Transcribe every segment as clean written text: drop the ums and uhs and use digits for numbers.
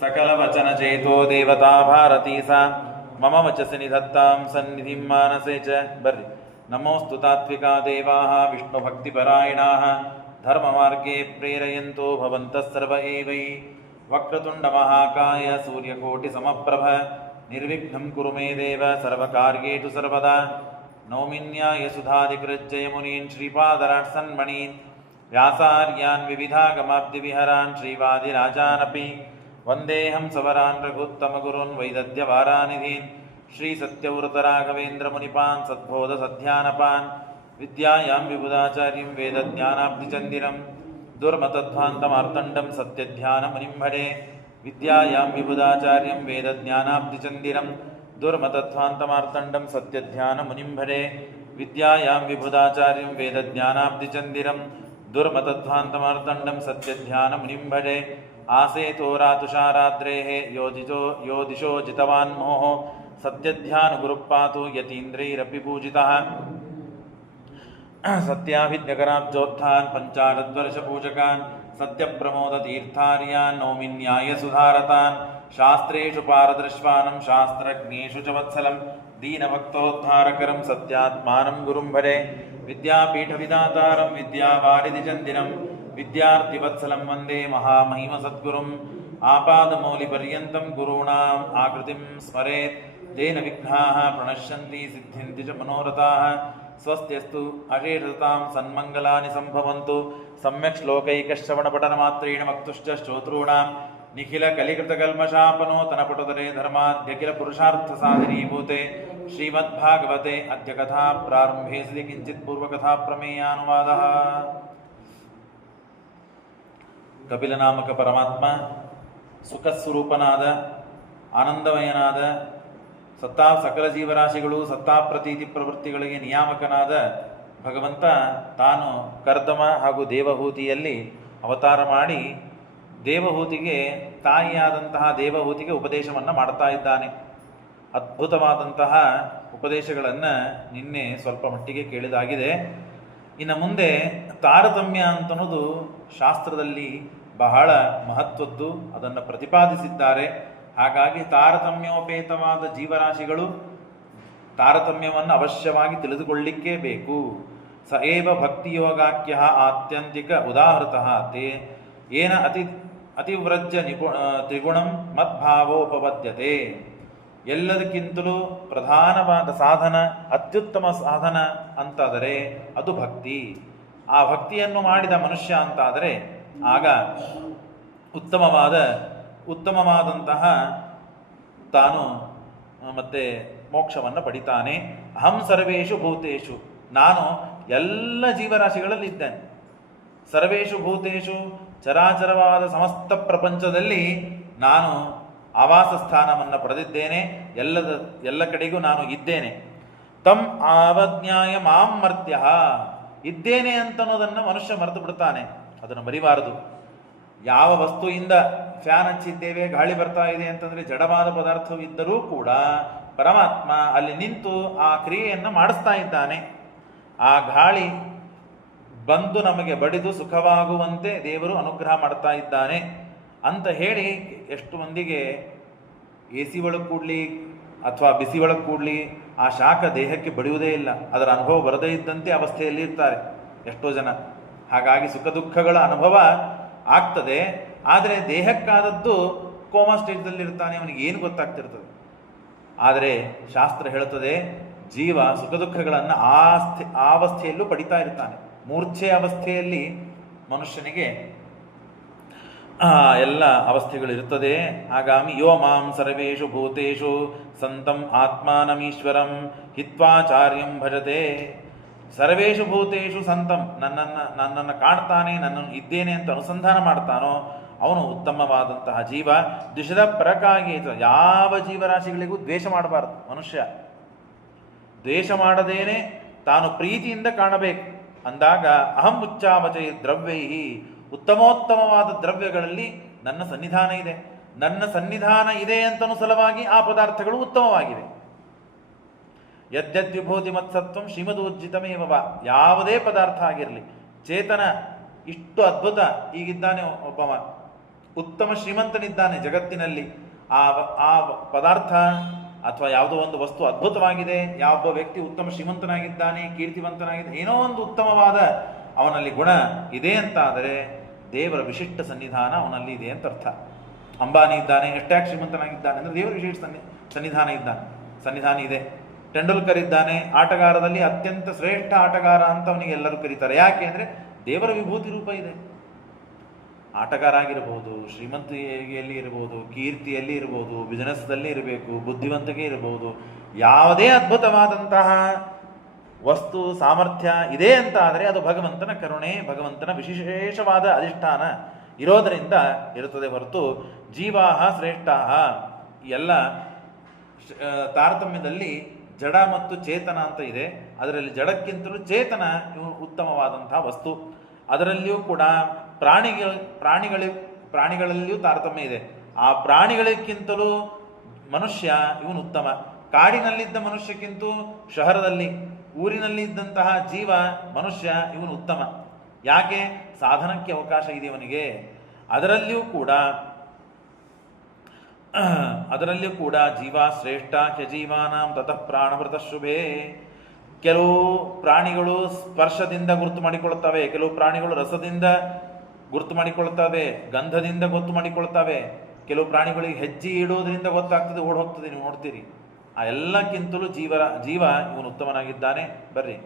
सकलवचनचेतो देवता भारती सा मम वचसि निधत्तां सन्निधिं मानसे च ಬರ್ರಿ. नमोऽस्तु तात्विका देवाः विष्णुभक्तिपरायणाः धर्ममार्गे प्रेरयन्तो भवन्तः सर्व एवै. वक्रतुण्डमहाकाय सूर्यकोटिसमप्रभ निर्विघ्नं कुरु मे देव सर्वकार्येषु सर्वदा. नौमिन्याय सुधादिकृज्जयमुनीन् श्रीपादराट्सन्मणीन् व्यासार्यान् विविधागमाब्धिविहरान् श्रीवादिराजानपि वन्देऽहं सवरान् रघुत्तमगुरून् वैदद्यवारानिधीन् श्रीसत्यव्रतराघवेन्द्रमुनिपान् सद्बोधसध्यानपान् विद्यायां विबुधाचार्यं वेदज्ञानाब्धिचन्दिरं दुर्मतध्वान्तमार्तण्डं सत्यध्यानमुनिं भजे. विद्यायां विबुधाचार्यं वेदज्ञानाब्धिचन्दिरं दुर्मतध्वान्तमार्तण्डं सत्यध्यानमुनिं भजे. विद्यायां विबुधाचार्यं वेदज्ञानाब्धिचन्दिरं दुर्मतध्वान्तमार्तण्डं सत्यध्यानमुनिं भजे. आसेतोरातुषाराद्रेः यो दिशो जितवान् मोः सत्यध्यानगुरुपातु यतीन्द्रैरपि पूजितः. सत्याभिज्ञकराब्जोत्थान् पञ्चाशद्वर्षपूजकान् सत्यप्रमोदतीर्थार्यान् नौमिन्यायसुधारतान् शास्त्रेषु पारदृश्वानं शास्त्रज्ञेषु च वत्सलं दीनभक्तोद्धारकरं सत्यात्मानं गुरुं भजे. विद्यापीठविदातारं विद्यावारिधिचन्दिरं विद्यार्थिवत्सलं वन्दे महामहिमसद्गुरुम्. आपादमौलिपर्यन्तं गुरूणाम् आकृतिं स्मरेत् तेन विघ्नाः प्रणश्यन्ति सिद्ध्यन्ति च मनोरथाः. स्वस्त्यस्तु अशेषतां सन्मङ्गलानि सम्भवन्तु. सम्यक् श्लोकैकश्रवणपठनमात्रेण वक्तुश्च श्रोतॄणां निखिलकलिकृतकल्मषापनोतनपटुतरे धर्माद्यखिलपुरुषार्थसाधिनीभूते श्रीमद्भागवते अद्य कथा प्रारम्भे सति किञ्चित् पूर्वकथाप्रमेयानुवादः. ಕಪಿಲನಾಮಕ ಪರಮಾತ್ಮ ಸುಖಸ್ವರೂಪನಾದ ಆನಂದಮಯನಾದ ಸಕಲ ಜೀವರಾಶಿಗಳು ಸತ್ತಾಪ್ರತೀತಿ ಪ್ರವೃತ್ತಿಗಳಿಗೆ ನಿಯಾಮಕನಾದ ಭಗವಂತ ತಾನು ಕರ್ದಮ ಹಾಗೂ ದೇವಹೂತಿಯಲ್ಲಿ ಅವತಾರ ಮಾಡಿ ದೇವಹೂತಿಗೆ ತಾಯಿಯಾದಂತಹ ದೇವಹೂತಿಗೆ ಉಪದೇಶವನ್ನು ಮಾಡ್ತಾ ಇದ್ದಾನೆ. ಅದ್ಭುತವಾದಂತಹ ಉಪದೇಶಗಳನ್ನು ನಿನ್ನೆ ಸ್ವಲ್ಪ ಮಟ್ಟಿಗೆ ಕೇಳಿದಾಗಿದೆ. ಇನ್ನು ಮುಂದೆ ತಾರತಮ್ಯ ಅಂತನ್ನೋದು ಶಾಸ್ತ್ರದಲ್ಲಿ ಬಹಳ ಮಹತ್ವದ್ದು, ಅದನ್ನು ಪ್ರತಿಪಾದಿಸಿದ್ದಾರೆ. ಹಾಗಾಗಿ ತಾರತಮ್ಯೋಪೇತವಾದ ಜೀವರಾಶಿಗಳು ತಾರತಮ್ಯವನ್ನು ಅವಶ್ಯವಾಗಿ ತಿಳಿದುಕೊಳ್ಳಿಕ್ಕೇ ಬೇಕು. ಸ ಏವ ಭಕ್ತಿಯೋಗಾಖ್ಯ ಆತ್ಯಂತಿಕ ಉದಾಹೃತಃ ತೇ ಏನ ಅತಿವ್ರಜ್ಯ ತ್ರಿಗುಣಂ ಮದ್ಭಾವೋಪಪದ್ಯತೆ. ಎಲ್ಲದಕ್ಕಿಂತಲೂ ಪ್ರಧಾನವಾದ ಸಾಧನ, ಅತ್ಯುತ್ತಮ ಸಾಧನ ಅಂತಾದರೆ ಅದು ಭಕ್ತಿ. ಆ ಭಕ್ತಿಯನ್ನು ಮಾಡಿದ ಮನುಷ್ಯ ಅಂತಾದರೆ ಆಗ ಉತ್ತಮವಾದಂತಹ ತಾನು ಮತ್ತೆ ಮೋಕ್ಷವನ್ನು ಪಡಿತಾನೆ. ಅಹಂ ಸರ್ವೇಷು ಭೂತೇಷು, ನಾನು ಎಲ್ಲ ಜೀವರಾಶಿಗಳಲ್ಲಿ ಇದ್ದೇನೆ. ಸರ್ವೇಷು ಭೂತೇಷು, ಚರಾಚರವಾದ ಸಮಸ್ತ ಪ್ರಪಂಚದಲ್ಲಿ ನಾನು ಆವಾಸ ಸ್ಥಾನವನ್ನು ಪಡೆದಿದ್ದೇನೆ. ಎಲ್ಲ ಕಡೆಗೂ ನಾನು ಇದ್ದೇನೆ. ತಮ್ ಆವಜ್ಞಾಯ ಮಾಂ ಮರ್ತ್ಯ, ಇದ್ದೇನೆ ಅಂತನ್ನೋದನ್ನು ಮನುಷ್ಯ ಮರೆತು ಬಿಡ್ತಾನೆ. ಅದನ್ನು ಮರಿಬಾರದು. ಯಾವ ವಸ್ತುವಿಂದ ಫ್ಯಾನ್ ಹಚ್ಚಿದ್ದೇವೆ, ಗಾಳಿ ಬರ್ತಾ ಇದೆ ಅಂತಂದರೆ ಜಡವಾದ ಪದಾರ್ಥವಿದ್ದರೂ ಕೂಡ ಪರಮಾತ್ಮ ಅಲ್ಲಿ ನಿಂತು ಆ ಕ್ರಿಯೆಯನ್ನು ಮಾಡಿಸ್ತಾ ಇದ್ದಾನೆ. ಆ ಗಾಳಿ ಬಂದು ನಮಗೆ ಬಡಿದು ಸುಖವಾಗುವಂತೆ ದೇವರು ಅನುಗ್ರಹ ಮಾಡ್ತಾ ಇದ್ದಾನೆ ಅಂತ ಹೇಳಿ ಎಷ್ಟು ಮಂದಿಗೆ ಎ ಸಿ ಒಳಗೆ ಕೂಡಲಿ ಅಥವಾ ಬಿಸಿ ಒಳಗೆ ಕೂಡಲಿ ಆ ಶಾಖ ದೇಹಕ್ಕೆ ಬಡಿಯುವುದೇ ಇಲ್ಲ, ಅದರ ಅನುಭವ ಬರದೇ ಇದ್ದಂತೆ ಅವಸ್ಥೆಯಲ್ಲಿ ಇರ್ತಾರೆ ಎಷ್ಟೋ ಜನ. ಹಾಗಾಗಿ ಸುಖ ದುಃಖಗಳ ಅನುಭವ ಆಗ್ತದೆ, ಆದರೆ ದೇಹಕ್ಕಾದದ್ದು ಕೋಮಾ ಸ್ಟೇಜ್ದಲ್ಲಿ ಇರ್ತಾನೆ, ಅವನಿಗೆ ಏನು ಗೊತ್ತಾಗ್ತಿರ್ತದೆ. ಆದರೆ ಶಾಸ್ತ್ರ ಹೇಳುತ್ತದೆ ಜೀವ ಸುಖ ದುಃಖಗಳನ್ನು ಆ ಅವಸ್ಥೆಯಲ್ಲೂ ಪಡಿತಾ ಇರ್ತಾನೆ. ಮೂರ್ಛೆ ಅವಸ್ಥೆಯಲ್ಲಿ ಮನುಷ್ಯನಿಗೆ ಎಲ್ಲ ಅವಸ್ಥೆಗಳಿರುತ್ತದೆ. ಆಗಾಮಿ ಯೋ ಮಾಂ ಸರ್ವೇಷು ಭೂತೇಷು ಸಂತಂ ಆತ್ಮಾನಮೀಶ್ವರಂ ಹಿತ್ವಾಚಾರ್ಯಂ ಭಜತೆ. ಸರ್ವೇಷು ಭೂತೇಷು ಸಂತಂ, ನನ್ನನ್ನು ಕಾಣ್ತಾನೆ, ನನ್ನನ್ನು ಇದ್ದೇನೆ ಅಂತ ಅನುಸಂಧಾನ ಮಾಡ್ತಾನೋ ಅವನು ಉತ್ತಮವಾದಂತಹ ಜೀವ. ದ್ವಿಷದ ಪರಕ್ಕಾಗಿ ಯಾವ ಜೀವರಾಶಿಗಳಿಗೂ ದ್ವೇಷ ಮಾಡಬಾರ್ದು. ಮನುಷ್ಯ ದ್ವೇಷ ಮಾಡದೇನೆ ತಾನು ಪ್ರೀತಿಯಿಂದ ಕಾಣಬೇಕು ಅಂದಾಗ ಅಹಂ ಉಚ್ಚಾವಚೈ ದ್ರವ್ಯೈ, ಉತ್ತಮೋತ್ತಮವಾದ ದ್ರವ್ಯಗಳಲ್ಲಿ ನನ್ನ ಸನ್ನಿಧಾನ ಇದೆ. ನನ್ನ ಸನ್ನಿಧಾನ ಇದೆ ಅಂತನೂ ಸಲುವಾಗಿ ಆ ಪದಾರ್ಥಗಳು ಉತ್ತಮವಾಗಿವೆ. ಯದ್ಯದ್ವಿಭೂತಿ ಮತ್ಸತ್ವಂ ಶ್ರೀಮದೂರ್ಜಿತಮೇವ, ಯಾವುದೇ ಪದಾರ್ಥ ಆಗಿರಲಿ, ಚೇತನ ಇಷ್ಟು ಅದ್ಭುತ. ಈಗಿದ್ದಾನೆ ಒಬ್ಬವ ಉತ್ತಮ ಶ್ರೀಮಂತನಿದ್ದಾನೆ ಜಗತ್ತಿನಲ್ಲಿ, ಆ ಆ ಪದಾರ್ಥ ಅಥವಾ ಯಾವುದೋ ಒಂದು ವಸ್ತು ಅದ್ಭುತವಾಗಿದೆ, ಯಾವೊಬ್ಬ ವ್ಯಕ್ತಿ ಉತ್ತಮ ಶ್ರೀಮಂತನಾಗಿದ್ದಾನೆ, ಕೀರ್ತಿವಂತನಾಗಿದ್ದಾನೆ, ಏನೋ ಒಂದು ಉತ್ತಮವಾದ ಅವನಲ್ಲಿ ಗುಣ ಇದೆ ಅಂತ ಆದರೆ ದೇವರ ವಿಶಿಷ್ಟ ಸನ್ನಿಧಾನ ಅವನಲ್ಲಿ ಇದೆ ಅಂತ ಅರ್ಥ. ಅಂಬಾನಿ ಇದ್ದಾನೆ, ಎಷ್ಟಾಗಿ ಶ್ರೀಮಂತನಾಗಿದ್ದಾನೆ ಅಂದರೆ ದೇವರ ವಿಶಿಷ್ಟ ಸನ್ನಿಧಾನ ಇದೆ. ಟೆಂಡೂಲ್ಕರ್ ಇದ್ದಾನೆ, ಆಟಗಾರದಲ್ಲಿ ಅತ್ಯಂತ ಶ್ರೇಷ್ಠ ಆಟಗಾರ ಅಂತ ಅವನಿಗೆ ಎಲ್ಲರೂ ಕರೀತಾರೆ. ಯಾಕೆ ಅಂದರೆ ದೇವರ ವಿಭೂತಿ ರೂಪ ಇದೆ. ಆಟಗಾರ ಆಗಿರ್ಬೋದು, ಶ್ರೀಮಂತಿಯಲ್ಲಿ ಇರ್ಬೋದು, ಕೀರ್ತಿಯಲ್ಲಿ ಇರ್ಬೋದು, ಬಿಸಿನೆಸ್ದಲ್ಲಿ ಇರಬೇಕು, ಬುದ್ಧಿವಂತಿಕೆ ಇರಬಹುದು, ಯಾವುದೇ ಅದ್ಭುತವಾದಂತಹ ವಸ್ತು ಸಾಮರ್ಥ್ಯ ಇದೆ ಅಂತ ಆದರೆ ಅದು ಭಗವಂತನ ಕರುಣೆ, ಭಗವಂತನ ವಿಶೇಷವಾದ ಅಧಿಷ್ಠಾನ ಇರೋದರಿಂದ ಇರುತ್ತದೆ ಹೊರತು ಜೀವಾಹ ಶ್ರೇಷ್ಠಾಹ ಎಲ್ಲ ತಾರತಮ್ಯದಲ್ಲಿ ಜಡ ಮತ್ತು ಚೇತನ ಅಂತ ಇದೆ. ಅದರಲ್ಲಿ ಚೇತನ ಉತ್ತಮವಾದಂತಹ ವಸ್ತು. ಅದರಲ್ಲಿಯೂ ಕೂಡ ಪ್ರಾಣಿಗಳಲ್ಲಿಯೂ ತಾರತಮ್ಯ ಇದೆ. ಆ ಪ್ರಾಣಿಗಳಿಗಿಂತಲೂ ಮನುಷ್ಯ ಇವನು ಉತ್ತಮ. ಕಾಡಿನಲ್ಲಿದ್ದ ಮನುಷ್ಯಕ್ಕಿಂತ ಶಹರದಲ್ಲಿ ಊರಿನಲ್ಲಿ ಇದ್ದಂತಹ ಜೀವ ಮನುಷ್ಯ ಇವನು ಉತ್ತಮ. ಯಾಕೆ? ಸಾಧನಕ್ಕೆ ಅವಕಾಶ ಇದೆ ಇವನಿಗೆ. ಅದರಲ್ಲಿಯೂ ಕೂಡ ಜೀವ ಶ್ರೇಷ್ಠ ಜೀವಾನಾಂ ತತಃ ಪ್ರಾಣವೃತ ಶುಭೇ. ಕೆಲವು ಪ್ರಾಣಿಗಳು ಸ್ಪರ್ಶದಿಂದ ಗುರುತು ಮಾಡಿಕೊಳ್ತವೆ, ಕೆಲವು ಪ್ರಾಣಿಗಳು ರಸದಿಂದ ಗುರುತು ಮಾಡಿಕೊಳ್ತವೆ, ಗಂಧದಿಂದ ಗೊತ್ತು ಮಾಡಿಕೊಳ್ತವೆ, ಕೆಲವು ಪ್ರಾಣಿಗಳಿಗೆ ಹೆಜ್ಜೆ ಇಡುವುದರಿಂದ ಗೊತ್ತಾಗ್ತದೆ, ಓಡ್ ಹೋಗ್ತದೆ, ನೀವು ನೋಡ್ತೀರಿ. ಆ ಎಲ್ಲಕ್ಕಿಂತಲೂ ಜೀವ ಇವನು ಉತ್ತಮನಾಗಿದ್ದಾನೆ. ಬರ್ರಿ,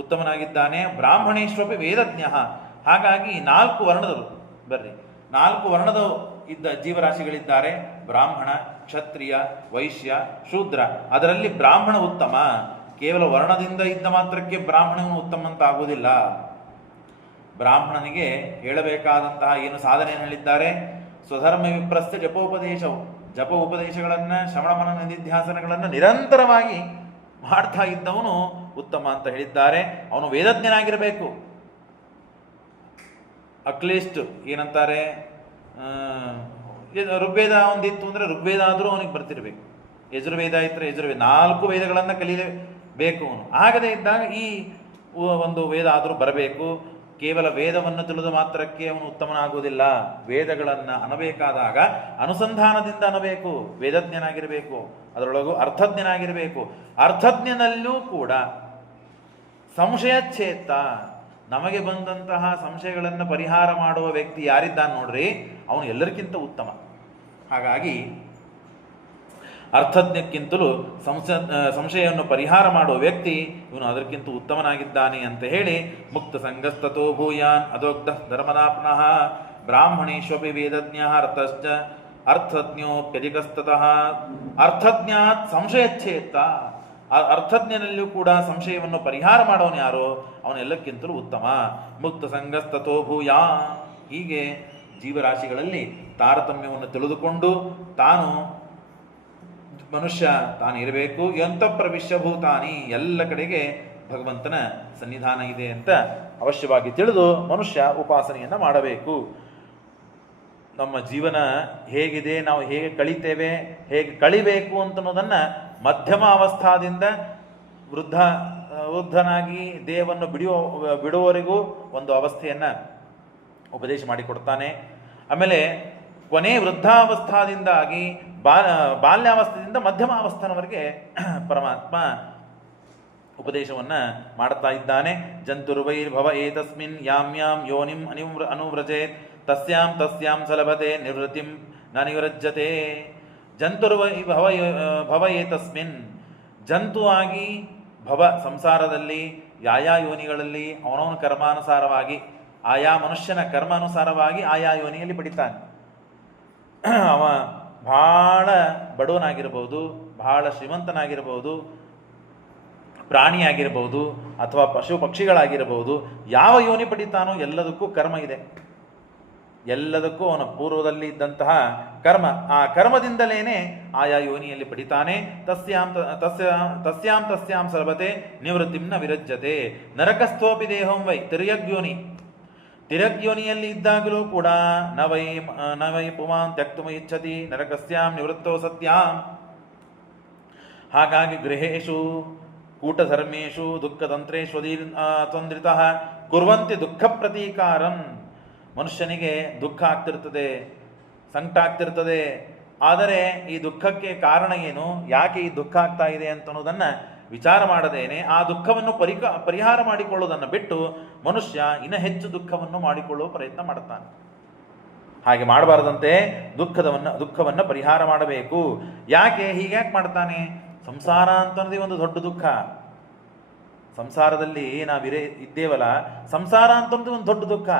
ಉತ್ತಮನಾಗಿದ್ದಾನೆ. ಬ್ರಾಹ್ಮಣೇಶ್ವಪಿ ವೇದಜ್ಞ. ಹಾಗಾಗಿ 4 ವರ್ಣದರು, ಬರ್ರಿ, 4 ವರ್ಣದ ಇದ್ದ ಜೀವರಾಶಿಗಳಿದ್ದಾರೆ. ಬ್ರಾಹ್ಮಣ, ಕ್ಷತ್ರಿಯ, ವೈಶ್ಯ, ಶೂದ್ರ. ಅದರಲ್ಲಿ ಬ್ರಾಹ್ಮಣ ಉತ್ತಮ. ಕೇವಲ ವರ್ಣದಿಂದ ಇದ್ದ ಮಾತ್ರಕ್ಕೆ ಬ್ರಾಹ್ಮಣನು ಉತ್ತಮ ಅಂತ ಆಗುವುದಿಲ್ಲ. ಬ್ರಾಹ್ಮಣನಿಗೆ ಹೇಳಬೇಕಾದಂತಹ ಏನು ಸಾಧನೆಯನ್ನು ಹೇಳಿದ್ದಾರೆ? ಸ್ವಧರ್ಮ ವಿಪ್ರಸ್ಥ ಜಪೋಪದೇಶವು, ಜಪ ಉಪದೇಶಗಳನ್ನು, ಶ್ರವಣ ಮನನ ನಿಧಿಧ್ಯಾಸನಗಳನ್ನು ನಿರಂತರವಾಗಿ ಮಾಡ್ತಾ ಇದ್ದವನು ಉತ್ತಮ ಅಂತ ಹೇಳಿದ್ದಾರೆ. ಅವನು ವೇದಜ್ಞನಾಗಿರಬೇಕು. ಅಟ್ಲೀಸ್ಟ್ ಏನಂತಾರೆ, ಋಗ್ವೇದ ಒಂದಿತ್ತು ಅಂದರೆ ಋಗ್ವೇದ ಆದರೂ ಅವನಿಗೆ ಬರ್ತಿರ್ಬೇಕು, ಯಜುರ್ವೇದ ಇದ್ದರೆ ಯಜುರ್ವೇದ, 4 ವೇದಗಳನ್ನು ಕಲಿಯಲೇಬೇಕು ಅವನು. ಆಗದೇ ಇದ್ದಾಗ ಈ ಒಂದು ವೇದ ಆದರೂ ಬರಬೇಕು. ಕೇವಲ ವೇದವನ್ನು ತಿಳಿದು ಮಾತ್ರಕ್ಕೆ ಅವನು ಉತ್ತಮನಾಗುವುದಿಲ್ಲ. ವೇದಗಳನ್ನು ಅನ್ನಬೇಕಾದಾಗ ಅನುಸಂಧಾನದಿಂದ ಅನ್ನಬೇಕು. ವೇದಜ್ಞನಾಗಿರಬೇಕು, ಅದರೊಳಗೂ ಅರ್ಥಜ್ಞನಾಗಿರಬೇಕು. ಅರ್ಥಜ್ಞನಲ್ಲೂ ಕೂಡ ಸಂಶಯಚ್ಛೇತ್ತ, ನಮಗೆ ಬಂದಂತಹ ಸಂಶಯಗಳನ್ನು ಪರಿಹಾರ ಮಾಡುವ ವ್ಯಕ್ತಿ ಯಾರಿದ್ದಾನೆ ನೋಡ್ರಿ, ಅವನು ಎಲ್ಲರಿಗಿಂತ ಉತ್ತಮ. ಹಾಗಾಗಿ ಅರ್ಥಜ್ಞಕ್ಕಿಂತಲೂ ಸಂಶಯವನ್ನು ಪರಿಹಾರ ಮಾಡುವ ವ್ಯಕ್ತಿ ಇವನು ಅದಕ್ಕಿಂತ ಉತ್ತಮನಾಗಿದ್ದಾನೆ ಅಂತ ಹೇಳಿ, ಮುಕ್ತ ಸಂಗಸ್ತೋ ಭೂಯಾನ್ ಅದೋಕ್ತ ಧರ್ಮನಾಪ್ನಃ ಬ್ರಾಹ್ಮಣೇಶ್ವಪಿ ವೇದಜ್ಞ ಅರ್ಥಜ್ಞೋಪ್ಯಧಿಕಸ್ತತಃ. ಅರ್ಥಜ್ಞಾತ್ ಸಂಶಯಚ್ಛೇತ್ತ, ಅರ್ಥಜ್ಞನಲ್ಲಿಯೂ ಕೂಡ ಸಂಶಯವನ್ನು ಪರಿಹಾರ ಮಾಡೋನು ಯಾರೋ ಅವನೆಲ್ಲಕ್ಕಿಂತಲೂ ಉತ್ತಮ. ಮುಕ್ತ ಸಂಗಸ್ತೋ ಭೂಯಾನ್. ಹೀಗೆ ಜೀವರಾಶಿಗಳಲ್ಲಿ ತಾರತಮ್ಯವನ್ನು ತಿಳಿದುಕೊಂಡು ಮನುಷ್ಯ ತಾನು ಇರಬೇಕು. ಯಂತ ಪ್ರವಿಶ್ಯಭೂತಾನಿ, ಎಲ್ಲ ಕಡೆಗೆ ಭಗವಂತನ ಸನ್ನಿಧಾನ ಇದೆ ಅಂತ ಅವಶ್ಯವಾಗಿ ತಿಳಿದು ಮನುಷ್ಯ ಉಪಾಸನೆಯನ್ನು ಮಾಡಬೇಕು. ನಮ್ಮ ಜೀವನ ಹೇಗಿದೆ, ನಾವು ಹೇಗೆ ಕಳೀತೇವೆ, ಹೇಗೆ ಕಳಿಬೇಕು ಅಂತನ್ನೋದನ್ನು ಮಧ್ಯಮ ಅವಸ್ಥಾದಿಂದ ವೃದ್ಧನಾಗಿ ದೇಹವನ್ನು ಬಿಡುವವರೆಗೂ ಒಂದು ಅವಸ್ಥೆಯನ್ನು ಉಪದೇಶ ಮಾಡಿಕೊಡ್ತಾನೆ. ಆಮೇಲೆ ಕೊನೆ ವೃದ್ಧಾವಸ್ಥಾದಿಂದಾಗಿ ಬಾಲ್ಯಾವಸ್ಥೆಯಿಂದ ಮಧ್ಯಮ ಅವಸ್ಥಾನವರೆಗೆ ಪರಮಾತ್ಮ ಉಪದೇಶವನ್ನು ಮಾಡ್ತಾ ಇದ್ದಾನೆ. ಜಂತುರ್ವೈರ್ಭವ ಏತಸ್ಮಿನ್ ಯಾಂ ಯಾಂ ಯೋನಿಂ ಅನುವ್ರಜೇತ್ ತಸ್ಯಾಂ ಸಲಭತೆ ನಿವೃತ್ತಿಂ ನ ನಿವೃಜ್ಯತೆ. ಭವ ಏತಸ್ಮಿನ್, ಜಂತು ಆಗಿ ಭವ ಸಂಸಾರದಲ್ಲಿ ಯಾಯಾ ಯೋನಿಗಳಲ್ಲಿ ಅವನವನ ಕರ್ಮಾನುಸಾರವಾಗಿ, ಆಯಾ ಮನುಷ್ಯನ ಕರ್ಮಾನುಸಾರವಾಗಿ ಆಯಾ ಯೋನಿಯಲ್ಲಿ ಪಡಿತಾನೆ. ಅವ ಬಹಳ ಬಡವನಾಗಿರ್ಬೋದು, ಬಹಳ ಶ್ರೀಮಂತನಾಗಿರ್ಬೋದು, ಪ್ರಾಣಿಯಾಗಿರ್ಬೋದು, ಅಥವಾ ಪಶು ಪಕ್ಷಿಗಳಾಗಿರಬಹುದು. ಯಾವ ಯೋನಿ ಪಡಿತಾನೋ ಎಲ್ಲದಕ್ಕೂ ಕರ್ಮ ಇದೆ. ಎಲ್ಲದಕ್ಕೂ ಅವನ ಪೂರ್ವದಲ್ಲಿ ಇದ್ದಂತಹ ಕರ್ಮ, ಆ ಕರ್ಮದಿಂದಲೇನೆ ಆಯಾ ಯೋನಿಯಲ್ಲಿ ಪಡಿತಾನೆ. ತಸ್ಯಾಂ ಸರ್ವತೆ ನಿವೃತ್ತಿಂ ನ ವಿರಜ್ಯತೆ. ನರಕಸ್ಥೋಪಿ ದೇಹಂ ವೈ ತಿರ್ಯಗ್ಯೋನಿ. ತಿರಗ್ಯೋನಿಯಲ್ಲಿ ಇದ್ದಾಗಲೂ ಕೂಡ ನ ವೈ ಪುಮಾನ್ ತ್ಯಕ್ತುಮ ಇಚ್ಛತಿ ನರಕಸ್ಯಾಂ ನಿವೃತ್ತೋ ಸತ್ಯಾಂ. ಹಾಗಾಗಿ ಗೃಹೇಶು ಕೂಟಧರ್ಮೇಶು ದುಃಖತಂತ್ರೇಶ್ವದಿ ಸಂಕಟ ಆಗ್ತಿರ್ತದೆ. ಆದರೆ ಈ ದುಃಖಕ್ಕೆ ಕಾರಣ ಏನು, ಯಾಕೆ ಈ ದುಃಖ ಆಗ್ತಾ ಇದೆ ಅಂತ ಅನ್ನೋದನ್ನು ವಿಚಾರ ಮಾಡದೇನೆ ಆ ದುಃಖವನ್ನು ಪರಿಹಾರ ಮಾಡಿಕೊಳ್ಳೋದನ್ನು ಬಿಟ್ಟು ಮನುಷ್ಯ ಇನ್ನು ಹೆಚ್ಚು ದುಃಖವನ್ನು ಮಾಡಿಕೊಳ್ಳುವ ಪ್ರಯತ್ನ ಮಾಡುತ್ತಾನೆ. ಹಾಗೆ ಮಾಡಬಾರದಂತೆ. ದುಃಖವನ್ನು ಪರಿಹಾರ ಮಾಡಬೇಕು. ಯಾಕೆ ಹೀಗ್ಯಾಕೆ ಮಾಡ್ತಾನೆ? ಸಂಸಾರ ಅಂತಂದ್ರೆ ಒಂದು ದೊಡ್ಡ ದುಃಖ. ಸಂಸಾರದಲ್ಲಿ ಇದ್ದೇವಲ್ಲ, ಸಂಸಾರ ಅಂತಂದ್ರೆ ಒಂದು ದೊಡ್ಡ ದುಃಖ.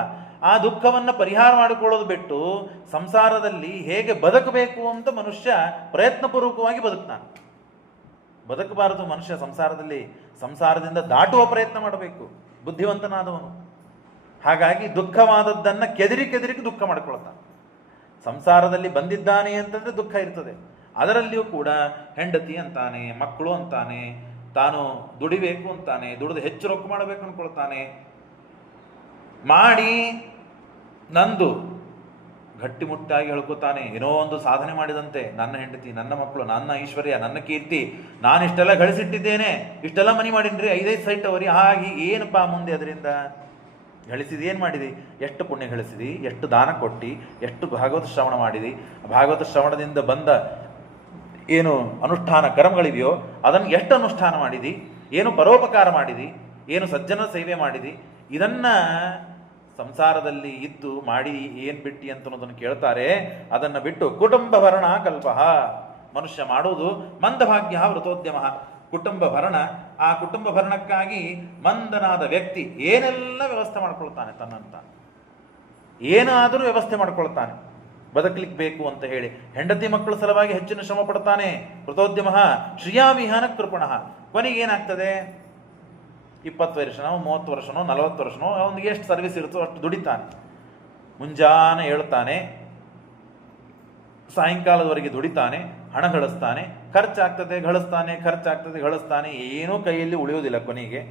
ಆ ದುಃಖವನ್ನು ಪರಿಹಾರ ಮಾಡಿಕೊಳ್ಳೋದು ಬಿಟ್ಟು ಸಂಸಾರದಲ್ಲಿ ಹೇಗೆ ಬದುಕಬೇಕು ಅಂತ ಮನುಷ್ಯ ಪ್ರಯತ್ನಪೂರ್ವಕವಾಗಿ ಬದುಕ್ತಾನೆ. ಬದುಕಬಾರದು ಮನುಷ್ಯ ಸಂಸಾರದಿಂದ ದಾಟುವ ಪ್ರಯತ್ನ ಮಾಡಬೇಕು ಬುದ್ಧಿವಂತನಾದವನು. ಹಾಗಾಗಿ ದುಃಖವಾದದ್ದನ್ನು ಕೆದರಿ ದುಃಖ ಮಾಡಿಕೊಳ್ತಾನೆ. ಸಂಸಾರದಲ್ಲಿ ಬಂದಿದ್ದಾನೆ ಅಂತಂದ್ರೆ ದುಃಖ ಇರ್ತದೆ. ಅದರಲ್ಲಿಯೂ ಕೂಡ ಹೆಂಡತಿ ಅಂತಾನೆ, ಮಕ್ಕಳು ಅಂತಾನೆ, ತಾನು ದುಡಿಬೇಕು ಅಂತಾನೆ, ದುಡಿದು ಹೆಚ್ಚು ರೊಕ್ಕ ಮಾಡಬೇಕು ಅಂದ್ಕೊಳ್ತಾನೆ. ಮಾಡಿ ನಂದು ಗಟ್ಟಿಮುಟ್ಟಾಗಿ ಹೇಳ್ಕೊತಾನೆ, ಏನೋ ಒಂದು ಸಾಧನೆ ಮಾಡಿದಂತೆ, ನನ್ನ ಹೆಂಡತಿ, ನನ್ನ ಮಕ್ಕಳು, ನನ್ನ ಐಶ್ವರ್ಯ, ನನ್ನ ಕೀರ್ತಿ, ನಾನು ಇಷ್ಟೆಲ್ಲ ಗಳಿಸಿಟ್ಟಿದ್ದೇನೆ, ಇಷ್ಟೆಲ್ಲ ಮನಿ ಮಾಡಿನ್ರಿ, 5-5 ಸೈಟ್ ಅವರಿ, ಹಾಗೆ ಏನಪ್ಪ ಮುಂದೆ ಅದರಿಂದ ಗಳಿಸಿದಿ, ಏನು ಮಾಡಿದಿ, ಎಷ್ಟು ಪುಣ್ಯ ಗಳಿಸಿದಿ, ಎಷ್ಟು ದಾನ ಕೊಟ್ಟು, ಎಷ್ಟು ಭಾಗವತ ಶ್ರವಣ ಮಾಡಿದಿ, ಭಾಗವತ ಶ್ರವಣದಿಂದ ಬಂದ ಏನು ಅನುಷ್ಠಾನ ಕರ್ಮಗಳಿವೆಯೋ ಅದನ್ನು ಎಷ್ಟು ಅನುಷ್ಠಾನ ಮಾಡಿದಿ, ಏನು ಪರೋಪಕಾರ ಮಾಡಿದಿ, ಏನು ಸಜ್ಜನ ಸೇವೆ ಮಾಡಿದಿ, ಇದನ್ನು ಸಂಸಾರದಲ್ಲಿ ಇದ್ದು ಮಾಡಿ ಏನು ಬಿಟ್ಟಿ ಅಂತ ಅನ್ನೋದನ್ನು ಕೇಳ್ತಾರೆ. ಅದನ್ನು ಬಿಟ್ಟು ಕುಟುಂಬ ಭರಣ ಕಲ್ಪ ಮನುಷ್ಯ ಮಾಡುವುದು ಮಂದಭಾಗ್ಯ ವೃತೋದ್ಯಮ. ಕುಟುಂಬ ಭರಣ, ಆ ಕುಟುಂಬ ಭರಣಕ್ಕಾಗಿ ಮಂದನಾದ ವ್ಯಕ್ತಿ ಏನೆಲ್ಲ ವ್ಯವಸ್ಥೆ ಮಾಡ್ಕೊಳ್ತಾನೆ, ತನ್ನಂತ ಏನಾದರೂ ವ್ಯವಸ್ಥೆ ಮಾಡ್ಕೊಳ್ತಾನೆ ಬದುಕಲಿಕ್ಕೆ ಬೇಕು ಅಂತ ಹೇಳಿ. ಹೆಂಡತಿ ಮಕ್ಕಳ ಸಲುವಾಗಿ ಹೆಚ್ಚಿನ ಶ್ರಮ ಪಡ್ತಾನೆ. ಕೃತೋದ್ಯಮ ಶ್ರಿಯಾವಿಹಾನ ಕೃಪಣ. ಕೊನೆಗೆ ಏನಾಗ್ತದೆ, 20 ವರ್ಷನೋ 30 ವರ್ಷನೋ 40 ವರ್ಷನೋ ಅವನಿಗೆ ಎಷ್ಟು ಸರ್ವಿಸ್ ಇರುತ್ತೋ ಅಷ್ಟು ದುಡಿತಾನೆ. ಮುಂಜಾನೆ ಹೇಳ್ತಾನೆ, ಸಾಯಂಕಾಲದವರೆಗೆ ದುಡಿತಾನೆ, ಹಣ ಗಳಿಸ್ತಾನೆ, ಖರ್ಚಾಗ್ತದೆ ಗಳಿಸ್ತಾನೆ, ಏನೂ ಕೈಯಲ್ಲಿ ಉಳಿಯೋದಿಲ್ಲ. ಕೊನೆಗೆ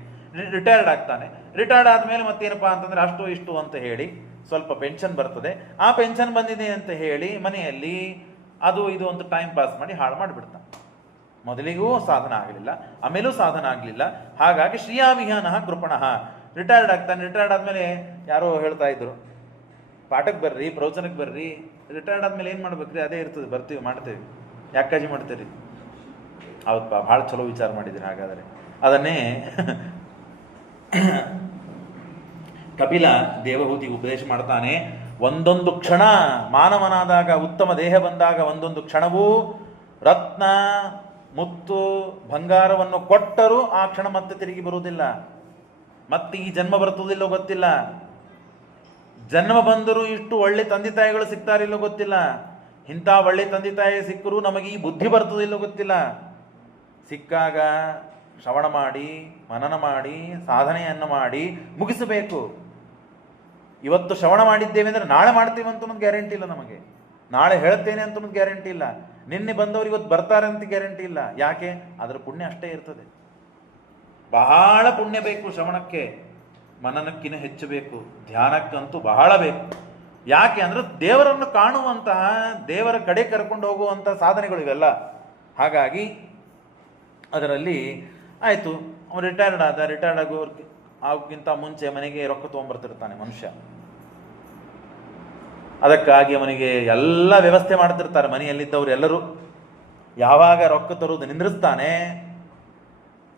ರಿಟೈರ್ಡ್ ಆಗ್ತಾನೆ. ರಿಟೈರ್ಡ್ ಆದಮೇಲೆ ಮತ್ತೇನಪ್ಪ ಅಂತಂದರೆ ಅಷ್ಟು ಇಷ್ಟು ಅಂತ ಹೇಳಿ ಸ್ವಲ್ಪ ಪೆನ್ಷನ್ ಬರ್ತದೆ. ಆ ಪೆನ್ಷನ್ ಬಂದಿದೆ ಅಂತ ಹೇಳಿ ಮನೆಯಲ್ಲಿ ಅದು ಇದು ಅಂತ ಟೈಮ್ ಪಾಸ್ ಮಾಡಿ ಹಾಳು ಮಾಡಿಬಿಡ್ತಾನೆ. ಮೊದಲಿಗೂ ಸಾಧನ ಆಗಲಿಲ್ಲ, ಆಮೇಲೂ ಸಾಧನ ಆಗಲಿಲ್ಲ. ಹಾಗಾಗಿ ಶ್ರೀಯಾವಿಹಾನ ಕೃಪಣ. ರಿಟೈರ್ಡ್ ಆಗ್ತಾನೆ. ರಿಟೈರ್ಡ್ ಆದಮೇಲೆ ಯಾರೋ ಹೇಳ್ತಾ ಇದ್ರು, ಪಾಠಕ್ಕೆ ಬರ್ರಿ, ಪ್ರವಚನಕ್ಕೆ ಬರ್ರಿ, ರಿಟೈರ್ಡ್ ಆದಮೇಲೆ ಏನು ಮಾಡ್ಬೇಕ್ರಿ, ಅದೇ ಇರ್ತದೆ, ಬರ್ತೀವಿ ಮಾಡ್ತೇವೆ, ಯಾಕಾಜಿ ಮಾಡ್ತೀರಿ. ಹೌದಪ್ಪ, ಭಾಳ ಚಲೋ ವಿಚಾರ ಮಾಡಿದ್ದೀರಿ. ಹಾಗಾದರೆ ಅದನ್ನೇ ಕಪಿಲ ದೇವಹೂತಿ ಉಪದೇಶ ಮಾಡ್ತಾನೆ. ಒಂದೊಂದು ಕ್ಷಣ ಮಾನವನಾದಾಗ, ಉತ್ತಮ ದೇಹ ಬಂದಾಗ ಒಂದೊಂದು ಕ್ಷಣವೂ ರತ್ನ ಮುತ್ತು ಬಂಗಾರವನ್ನು ಕೊಟ್ಟರೂ ಆ ಕ್ಷಣ ಮತ್ತೆ ತಿರುಗಿ ಬರುವುದಿಲ್ಲ. ಮತ್ತೆ ಈ ಜನ್ಮ ಬರ್ತದಿಲ್ಲೋ ಗೊತ್ತಿಲ್ಲ. ಜನ್ಮ ಬಂದರೂ ಇಷ್ಟು ಒಳ್ಳೆ ತಂದೆ ತಾಯಿಗಳು ಸಿಗ್ತಾರಿಲ್ಲೋ ಗೊತ್ತಿಲ್ಲ. ಇಂಥ ಒಳ್ಳೆ ತಂದೆ ತಾಯಿ ಸಿಕ್ಕರೂ ನಮಗೆ ಈ ಬುದ್ಧಿ ಬರ್ತದಿಲ್ಲೋ ಗೊತ್ತಿಲ್ಲ. ಸಿಕ್ಕಾಗ ಶ್ರವಣ ಮಾಡಿ, ಮನನ ಮಾಡಿ, ಸಾಧನೆಯನ್ನು ಮಾಡಿ ಮುಗಿಸಬೇಕು. ಇವತ್ತು ಶ್ರವಣ ಮಾಡಿದ್ದೇವೆ ಅಂದರೆ ನಾಳೆ ಮಾಡ್ತೇವೆ ಅಂತ ಒಂದು ಗ್ಯಾರಂಟಿ ಇಲ್ಲ ನಮಗೆ. ನಾಳೆ ಹೇಳ್ತೇನೆ ಅಂತ ಒಂದು ಗ್ಯಾರಂಟಿ ಇಲ್ಲ. ನಿನ್ನೆ ಬಂದವರು ಇವತ್ತು ಬರ್ತಾರೆ ಅಂತ ಗ್ಯಾರಂಟಿ ಇಲ್ಲ. ಯಾಕೆ? ಅದರ ಪುಣ್ಯ ಅಷ್ಟೇ ಇರ್ತದೆ. ಬಹಳ ಪುಣ್ಯ ಬೇಕು ಶ್ರವಣಕ್ಕೆ, ಮನನಕ್ಕಿನ ಹೆಚ್ಚು ಬೇಕು, ಧ್ಯಾನಕ್ಕಂತೂ ಬಹಳ ಬೇಕು. ಯಾಕೆ ಅಂದರೆ ದೇವರನ್ನು ಕಾಣುವಂತಹ, ದೇವರ ಕಡೆ ಕರ್ಕೊಂಡು ಹೋಗುವಂತಹ ಸಾಧನೆಗಳು ಇವೆಲ್ಲ. ಹಾಗಾಗಿ ಅದರಲ್ಲಿ ಆಯಿತು, ಅವನು ರಿಟೈರ್ಡ್ ಆಗೋಕ್ಕಿಂತ ಮುಂಚೆ ಮನೆಗೆ ರೊಕ್ಕ ತೊಗೊಂಬರ್ತಿರ್ತಾನೆ ಮನುಷ್ಯ. ಅದಕ್ಕಾಗಿ ಅವನಿಗೆ ಎಲ್ಲ ವ್ಯವಸ್ಥೆ ಮಾಡ್ತಿರ್ತಾರೆ ಮನೆಯಲ್ಲಿದ್ದವರು ಎಲ್ಲರೂ. ಯಾವಾಗ ರೊಕ್ಕ ತರುವುದು ನಿಂದ್ರಿಸ್ತಾನೆ,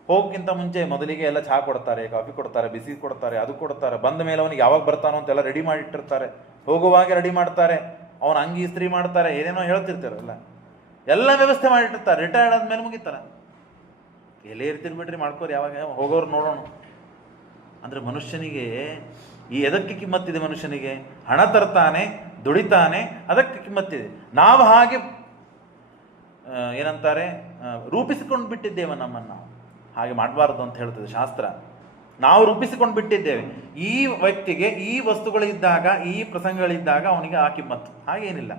ಹೋಗಕ್ಕಿಂತ ಮುಂಚೆ ಮೊದಲಿಗೆ ಎಲ್ಲ ಚಹಾ ಕೊಡ್ತಾರೆ, ಕಾಫಿ ಕೊಡ್ತಾರೆ, ಬಿಸಿ ಕೊಡ್ತಾರೆ, ಅದು ಕೊಡ್ತಾರೆ. ಬಂದ ಮೇಲೆ ಅವನಿಗೆ ಯಾವಾಗ ಬರ್ತಾನೋ ಅಂತೆಲ್ಲ ರೆಡಿ ಮಾಡಿಟ್ಟಿರ್ತಾರೆ. ಹೋಗುವಾಗ ರೆಡಿ ಮಾಡ್ತಾರೆ, ಅವನ ಅಂಗಿ ಇಸ್ತ್ರಿ ಮಾಡ್ತಾರೆ, ಏನೇನೋ ಹೇಳ್ತಿರ್ತಾರಲ್ಲ, ಎಲ್ಲ ವ್ಯವಸ್ಥೆ ಮಾಡಿಟ್ಟಿರ್ತಾರೆ. ರಿಟೈರ್ಡ್ ಆದ್ಮೇಲೆ ಮುಗಿತಾರೆ. ಎಲ್ಲೇ ಇರ್ತೀರಿ ಬಿಡ್ರಿ, ಮಾಡ್ಕೋರಿ, ಯಾವಾಗ ಹೋಗೋರು ನೋಡೋಣ ಅಂದರೆ ಮನುಷ್ಯನಿಗೆ ಈ ಎದಕ್ಕೆ ಕಿಮ್ಮತ್ತಿದೆ? ಮನುಷ್ಯನಿಗೆ ಹಣ ತರ್ತಾನೆ, ದುಡಿತಾನೆ, ಅದಕ್ಕೆ ಕಿಮ್ಮತ್ತಿದೆ. ನಾವು ಹಾಗೆ ಏನಂತಾರೆ, ರೂಪಿಸಿಕೊಂಡು ಬಿಟ್ಟಿದ್ದೇವೆ ನಮ್ಮನ್ನು. ಹಾಗೆ ಮಾಡಬಾರ್ದು ಅಂತ ಹೇಳ್ತದೆ ಶಾಸ್ತ್ರ. ನಾವು ರೂಪಿಸಿಕೊಂಡು ಬಿಟ್ಟಿದ್ದೇವೆ. ಈ ವ್ಯಕ್ತಿಗೆ ಈ ವಸ್ತುಗಳಿದ್ದಾಗ, ಈ ಪ್ರಸಂಗಗಳಿದ್ದಾಗ ಅವನಿಗೆ ಆ ಕಿಮ್ಮತ್ತು, ಹಾಗೇನಿಲ್ಲ.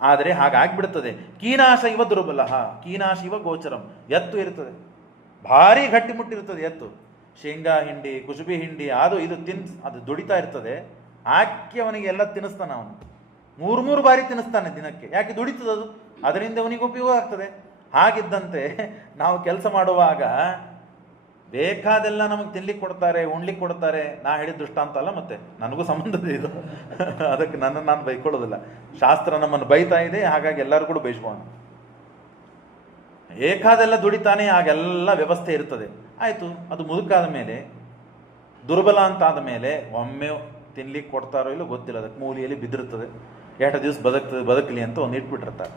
ಆದರೆ ಹಾಗಾಗ್ಬಿಡ್ತದೆ. ಕೀನಾಶ ಇವ ದುರ್ಬಲ, ಕೀನಾಶ ಇವ ಗೋಚರಂ. ಎತ್ತು ಇರ್ತದೆ, ಭಾರಿ ಗಟ್ಟಿಮುಟ್ಟಿರ್ತದೆ ಎತ್ತು. ಶೇಂಗಾ ಹಿಂಡಿ, ಕುಸುಬಿ ಹಿಂಡಿ, ಅದು ಇದು ಅದು ದುಡಿತಾ ಇರ್ತದೆ. ಹಾಕಿ ಅವನಿಗೆ ಎಲ್ಲ ತಿನ್ನಿಸ್ತಾನೆ. ಅವನು 3 ಬಾರಿ ತಿನ್ನಿಸ್ತಾನೆ ದಿನಕ್ಕೆ. ಯಾಕೆ? ದುಡಿತದದು, ಅದರಿಂದ ಅವನಿಗೆ ಉಪಯೋಗ ಆಗ್ತದೆ. ಹಾಗಿದ್ದಂತೆ ನಾವು ಕೆಲಸ ಮಾಡುವಾಗ ಬೇಕಾದೆಲ್ಲ ನಮಗೆ ತಿನ್ಲಿಕ್ಕೆ ಕೊಡ್ತಾರೆ, ಉಣ್ಲಿಕ್ಕೆ ಕೊಡ್ತಾರೆ. ನಾ ಹೇಳಿದ ದೃಷ್ಟಾಂತ ಅಲ್ಲ, ಮತ್ತೆ ನನಗೂ ಸಂಬಂಧದ ಇದು. ಅದಕ್ಕೆ ನನ್ನನ್ನು ನಾನು ಬೈಕೊಳ್ಳೋದಿಲ್ಲ. ಶಾಸ್ತ್ರ ನಮ್ಮನ್ನು ಬೈತಾ ಇದೆ, ಹಾಗಾಗಿ ಎಲ್ಲರೂ ಕೂಡ ಬೈಸ್ಕೋಣ. ಬೇಕಾದೆಲ್ಲ ದುಡಿತಾನೆ, ಆಗೆಲ್ಲ ವ್ಯವಸ್ಥೆ ಇರ್ತದೆ. ಆಯಿತು, ಅದು ಮುದುಕಾದ ಮೇಲೆ, ದುರ್ಬಲ ಅಂತಾದ ಮೇಲೆ ಒಮ್ಮೆ ತಿನ್ಲಿಕ್ಕೆ ಕೊಡ್ತಾರೋ ಇಲ್ಲೋ ಗೊತ್ತಿಲ್ಲ, ಅದಕ್ಕೆ ಮೂಲೆಯಲ್ಲಿ ಬಿದ್ದಿರ್ತದೆ. ಎಷ್ಟು ದಿವಸ ಬದುಕಲಿ ಅಂತ ಒಂದು ಇಟ್ಬಿಟ್ಟಿರ್ತಾರೆ.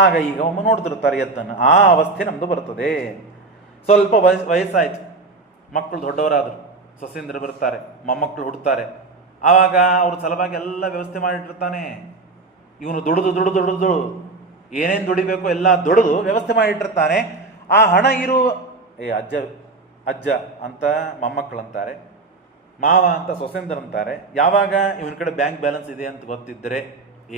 ಆಗ ಈಗ ಒಮ್ಮೆ ನೋಡ್ತಿರ್ತಾರೆ ಎತ್ತನ್ನು. ಆ ಅವಸ್ಥೆ ನಮ್ಮದು ಬರ್ತದೆ. ಸ್ವಲ್ಪ ವಯಸ್ಸಾಯ್ತು, ಮಕ್ಕಳು ದೊಡ್ಡವರಾದರು, ಸೊಸೆಂದರು ಬರ್ತಾರೆ, ಮೊಮ್ಮಕ್ಕಳು ಹುಡ್ತಾರೆ. ಆವಾಗ ಅವ್ರ ಸಲುವಾಗಿ ಎಲ್ಲ ವ್ಯವಸ್ಥೆ ಮಾಡಿಟ್ಟಿರ್ತಾನೆ. ಇವನು ದುಡಿದು ಏನೇನು ದುಡಿಬೇಕು ಎಲ್ಲ ದುಡಿದು ವ್ಯವಸ್ಥೆ ಮಾಡಿಟ್ಟಿರ್ತಾನೆ. ಆ ಹಣ ಅಜ್ಜ ಅಂತ ಮೊಮ್ಮಕ್ಕಳಂತಾರೆ, ಮಾವ ಅಂತ ಸೊಸೆಂದರಂತಾರೆ. ಯಾವಾಗ ಇವನ ಕಡೆ ಬ್ಯಾಂಕ್ ಬ್ಯಾಲೆನ್ಸ್ ಇದೆ ಅಂತ ಗೊತ್ತಿದ್ದರೆ,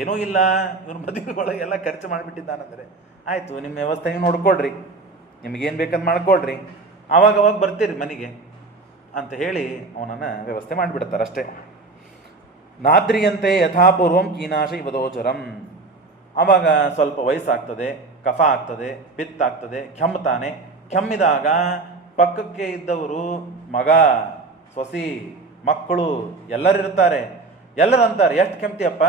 ಏನೂ ಇಲ್ಲ, ಇವನು ಮದುವೆ ಒಳಗೆ ಎಲ್ಲ ಖರ್ಚು ಮಾಡಿಬಿಟ್ಟಿದ್ದಾನಂದರೆ, ಆಯಿತು, ನಿಮ್ಮ ವ್ಯವಸ್ಥೆ ನೀವು ನೋಡ್ಕೊಳ್ರಿ, ನಿಮಗೇನು ಬೇಕಂತ ಮಾಡ್ಕೊಳ್ರಿ, ಆವಾಗ ಬರ್ತೀರಿ ಮನೆಗೆ ಅಂತ ಹೇಳಿ ಅವನನ್ನು ವ್ಯವಸ್ಥೆ ಮಾಡಿಬಿಡ್ತಾರೆ ಅಷ್ಟೇ. ನಾದ್ರಿಯಂತೆ ಯಥಾಪೂರ್ವಂ ಕೀನಾಶ ಇವದೋಚರಂ. ಆವಾಗ ಸ್ವಲ್ಪ ವಯಸ್ಸಾಗ್ತದೆ, ಕಫ ಆಗ್ತದೆ, ಪಿತ್ತ ಆಗ್ತದೆ, ಕೆಮ್ತಾನೆ. ಕೆಮ್ಮಿದಾಗ ಪಕ್ಕಕ್ಕೆ ಇದ್ದವರು, ಮಗ, ಸೊಸಿ, ಮಕ್ಕಳು ಎಲ್ಲರೂ ಇರ್ತಾರೆ. ಎಲ್ಲರೂ ಅಂತಾರೆ, ಎಷ್ಟು ಕೆಮ್ತಿಯಪ್ಪ,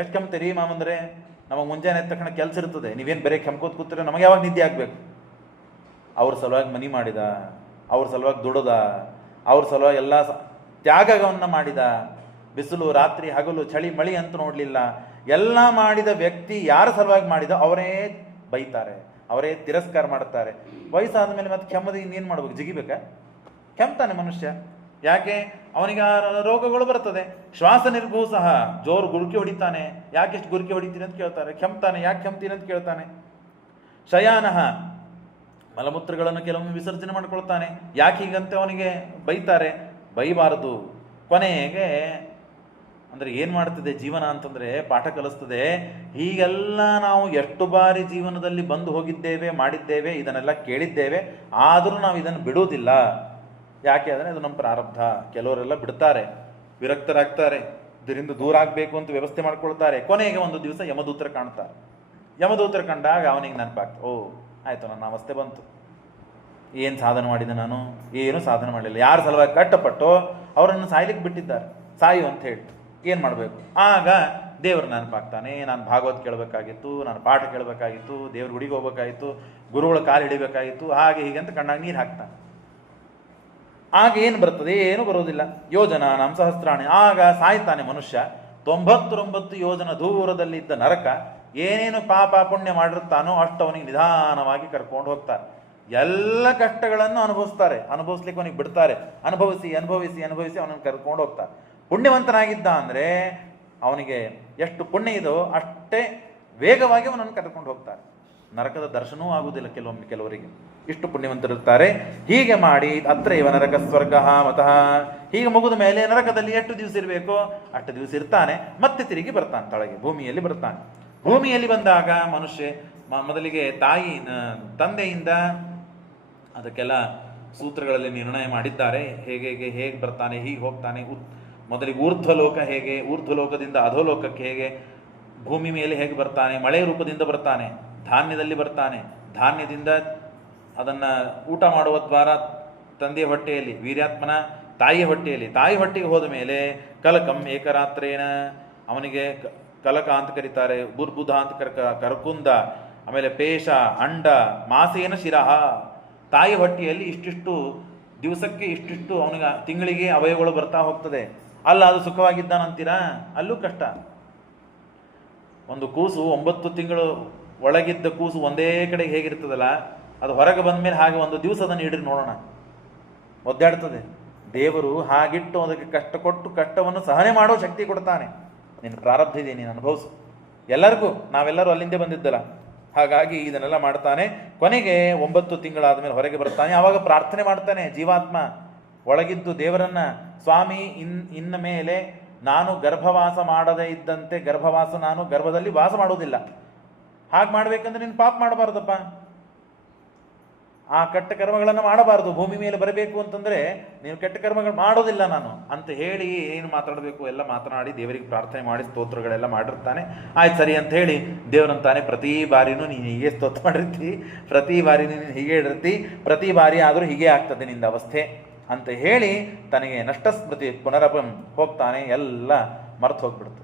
ಎಷ್ಟು ಕೆಮ್ತೀರಿ ಮಾಮಂದ್ರೆ? ನಮಗೆ ಮುಂಜಾನೆ ಎದ್ದ ತಕ್ಷಣ ಕೆಲಸ ಇರ್ತದೆ, ನೀವೇನು ಬರೀ ಕೆಮ್ಕೋತ ಕೂತ್ರೆ ನಮಗೆ ಯಾವಾಗ ನಿದ್ದೆ ಆಗಬೇಕು? ಅವ್ರ ಸಲುವಾಗಿ ಮನಿ ಮಾಡಿದ, ಅವ್ರ ಸಲುವಾಗಿ ದುಡದ, ಅವ್ರ ಸಲುವಾಗಿ ಎಲ್ಲ ತ್ಯಾಗವನ್ನು ಮಾಡಿದ. ಬಿಸಿಲು, ರಾತ್ರಿ, ಹಗಲು, ಚಳಿ, ಮಳಿ ಅಂತ ನೋಡಲಿಲ್ಲ. ಎಲ್ಲ ಮಾಡಿದ ವ್ಯಕ್ತಿ ಯಾರ ಸಲುವಾಗಿ ಮಾಡಿದ ಅವರೇ ಬೈತಾರೆ, ಅವರೇ ತಿರಸ್ಕಾರ ಮಾಡ್ತಾರೆ. ವಯಸ್ಸಾದ ಮೇಲೆ ಮತ್ತೆ ಕೆಮ್ಮದ ಇನ್ನೇನು ಮಾಡ್ಬೇಕು? ಜಿಗಿಬೇಕಾ? ಕೆಮ್ತಾನೆ ಮನುಷ್ಯ. ಯಾಕೆ? ಅವನಿಗೆ ಆ ರೋಗಗಳು ಬರ್ತದೆ. ಶ್ವಾಸ ನಿರ್ಭೂ ಸಹ ಜೋರು ಗುರುಕಿ ಹೊಡಿತಾನೆ. ಯಾಕೆ ಎಷ್ಟು ಗುರುಕಿ ಹೊಡಿತೀನಿ ಅಂತ ಕೇಳ್ತಾರೆ. ಕೆಮ್ತಾನೆ, ಯಾಕೆ ಕೆಮ್ತೀನಿ ಅಂತ ಕೇಳ್ತಾನೆ. ಶಯಾನಃ ಮಲಮೂತ್ರಗಳನ್ನು ಕೆಲವೊಮ್ಮೆ ವಿಸರ್ಜನೆ ಮಾಡ್ಕೊಳ್ತಾನೆ. ಯಾಕೆ ಹೀಗಂತೆ ಅವನಿಗೆ ಬೈತಾರೆ. ಬೈಬಾರದು. ಕೊನೆಗೆ ಅಂದರೆ ಏನು ಮಾಡ್ತದೆ ಜೀವನ ಅಂತಂದರೆ, ಪಾಠ ಕಲಿಸ್ತದೆ. ಹೀಗೆಲ್ಲ ನಾವು ಎಷ್ಟು ಬಾರಿ ಜೀವನದಲ್ಲಿ ಬಂದು ಹೋಗಿದ್ದೇವೆ, ಮಾಡಿದ್ದೇವೆ, ಇದನ್ನೆಲ್ಲ ಕೇಳಿದ್ದೇವೆ. ಆದರೂ ನಾವು ಇದನ್ನು ಬಿಡುವುದಿಲ್ಲ. ಯಾಕೆ ಅಂದರೆ ಅದು ನಮ್ಮ ಪ್ರಾರಬ್ಧ. ಕೆಲವರೆಲ್ಲ ಬಿಡ್ತಾರೆ, ವಿರಕ್ತರಾಗ್ತಾರೆ, ಇದರಿಂದ ದೂರ ಆಗಬೇಕು ಅಂತ ವ್ಯವಸ್ಥೆ ಮಾಡ್ಕೊಳ್ತಾರೆ. ಕೊನೆಗೆ ಒಂದು ದಿವಸ ಯಮದೂತರ ಕಾಣ್ತಾರೆ. ಯಮದೂತರ ಕಂಡಾಗ ಅವನಿಗೆ ನೆನಪಾಗ್ತದೆ, ಓ ಆಯಿತು, ನನ್ನ ಅವಸ್ಥೆ ಬಂತು. ಏನು ಸಾಧನೆ ಮಾಡಿದೆ ನಾನು? ಏನು ಸಾಧನೆ ಮಾಡಲಿಲ್ಲ. ಯಾರ ಸಲುವಾಗಿ ಕಷ್ಟಪಟ್ಟು ಅವರನ್ನು ಸಾಯ್ಲಿಕ್ಕೆ ಬಿಟ್ಟಿದ್ದಾರೆ, ಸಾಯು ಅಂತ ಹೇಳಿ ಏನು ಮಾಡಬೇಕು? ಆಗ ದೇವ್ರ ನೆನಪಾಗ್ತಾನೆ. ನಾನು ಭಾಗವತ್ ಕೇಳಬೇಕಾಗಿತ್ತು, ನಾನು ಪಾಠ ಕೇಳಬೇಕಾಗಿತ್ತು, ದೇವ್ರ ಗುಡಿಗೆ ಹೋಗ್ಬೇಕಾಗಿತ್ತು, ಗುರುಗಳ ಕಾಲು ಹಿಡಿಬೇಕಾಗಿತ್ತು, ಹಾಗೆ ಹೀಗೆ ಅಂತ ಕಣ್ಣಾಗ ನೀರು ಹಾಕ್ತಾನೆ. ಆಗ ಏನು ಬರ್ತದೆ? ಏನು ಬರೋದಿಲ್ಲ. ಯೋಜನ ನಮ್ಮ ಸಹಸ್ರಾಣಿ. ಆಗ ಸಾಯ್ತಾನೆ ಮನುಷ್ಯ. 99 ಯೋಜನ ದೂರದಲ್ಲಿದ್ದ ನರಕ, ಏನೇನು ಪಾಪ ಪುಣ್ಯ ಮಾಡಿರ್ತಾನೋ ಅಷ್ಟು ಅವನಿಗೆ ನಿಧಾನವಾಗಿ ಕರ್ಕೊಂಡು ಹೋಗ್ತಾರೆ. ಎಲ್ಲ ಕಷ್ಟಗಳನ್ನು ಅನುಭವಿಸ್ಲಿಕ್ಕೆ ಅವನಿಗೆ ಬಿಡ್ತಾರೆ. ಅನುಭವಿಸಿ ಅವನನ್ನು ಕರ್ಕೊಂಡು ಹೋಗ್ತಾರೆ. ಪುಣ್ಯವಂತನಾಗಿದ್ದ ಅಂದರೆ ಅವನಿಗೆ ಎಷ್ಟು ಪುಣ್ಯ ಇದೋ ಅಷ್ಟೇ ವೇಗವಾಗಿ ಅವನನ್ನು ಕರ್ಕೊಂಡು ಹೋಗ್ತಾರೆ. ನರಕದ ದರ್ಶನವೂ ಆಗುವುದಿಲ್ಲ ಕೆಲವರಿಗೆ, ಇಷ್ಟು ಪುಣ್ಯವಂತರಿರ್ತಾರೆ. ಹೀಗೆ ಮಾಡಿ ಅತ್ರ ಇವ ನರಕ ಸ್ವರ್ಗ ಮತಃ. ಹೀಗೆ ಮುಗಿದ ಮೇಲೆ ನರಕದಲ್ಲಿ ಎಷ್ಟು ದಿವಸ ಇರಬೇಕೋ ಅಷ್ಟು ದಿವಸ ಇರ್ತಾನೆ. ಮತ್ತೆ ತಿರುಗಿ ಬರ್ತಾನೆ ತಳಗೆ, ಭೂಮಿಯಲ್ಲಿ ಬರ್ತಾನೆ. ಭೂಮಿಯಲ್ಲಿ ಬಂದಾಗ ಮನುಷ್ಯ ಮೊದಲಿಗೆ ತಂದೆಯಿಂದ ಅದಕ್ಕೆಲ್ಲ ಸೂತ್ರಗಳಲ್ಲಿ ನಿರ್ಣಯ ಮಾಡಿದ್ದಾರೆ. ಹೇಗೆ ಬರ್ತಾನೆ, ಹೀಗೆ ಹೋಗ್ತಾನೆ. ಮೊದಲಿಗೆ ಊರ್ಧ್ವಲೋಕ ಹೇಗೆ, ಊರ್ಧ್ವಲೋಕದಿಂದ ಅಧೋಲೋಕಕ್ಕೆ ಹೇಗೆ, ಭೂಮಿ ಮೇಲೆ ಹೇಗೆ ಬರ್ತಾನೆ, ಮಳೆ ರೂಪದಿಂದ ಬರ್ತಾನೆ, ಧಾನ್ಯದಲ್ಲಿ ಬರ್ತಾನೆ, ಧಾನ್ಯದಿಂದ ಅದನ್ನು ಊಟ ಮಾಡುವ ದ್ವಾರ ತಂದೆಯ ಹೊಟ್ಟೆಯಲ್ಲಿ, ವೀರ್ಯಾತ್ಮನ ತಾಯಿಯ ಹೊಟ್ಟೆಯಲ್ಲಿ, ತಾಯಿ ಹೊಟ್ಟೆಗೆ ಹೋದ ಮೇಲೆ ಕಲಕಂ ಏಕರಾತ್ರೇನ, ಅವನಿಗೆ ಕಲಕ ಅಂತ ಕರೀತಾರೆ, ಬುರ್ಬುಧ ಅಂತ ಕರ್ಕುಂದ, ಆಮೇಲೆ ಪೇಶ, ಅಂಡ, ಮಾಸೇನ ಶಿರಹ. ತಾಯಿ ಹೊಟ್ಟೆಯಲ್ಲಿ ಇಷ್ಟಿಷ್ಟು ದಿವಸಕ್ಕೆ ಇಷ್ಟಿಷ್ಟು ಅವನಿಗೆ ತಿಂಗಳಿಗೆ ಅವಯವಗಳು ಬರ್ತಾ ಹೋಗ್ತದೆ. ಅಲ್ಲ ಅದು ಸುಖವಾಗಿದ್ದಾನಂತೀರಾ? ಅಲ್ಲೂ ಕಷ್ಟ. ಒಂದು ಕೂಸು 9 ತಿಂಗಳು ಒಳಗಿದ್ದ ಕೂಸು ಒಂದೇ ಕಡೆಗೆ ಹೇಗಿರ್ತದಲ್ಲ, ಅದು ಹೊರಗೆ ಬಂದ ಮೇಲೆ ಹಾಗೆ ಒಂದು ದಿವಸ ಅದನ್ನು ಇಡ್ರಿ ನೋಡೋಣ, ಒದ್ದಾಡ್ತದೆ. ದೇವರು ಹಾಗಿಟ್ಟು ಅದಕ್ಕೆ ಕಷ್ಟ ಕೊಟ್ಟು ಕಷ್ಟವನ್ನು ಸಹನೆ ಮಾಡೋ ಶಕ್ತಿ ಕೊಡ್ತಾನೆ. ನಿನ್ನ ಪ್ರಾರಬ್ಧ ಇದೆ, ನೀನು ಅನುಭವಿಸು. ಎಲ್ಲರಿಗೂ, ನಾವೆಲ್ಲರೂ ಅಲ್ಲಿಂದೇ ಬಂದಿದ್ದಲ್ಲ, ಹಾಗಾಗಿ ಇದನ್ನೆಲ್ಲ ಮಾಡ್ತಾನೆ. ಕೊನೆಗೆ 9 ತಿಂಗಳಾದ ಮೇಲೆ ಹೊರಗೆ ಬರ್ತಾನೆ. ಆವಾಗ ಪ್ರಾರ್ಥನೆ ಮಾಡ್ತಾನೆ ಜೀವಾತ್ಮ ಒಳಗಿದ್ದು ದೇವರನ್ನ, ಸ್ವಾಮಿ ಇನ್ನ ಮೇಲೆ ನಾನು ಗರ್ಭವಾಸ ಮಾಡದೇ ಇದ್ದಂತೆ ನಾನು ಗರ್ಭದಲ್ಲಿ ವಾಸ ಮಾಡೋದಿಲ್ಲ. ಹಾಗೆ ಮಾಡ್ಬೇಕಂದ್ರೆ ನೀನು ಪಾಪ ಮಾಡಬಾರ್ದಪ್ಪ. ಆ ಕೆಟ್ಟ ಕರ್ಮಗಳನ್ನು ಮಾಡಬಾರದು, ಭೂಮಿ ಮೇಲೆ ಬರಬೇಕು ಅಂತಂದರೆ ನೀವು ಕೆಟ್ಟ ಕರ್ಮಗಳು ಮಾಡೋದಿಲ್ಲ ನಾನು ಅಂತ ಹೇಳಿ ಏನು ಮಾತಾಡಬೇಕು ಎಲ್ಲ ಮಾತನಾಡಿ ದೇವರಿಗೆ ಪ್ರಾರ್ಥನೆ ಮಾಡಿ ಸ್ತೋತ್ರಗಳೆಲ್ಲ ಮಾಡಿರ್ತಾನೆ. ಆಯ್ತು ಸರಿ ಅಂತ ಹೇಳಿ ದೇವರಂತಾನೆ ಪ್ರತಿ ಬಾರಿನೂ ನೀನು ಹೀಗೆ ಸ್ತೋತ್ರ ಮಾಡಿರ್ತಿ, ಪ್ರತಿ ಬಾರಿನೂ ನೀನು ಹೀಗೆ ಇಡಿರ್ತಿ, ಪ್ರತಿ ಬಾರಿ ಆದರೂ ಹೀಗೆ ಆಗ್ತದೆ ನಿಂದ ಅವಸ್ಥೆ ಅಂತ ಹೇಳಿ ತನಗೆ ನಷ್ಟ ಸ್ಮೃತಿ ಪುನರಪಂ ಹೋಗ್ತಾನೆ, ಎಲ್ಲ ಮರೆತು ಹೋಗ್ಬಿಡ್ತು.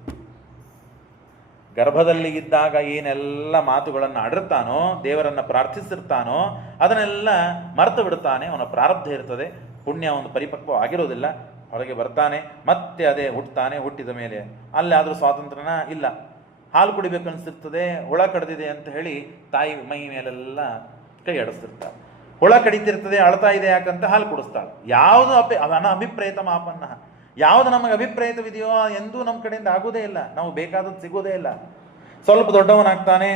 ಗರ್ಭದಲ್ಲಿ ಇದ್ದಾಗ ಏನೆಲ್ಲ ಮಾತುಗಳನ್ನು ಆಡಿರ್ತಾನೋ, ದೇವರನ್ನು ಪ್ರಾರ್ಥಿಸಿರ್ತಾನೋ ಅದನ್ನೆಲ್ಲ ಮರೆತು ಬಿಡ್ತಾನೆ. ಅವನ ಪ್ರಾರಬ್ಧ ಇರ್ತದೆ, ಪುಣ್ಯ ಒಂದು ಪರಿಪಕ್ವ ಆಗಿರೋದಿಲ್ಲ. ಹೊರಗೆ ಬರ್ತಾನೆ, ಮತ್ತೆ ಅದೇ ಹುಟ್ಟುತ್ತಾನೆ. ಹುಟ್ಟಿದ ಮೇಲೆ ಅಲ್ಲಾದರೂ ಸ್ವಾತಂತ್ರ್ಯನ ಇಲ್ಲ, ಹಾಲು ಕುಡಿಬೇಕು ಅನಿಸ್ತಿರ್ತದೆ, ಹುಳ ಕಡ್ದಿದೆ ಅಂತ ಹೇಳಿ ತಾಯಿ ಮೈ ಮೇಲೆಲ್ಲ ಕೈ ಆಡಿಸ್ತಿರ್ತಾಳೆ. ಹುಳ ಕಡಿತಿರ್ತದೆ, ಅಳ್ತಾ ಇದೆ ಯಾಕಂತ ಹಾಲು ಕುಡಿಸ್ತಾಳೆ. ಯಾವುದು ಅಭಿಪ್ರೇತ ಮಾಪನ್ನ, ಯಾವುದು ನಮಗೆ ಅಭಿಪ್ರೇತವಿದೆಯೋ ಎಂದೂ ನಮ್ಮ ಕಡೆಯಿಂದ ಆಗೋದೇ ಇಲ್ಲ, ನಾವು ಬೇಕಾದದ್ದು ಸಿಗೋದೇ ಇಲ್ಲ. ಸ್ವಲ್ಪ ದೊಡ್ಡವನಾಗ್ತಾನೆ,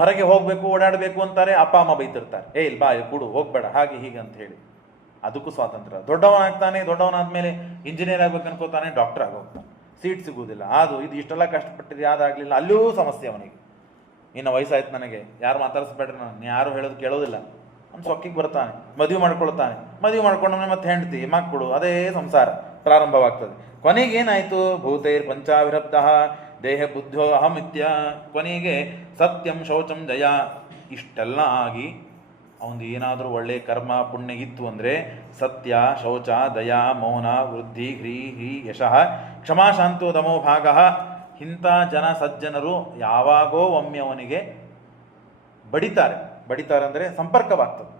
ಹೊರಗೆ ಹೋಗಬೇಕು ಓಡಾಡಬೇಕು ಅಂತಾರೆ, ಅಪ್ಪ ಅಮ್ಮ ಬೈತಿರ್ತಾರೆ, ಇಲ್ಲಿ ಬಾ ಕೊಡು ಹೋಗ್ಬೇಡ ಹಾಗೆ ಹೀಗೆ ಅಂತ ಹೇಳಿ, ಅದಕ್ಕೂ ಸ್ವಾತಂತ್ರ್ಯ. ದೊಡ್ಡವನಾಗ್ತಾನೆ, ದೊಡ್ಡವನಾದ್ಮೇಲೆ ಇಂಜಿನಿಯರ್ ಆಗ್ಬೇಕು ಅನ್ಕೋತಾನೆ, ಡಾಕ್ಟರ್ ಆಗೋಗ್ತಾನೆ, ಸೀಟ್ ಸಿಗುವುದಿಲ್ಲ, ಅದು ಇದು ಇಷ್ಟೆಲ್ಲ ಕಷ್ಟಪಟ್ಟಿದೆ, ಯಾವ್ದಾಗ್ಲಿಲ್ಲ, ಅಲ್ಲೂ ಸಮಸ್ಯೆ ಅವನಿಗೆ. ಇನ್ನು ವಯಸ್ಸಾಯ್ತು ನನಗೆ, ಯಾರು ಮಾತಾಡಿಸ್ಬೇಡ್ರಿ, ನಾನು ಯಾರು ಹೇಳೋದು ಕೇಳೋದಿಲ್ಲ, ಅವ್ನು ಸೊಕ್ಕಿಗೆ ಬರ್ತಾನೆ, ಮದುವೆ ಮಾಡ್ಕೊಳ್ತಾನೆ. ಮದುವೆ ಮಾಡ್ಕೊಂಡ್ರೆ ಮತ್ತೆ ಹೆಂಡತಿ ಮಕ್ಕಳು, ಅದೇ ಸಂಸಾರ ಪ್ರಾರಂಭವಾಗ್ತದೆ. ಕೊನೆಗೇನಾಯಿತು? ಭೂತೈರ್ ಪಂಚಾವಿರಬ್ಧ ದೇಹ ಬುದ್ಧೋ ಅಹಮಿತ್ಯ. ಕೊನೆಗೆ ಸತ್ಯಂ ಶೌಚಂ ಜಯ ಇಷ್ಟೆಲ್ಲ ಆಗಿ ಅವನು ಏನಾದರೂ ಒಳ್ಳೆ ಕರ್ಮ ಪುಣ್ಯ ಇತ್ತು ಅಂದರೆ ಸತ್ಯ, ಶೌಚ, ದಯಾ, ಮೌನ, ವೃದ್ಧಿ, ಹ್ರೀ ಯಶಃ, ಕ್ಷಮಾಶಾಂತೋ ದಮೋ ಭಾಗ. ಇಂಥ ಜನ ಸಜ್ಜನರು ಯಾವಾಗೋ ಒಮ್ಮೆ ಅವನಿಗೆ ಬಡಿತಾರೆ ಅಂದರೆ ಸಂಪರ್ಕವಾಗ್ತದೆ.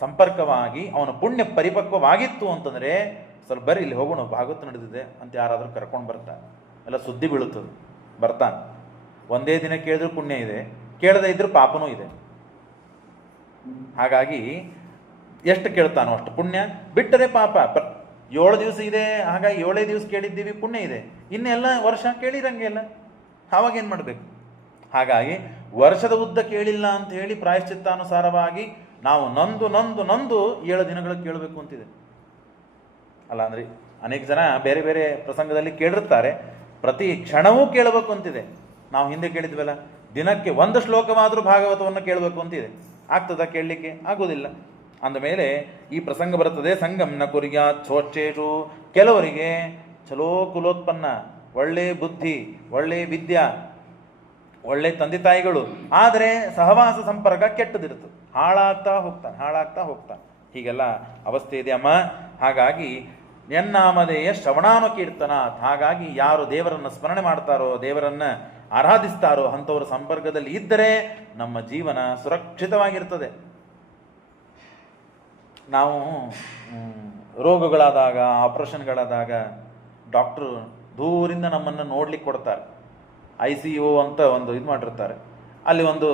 ಸಂಪರ್ಕವಾಗಿ ಅವನ ಪುಣ್ಯ ಪರಿಪಕ್ವವಾಗಿತ್ತು ಅಂತಂದರೆ ಸ್ವಲ್ಪ ಬರೀ ಇಲ್ಲಿ ಹೋಗೋಣ, ಭಾಗವತ ನಡೆದಿದೆ ಅಂತ ಯಾರಾದರೂ ಕರ್ಕೊಂಡು ಬರ್ತಾರೆ, ಎಲ್ಲ ಸುದ್ದಿ ಬೀಳುತ್ತದೆ, ಬರ್ತಾನೆ. ಒಂದೇ ದಿನ ಕೇಳಿದ್ರೂ ಪುಣ್ಯ ಇದೆ, ಕೇಳದೇ ಇದ್ರೂ ಪಾಪನೂ ಇದೆ. ಹಾಗಾಗಿ ಎಷ್ಟು ಕೇಳ್ತಾನೋ ಅಷ್ಟು ಪುಣ್ಯ, ಬಿಟ್ಟರೆ ಪಾಪ. 7 ದಿವಸ ಇದೆ, ಹಾಗಾಗಿ 7 ದಿವಸ ಕೇಳಿದ್ದೀವಿ, ಪುಣ್ಯ ಇದೆ. ಇನ್ನೆಲ್ಲ ವರ್ಷ ಕೇಳಿರಂಗೆ ಎಲ್ಲ, ಆವಾಗೇನು ಮಾಡಬೇಕು? ಹಾಗಾಗಿ ವರ್ಷದ ಉದ್ದ ಕೇಳಿಲ್ಲ ಅಂತ ಹೇಳಿ ಪ್ರಾಯಶ್ಚಿತ್ತಾನುಸಾರವಾಗಿ ನಾವು ನೊಂದು 7 ದಿನಗಳು ಕೇಳಬೇಕು ಅಂತಿದೆ. ಅಲ್ಲ ಅಂದರೆ ಅನೇಕ ಜನ ಬೇರೆ ಬೇರೆ ಪ್ರಸಂಗದಲ್ಲಿ ಕೇಳಿರ್ತಾರೆ, ಪ್ರತಿ ಕ್ಷಣವೂ ಕೇಳಬೇಕು ಅಂತಿದೆ. ನಾವು ಹಿಂದೆ ಕೇಳಿದ್ವಲ್ಲ, ದಿನಕ್ಕೆ 1 ಶ್ಲೋಕವಾದರೂ ಭಾಗವತವನ್ನು ಕೇಳಬೇಕು ಅಂತಿದೆ. ಆಗ್ತದ? ಕೇಳಲಿಕ್ಕೆ ಆಗೋದಿಲ್ಲ. ಅಂದಮೇಲೆ ಈ ಪ್ರಸಂಗ ಬರುತ್ತದೆ, ಸಂಗಮ್ ನ ಕುರ್ಯಾತ್ ಛೋಚ್ಚೇಷು. ಕೆಲವರಿಗೆ ಚಲೋ ಕುಲೋತ್ಪನ್ನ, ಒಳ್ಳೆ ಬುದ್ಧಿ, ಒಳ್ಳೆ ವಿದ್ಯಾ, ಒಳ್ಳೆ ತಂದೆ ತಾಯಿಗಳು, ಆದರೆ ಸಹವಾಸ ಸಂಪರ್ಕ ಕೆಟ್ಟದಿರ್ತದೆ, ಹಾಳಾಗ್ತಾ ಹೋಗ್ತಾನೆ. ಹೀಗೆಲ್ಲ ಅವಸ್ಥೆ ಇದೆ ಅಮ್ಮ. ಹಾಗಾಗಿ ಎನ್ನಾಮಧೇಯ ಶ್ರವಣಾನು ಕೀರ್ತನಾತ್. ಹಾಗಾಗಿ ಯಾರು ದೇವರನ್ನು ಸ್ಮರಣೆ ಮಾಡ್ತಾರೋ, ದೇವರನ್ನು ಆರಾಧಿಸ್ತಾರೋ ಅಂಥವ್ರ ಸಂಪರ್ಕದಲ್ಲಿ ಇದ್ದರೆ ನಮ್ಮ ಜೀವನ ಸುರಕ್ಷಿತವಾಗಿರ್ತದೆ. ನಾವು ರೋಗಗಳಾದಾಗ, ಆಪರೇಷನ್ಗಳಾದಾಗ ಡಾಕ್ಟ್ರು ದೂರಿಂದ ನಮ್ಮನ್ನು ನೋಡ್ಲಿಕ್ಕೆ ಕೊಡ್ತಾರೆ. ICU ಅಂತ ಒಂದು ಇದು ಮಾಡಿರ್ತಾರೆ, ಅಲ್ಲಿ ಒಂದು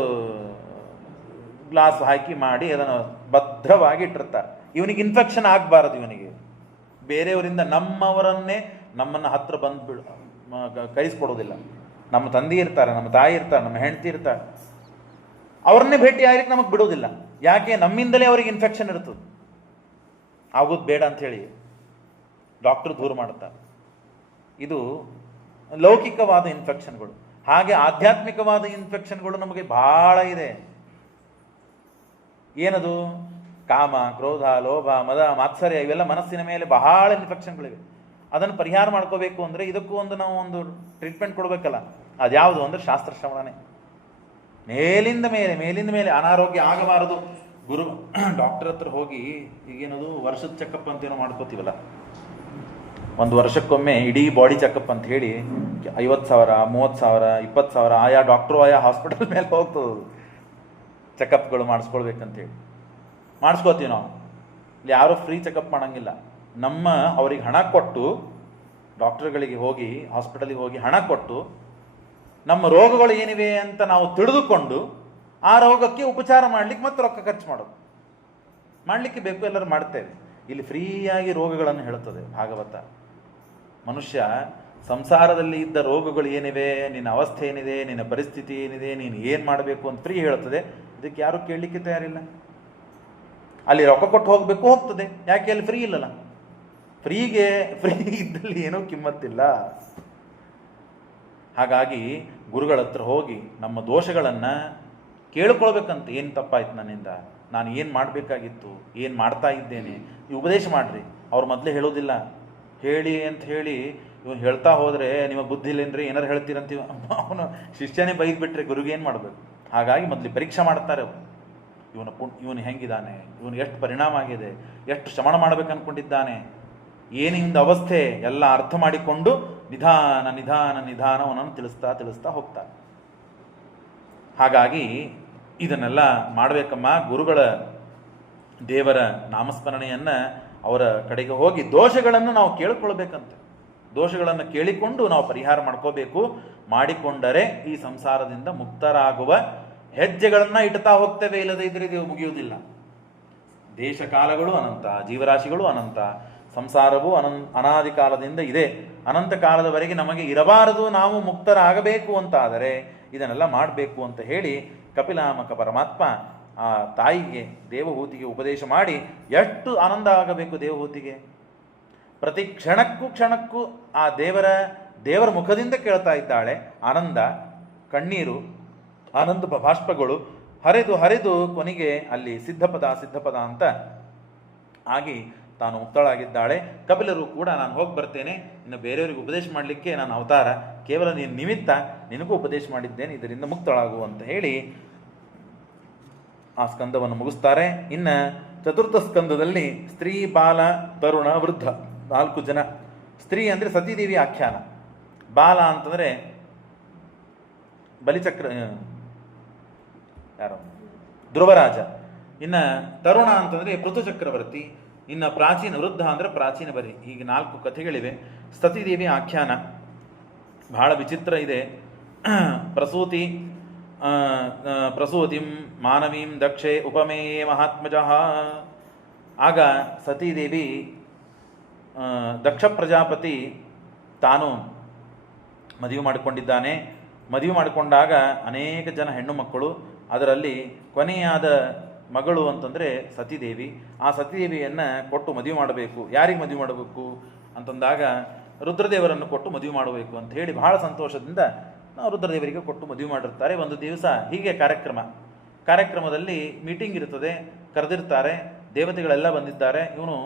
ಗ್ಲಾಸ್ ಹಾಕಿ ಮಾಡಿ ಅದನ್ನು ಭದ್ರವಾಗಿ ಇಟ್ಟಿರ್ತಾರೆ. ಇವನಿಗೆ ಇನ್ಫೆಕ್ಷನ್ ಆಗಬಾರದು, ಇವನಿಗೆ ಬೇರೆಯವರಿಂದ ನಮ್ಮವರನ್ನೇ ನಮ್ಮನ್ನು ಹತ್ರ ಬಂದು ಕಳಿಸ್ಕೊಡೋದಿಲ್ಲ. ನಮ್ಮ ತಂದೆ ಇರ್ತಾರೆ, ನಮ್ಮ ತಾಯಿ ಇರ್ತಾರೆ, ನಮ್ಮ ಹೆಂಡತಿ ಇರ್ತಾರೆ, ಅವ್ರನ್ನೇ ಭೇಟಿ ಆಗಲಿಕ್ಕೆ ನಮಗೆ ಬಿಡೋದಿಲ್ಲ. ಯಾಕೆ? ನಮ್ಮಿಂದಲೇ ಅವರಿಗೆ ಇನ್ಫೆಕ್ಷನ್ ಇರ್ತದೆ, ಆಗೋದು ಬೇಡ ಅಂಥೇಳಿ ಡಾಕ್ಟ್ರು ದೂರ ಮಾಡ್ತಾರೆ. ಇದು ಲೌಕಿಕವಾದ ಇನ್ಫೆಕ್ಷನ್ಗಳು. ಹಾಗೆ ಆಧ್ಯಾತ್ಮಿಕವಾದ ಇನ್ಫೆಕ್ಷನ್ಗಳು ನಮಗೆ ಬಹಳ ಇದೆ. ಏನದು? ಕಾಮ, ಕ್ರೋಧ, ಲೋಭ, ಮದ, ಮಾತ್ಸರ್ಯ, ಇವೆಲ್ಲ ಮನಸ್ಸಿನ ಮೇಲೆ ಬಹಳ ಇನ್ಫೆಕ್ಷನ್ಗಳಿವೆ. ಅದನ್ನು ಪರಿಹಾರ ಮಾಡ್ಕೋಬೇಕು ಅಂದರೆ ಇದಕ್ಕೂ ನಾವು ಒಂದು ಟ್ರೀಟ್ಮೆಂಟ್ ಕೊಡಬೇಕಲ್ಲ. ಅದ್ಯಾವುದು ಅಂದರೆ ಶಾಸ್ತ್ರ ಶ್ರವಣನೆ. ಮೇಲಿಂದ ಮೇಲೆ ಅನಾರೋಗ್ಯ ಆಗಬಾರದು. ಗುರು ಡಾಕ್ಟರ್ ಹತ್ರ ಹೋಗಿ ಈಗೇನದು ವರ್ಷದ ಚೆಕಪ್ ಅಂತೇನೋ ಮಾಡ್ಕೋತೀವಲ್ಲ, 1 ವರ್ಷಕ್ಕೊಮ್ಮೆ ಇಡೀ ಬಾಡಿ ಚೆಕಪ್ ಅಂತ ಹೇಳಿ 50,000, 30,000, 20,000 ಆಯಾ ಡಾಕ್ಟ್ರು ಆಯಾ ಹಾಸ್ಪಿಟಲ್ ಮೇಲೆ ಹೋಗ್ತದೆ. ಚೆಕಪ್ಗಳು ಮಾಡಿಸ್ಕೊಳ್ಬೇಕಂತೇಳಿ ಮಾಡಿಸ್ಕೋತೀವಿ ನಾವು. ಇಲ್ಲಿ ಯಾರೂ ಫ್ರೀ ಚೆಕಪ್ ಮಾಡೋಂಗಿಲ್ಲ. ಅವ್ರಿಗೆ ಹಣ ಕೊಟ್ಟು, ಡಾಕ್ಟರ್ಗಳಿಗೆ ಹೋಗಿ, ಹಾಸ್ಪಿಟಲಿಗೆ ಹೋಗಿ ಹಣ ಕೊಟ್ಟು ನಮ್ಮ ರೋಗಗಳು ಏನಿವೆ ಅಂತ ನಾವು ತಿಳಿದುಕೊಂಡು ಆ ರೋಗಕ್ಕೆ ಉಪಚಾರ ಮಾಡಲಿಕ್ಕೆ ಮತ್ತೆ ರೊಕ್ಕ ಖರ್ಚು ಮಾಡಲಿಕ್ಕೆ ಬೇಕು, ಎಲ್ಲರೂ ಮಾಡ್ತೇವೆ. ಇಲ್ಲಿ ಫ್ರೀಯಾಗಿ ರೋಗಗಳನ್ನು ಹೇಳುತ್ತದೆ ಭಾಗವತ. ಮನುಷ್ಯ ಸಂಸಾರದಲ್ಲಿ ಇದ್ದ ರೋಗಗಳು ಏನಿವೆ, ನಿನ್ನ ಅವಸ್ಥೆ ಏನಿದೆ, ನಿನ್ನ ಪರಿಸ್ಥಿತಿ ಏನಿದೆ, ನೀನು ಏನು ಮಾಡಬೇಕು ಅಂತ ಫ್ರೀ ಹೇಳ್ತದೆ. ಇದಕ್ಕೆ ಯಾರೂ ಕೇಳಲಿಕ್ಕೆ ತಯಾರಿಲ್ಲ. ಅಲ್ಲಿ ರೊಕ್ಕ ಕೊಟ್ಟು ಹೋಗ್ತದೆ. ಯಾಕೆ? ಅಲ್ಲಿ ಫ್ರೀ ಇಲ್ಲಲ್ಲ. ಫ್ರೀ ಇದ್ದಲ್ಲಿ ಏನೂ ಕಿಮ್ಮತ್ತಿಲ್ಲ. ಹಾಗಾಗಿ ಗುರುಗಳ ಹತ್ರ ಹೋಗಿ ನಮ್ಮ ದೋಷಗಳನ್ನು ಕೇಳ್ಕೊಳ್ಬೇಕಂತ, ಏನು ತಪ್ಪಾಯ್ತು ನನ್ನಿಂದ, ನಾನು ಏನು ಮಾಡಬೇಕಾಗಿತ್ತು, ಏನು ಮಾಡ್ತಾ ಇದ್ದೇನೆ, ಈ ಉಪದೇಶ ಮಾಡಿರಿ. ಅವ್ರು ಮೊದಲೇ ಹೇಳೋದಿಲ್ಲ. ಹೇಳಿ ಅಂತ ಹೇಳಿ ಇವನು ಹೇಳ್ತಾ ಹೋದರೆ ನಿಮಗೆ ಬುದ್ಧಿ ಇಲ್ಲೇನ್ರಿ ಏನಾರು ಹೇಳ್ತೀರಂತೀವಿ, ಅವನು ಶಿಷ್ಯನೇ ಬೈದ್ಬಿಟ್ರೆ ಗುರುಗೆ ಏನು ಮಾಡಬೇಕು. ಹಾಗಾಗಿ ಮೊದಲು ಪರೀಕ್ಷೆ ಮಾಡ್ತಾರೆ ಅವರು. ಇವನು ಹೆಂಗಿದ್ದಾನೆ, ಇವನು ಎಷ್ಟು ಪರಿಣಾಮ ಆಗಿದೆ, ಎಷ್ಟು ಶ್ರಮಣ ಮಾಡ್ಬೇಕು ಅಂದ್ಕೊಂಡಿದ್ದಾನೆ, ಏನಿಂದ ಅವಸ್ಥೆ ಎಲ್ಲ ಅರ್ಥ ಮಾಡಿಕೊಂಡು ನಿಧಾನ ನಿಧಾನ ನಿಧಾನವನನ್ನು ತಿಳಿಸ್ತಾ ಹೋಗ್ತಾರೆ. ಹಾಗಾಗಿ ಇದನ್ನೆಲ್ಲ ಮಾಡಬೇಕಮ್ಮ. ಗುರುಗಳ ದೇವರ ನಾಮಸ್ಮರಣೆಯನ್ನು ಅವರ ಕಡೆಗೆ ಹೋಗಿ ದೋಷಗಳನ್ನು ನಾವು ಕೇಳಿಕೊಳ್ಬೇಕಂತೆ. ದೋಷಗಳನ್ನು ಕೇಳಿಕೊಂಡು ನಾವು ಪರಿಹಾರ ಮಾಡ್ಕೋಬೇಕು. ಮಾಡಿಕೊಂಡರೆ ಈ ಸಂಸಾರದಿಂದ ಮುಕ್ತರಾಗುವ ಹೆಜ್ಜೆಗಳನ್ನು ಇಡ್ತಾ ಹೋಗ್ತೇವೆ. ಇಲ್ಲದೆ ಇದ್ರೆ ಇದು ಮುಗಿಯುವುದಿಲ್ಲ. ದೇಶ ಕಾಲಗಳು ಅನಂತ, ಜೀವರಾಶಿಗಳು ಅನಂತ, ಸಂಸಾರವು ಅನಾದಿ ಕಾಲದಿಂದ ಇದೆ. ಅನಂತ ಕಾಲದವರೆಗೆ ನಮಗೆ ಇರಬಾರದು. ನಾವು ಮುಕ್ತರಾಗಬೇಕು ಅಂತಾದರೆ ಇದನ್ನೆಲ್ಲ ಮಾಡಬೇಕು ಅಂತ ಹೇಳಿ ಕಪಿಲಾಮಕ ಪರಮಾತ್ಮ ಆ ತಾಯಿಗೆ ದೇವಹೂತಿಗೆ ಉಪದೇಶ ಮಾಡಿ ಎಷ್ಟು ಆನಂದ ಆಗಬೇಕು ದೇವಹೂತಿಗೆ. ಪ್ರತಿ ಕ್ಷಣಕ್ಕೂ ಆ ದೇವರ ಮುಖದಿಂದ ಕೇಳ್ತಾ ಇದ್ದಾಳೆ. ಆನಂದ, ಕಣ್ಣೀರು, ಆನಂದ ಬಾಷ್ಪಗಳು ಹರಿದು ಕೊನೆಗೆ ಅಲ್ಲಿ ಸಿದ್ಧಪದ ಅಂತ ಆಗಿ ತಾನು ಮುಕ್ತಳಾಗಿದ್ದಾಳೆ. ಕಪಿಲರು ಕೂಡ ನಾನು ಹೋಗಿ ಬರ್ತೇನೆ, ಇನ್ನು ಬೇರೆಯವರಿಗೆ ಉಪದೇಶ ಮಾಡಲಿಕ್ಕೆ ನಾನು ಅವತಾರ, ಕೇವಲ ನೀನು ನಿಮಿತ್ತ, ನಿನಗೂ ಉಪದೇಶ ಮಾಡಿದ್ದೇನೆ, ಇದರಿಂದ ಮುಕ್ತಳಾಗು ಅಂತ ಹೇಳಿ ಆ ಸ್ಕಂದವನ್ನು ಮುಗಿಸ್ತಾರೆ. ಇನ್ನು ಚತುರ್ಥ ಸ್ಕಂದದಲ್ಲಿ ಸ್ತ್ರೀ, ಬಾಲ, ತರುಣ, ವೃದ್ಧ 4 ಜನ. ಸ್ತ್ರೀ ಅಂದರೆ ಸತೀದೇವಿ ಆಖ್ಯಾನ, ಬಾಲ ಅಂತಂದರೆ ಬಲಿಚಕ್ರ ಯಾರು ಧ್ರುವರಾಜ, ಇನ್ನು ತರುಣ ಅಂತಂದರೆ ಪೃಥು ಚಕ್ರವರ್ತಿ, ಇನ್ನು ಪ್ರಾಚೀನ ವೃದ್ಧ ಅಂದರೆ ಪ್ರಾಚೀನ ಬರಿ. ಹೀಗೆ 4 ಕಥೆಗಳಿವೆ. ಸತೀದೇವಿ ಆಖ್ಯಾನ ಬಹಳ ವಿಚಿತ್ರ ಇದೆ. ಪ್ರಸೂತಿಂ ಮಾನವೀಂ ದಕ್ಷೆ ಉಪಮೇಯೇ ಮಹಾತ್ಮಜಃ. ಆಗ ಸತೀದೇವಿ ದಕ್ಷ ಪ್ರಜಾಪತಿ ತಾನು ಮದುವೆ ಮಾಡಿಕೊಂಡಿದ್ದಾನೆ. ಮದುವೆ ಮಾಡಿಕೊಂಡಾಗ ಅನೇಕ ಜನ ಹೆಣ್ಣು ಮಕ್ಕಳು, ಅದರಲ್ಲಿ ಕೊನೆಯಾದ ಮಗಳು ಅಂತಂದರೆ ಸತೀದೇವಿ. ಆ ಸತೀದೇವಿಯನ್ನು ಕೊಟ್ಟು ಮದುವೆ ಮಾಡಬೇಕು. ಯಾರಿಗೆ ಮದುವೆ ಮಾಡಬೇಕು ಅಂತಂದಾಗ ರುದ್ರದೇವರನ್ನು ಕೊಟ್ಟು ಮದುವೆ ಮಾಡಬೇಕು ಅಂತ ಹೇಳಿ ಬಹಳ ಸಂತೋಷದಿಂದ ರುದ್ರದೇವರಿಗೆ ಕೊಟ್ಟು ಮದುವೆ ಮಾಡಿರ್ತಾರೆ. ಒಂದು ದಿವಸ ಹೀಗೆ ಕಾರ್ಯಕ್ರಮದಲ್ಲಿ ಮೀಟಿಂಗ್ ಇರ್ತದೆ, ಕರೆದಿರ್ತಾರೆ, ದೇವತೆಗಳೆಲ್ಲ ಬಂದಿದ್ದಾರೆ. ಇವನು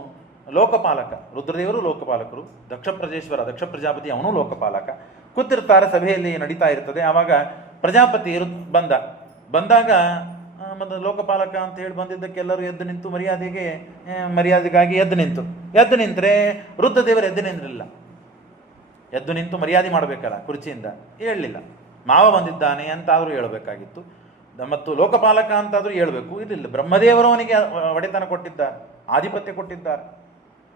ಲೋಕಪಾಲಕ, ರುದ್ರದೇವರು ಲೋಕಪಾಲಕರು, ದಕ್ಷ ಪ್ರಜಾಪತಿ ಅವನು ಲೋಕಪಾಲಕ. ಕೂತಿರ್ತಾರೆ, ಸಭೆಯಲ್ಲಿ ನಡೀತಾ ಇರ್ತದೆ. ಆವಾಗ ಪ್ರಜಾಪತಿ ಬಂದಾಗ ಮತ್ತು ಲೋಕಪಾಲಕ ಅಂತ ಹೇಳಿ ಬಂದಿದ್ದಕ್ಕೆಲ್ಲರೂ ಎದ್ದು ನಿಂತು ಮರ್ಯಾದೆಗಾಗಿ ಎದ್ದು ನಿಂತರೆ ರುದ್ರದೇವರು ಎದ್ದು ನಿಂದ್ರಿಲ್ಲ. ಎದ್ದು ನಿಂತು ಮರ್ಯಾದೆ ಮಾಡಬೇಕಲ್ಲ, ಕುರ್ಚಿಯಿಂದ ಹೇಳಲಿಲ್ಲ. ಮಾವ ಬಂದಿದ್ದಾನೆ ಅಂತಾದರೂ ಹೇಳಬೇಕಾಗಿತ್ತು, ಮತ್ತು ಲೋಕಪಾಲಕ ಅಂತಾದರೂ ಹೇಳಬೇಕು, ಇರಲಿಲ್ಲ. ಬ್ರಹ್ಮದೇವರವನಿಗೆ ಒಡೆತನ ಕೊಟ್ಟಿದ್ದಾರೆ, ಆಧಿಪತ್ಯ ಕೊಟ್ಟಿದ್ದಾರೆ.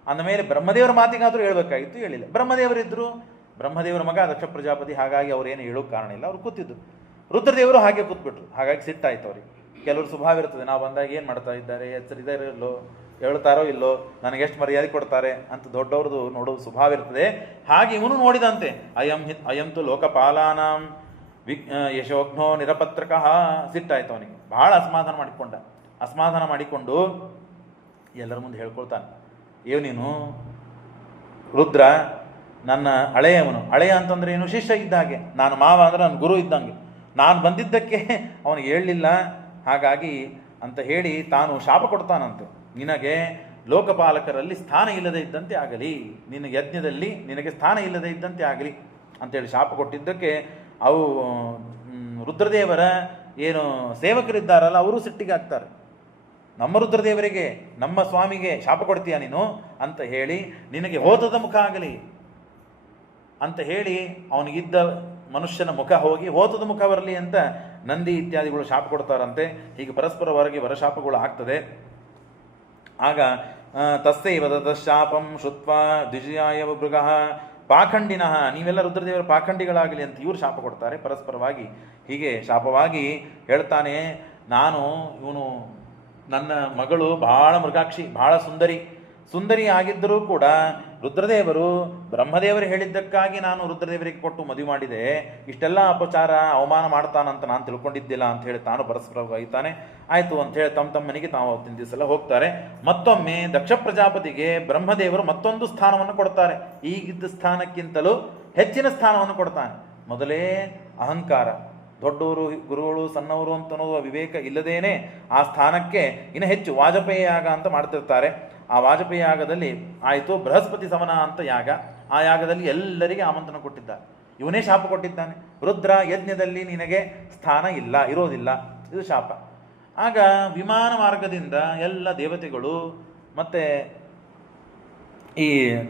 ಅಂದಮೇಲೆ ಬ್ರಹ್ಮದೇವರ ಮಾತಿಗಾದರೂ ಹೇಳಬೇಕಾಗಿತ್ತು, ಹೇಳಿಲ್ಲ. ಬ್ರಹ್ಮದೇವರಿದ್ದರು, ಬ್ರಹ್ಮದೇವರ ಮಗ ದಕ್ಷ ಪ್ರಜಾಪತಿ, ಹಾಗಾಗಿ ಅವರೇನು ಹೇಳೋಕೆ ಕಾರಣ ಇಲ್ಲ, ಅವ್ರು ಕೂತಿದ್ದು. ರುದ್ರದೇವರು ಹಾಗೆ ಕೂತ್ಬಿಟ್ರು. ಹಾಗಾಗಿ ಸಿಟ್ಟಾಯ್ತು ಅವ್ರಿಗೆ. ಕೆಲವರು ಸ್ವಭಾವ ಇರ್ತದೆ, ನಾವು ಬಂದಾಗ ಏನು ಮಾಡ್ತಾ ಇದ್ದಾರೆ, ಎಚ್ಚರಿದಾರೋ ಇಲ್ಲೋ, ಹೇಳ್ತಾರೋ ಇಲ್ಲೋ, ನನಗೆ ಎಷ್ಟು ಮರ್ಯಾದೆ ಕೊಡ್ತಾರೆ ಅಂತ ದೊಡ್ಡವ್ರದ್ದು ನೋಡೋದು ಸ್ವಭಾವ ಇರ್ತದೆ. ಹಾಗೆ ಇವನು ನೋಡಿದಂತೆ ಅಯಂತು ಲೋಕಪಾಲಾನಾಂ ಯಶೋಘ್ನೋ ನಿರಪತ್ರಕಃ. ಸಿಟ್ಟಾಯ್ತು ಅವನಿಗೆ, ಬಹಳ ಅಸಮಾಧಾನ ಮಾಡಿಕೊಂಡು ಎಲ್ಲರ ಮುಂದೆ ಹೇಳ್ಕೊಳ್ತಾನೆ, ನೀನು ರುದ್ರ ನನ್ನ ಹಳೆಯ ಅಂತಂದ್ರೆ ಏನು, ಶಿಷ್ಯ ಇದ್ದ ಹಾಗೆ, ನಾನು ಮಾವ ಅಂದ್ರೆ ನನ್ನ ಗುರು ಇದ್ದಂಗೆ, ನಾನು ಬಂದಿದ್ದಕ್ಕೆ ಅವನಿಗೆ ಹೇಳಲಿಲ್ಲ, ಹಾಗಾಗಿ ಅಂತ ಹೇಳಿ ತಾನು ಶಾಪ ಕೊಡ್ತಾನಂತೆ. ನಿನಗೆ ಲೋಕಪಾಲಕರಲ್ಲಿ ಸ್ಥಾನ ಇಲ್ಲದೆ ಇದ್ದಂತೆ ಆಗಲಿ, ನಿನ್ನ ಯಜ್ಞದಲ್ಲಿ ನಿನಗೆ ಸ್ಥಾನ ಇಲ್ಲದೆ ಇದ್ದಂತೆ ಆಗಲಿ ಅಂತೇಳಿ ಶಾಪ ಕೊಟ್ಟಿದ್ದಕ್ಕೆ ಅವು ರುದ್ರದೇವರ ಏನು ಸೇವಕರಿದ್ದಾರಲ್ಲ ಅವರು ಸಿಟ್ಟಿಗೆ ಆಗ್ತಾರೆ. ನಮ್ಮ ರುದ್ರದೇವರಿಗೆ, ನಮ್ಮ ಸ್ವಾಮಿಗೆ ಶಾಪ ಕೊಡ್ತೀಯ ನೀನು ಅಂತ ಹೇಳಿ, ನಿನಗೆ ಹೋತದ ಮುಖ ಆಗಲಿ ಅಂತ ಹೇಳಿ ಅವನಿಗಿದ್ದ ಮನುಷ್ಯನ ಮುಖ ಹೋಗಿ ಹೋತದ ಮುಖ ಬರಲಿ ಅಂತ ನಂದಿ ಇತ್ಯಾದಿಗಳು ಶಾಪ ಕೊಡ್ತಾರಂತೆ. ಹೀಗೆ ಪರಸ್ಪರವಾಗಿ ವರಶಾಪಗಳು ಆಗ್ತದೆ. ಆಗ ತಸ್ಸೈವ ತತಃಶಾಪಂ ಶುತ್ವಾ ದ್ವಿಜಯಾಯ ಮೃಗಃ ಪಾಖಂಡಿನಃ, ನೀವೆಲ್ಲ ರುದ್ರದೇವರ ಪಾಖಂಡಿಗಳಾಗಲಿ ಅಂತ ಇವರು ಶಾಪ ಕೊಡ್ತಾರೆ ಪರಸ್ಪರವಾಗಿ. ಹೀಗೆ ಶಾಪವಾಗಿ ಹೇಳ್ತಾನೆ, ಇವನು ನನ್ನ ಮಗಳು ಬಹಳ ಮೃಗಾಕ್ಷಿ, ಬಹಳ ಸುಂದರಿ ಆಗಿದ್ದರೂ ಕೂಡ ರುದ್ರದೇವರು ಬ್ರಹ್ಮದೇವರು ಹೇಳಿದ್ದಕ್ಕಾಗಿ ನಾನು ರುದ್ರದೇವರಿಗೆ ಕೊಟ್ಟು ಮದುವೆ ಮಾಡಿದೆ, ಇಷ್ಟೆಲ್ಲ ಅಪಚಾರ ಅವಮಾನ ಮಾಡ್ತಾನಂತ ನಾನು ತಿಳ್ಕೊಂಡಿದ್ದಿಲ್ಲ ಅಂತ ಹೇಳಿ ತಾನು ಪರಸ್ಪರ ಒಯ್ತಾನೆ. ಆಯಿತು ಅಂತ ಹೇಳಿ ತಮ್ಮ ಮನೆಗೆ ತಾವು ಅವತ್ತಿನ ದಿವಸ ಎಲ್ಲ ಹೋಗ್ತಾರೆ. ಮತ್ತೊಮ್ಮೆ ದಕ್ಷ ಪ್ರಜಾಪತಿಗೆ ಬ್ರಹ್ಮದೇವರು ಮತ್ತೊಂದು ಸ್ಥಾನವನ್ನು ಕೊಡ್ತಾರೆ. ಈಗಿದ್ದ ಸ್ಥಾನಕ್ಕಿಂತಲೂ ಹೆಚ್ಚಿನ ಸ್ಥಾನವನ್ನು ಕೊಡ್ತಾನೆ. ಮೊದಲೇ ಅಹಂಕಾರ, ದೊಡ್ಡವರು ಗುರುಗಳು ಸಣ್ಣವರು ಅಂತ ಅನ್ನೋದು ವಿವೇಕ ಇಲ್ಲದೇನೆ ಆ ಸ್ಥಾನಕ್ಕೆ ಇನ್ನು ಹೆಚ್ಚು ವಾಜಪೇಯಿ ಯಾಗ ಅಂತ ಮಾಡ್ತಿರ್ತಾರೆ. ಆ ವಾಜಪೇಯಿ ಯಾಗದಲ್ಲಿ ಆಯಿತು ಬೃಹಸ್ಪತಿ ಸಮನ ಅಂತ ಯಾಗ. ಆ ಯಾಗದಲ್ಲಿ ಎಲ್ಲರಿಗೆ ಆಮಂತ್ರಣ ಕೊಟ್ಟಿದ್ದಾರೆ. ಇವನೇ ಶಾಪ ಕೊಟ್ಟಿದ್ದಾನೆ, ರುದ್ರ ಯಜ್ಞದಲ್ಲಿ ನಿನಗೆ ಸ್ಥಾನ ಇಲ್ಲ, ಇರೋದಿಲ್ಲ, ಇದು ಶಾಪ. ಆಗ ವಿಮಾನ ಮಾರ್ಗದಿಂದ ಎಲ್ಲ ದೇವತೆಗಳು ಮತ್ತು ಈ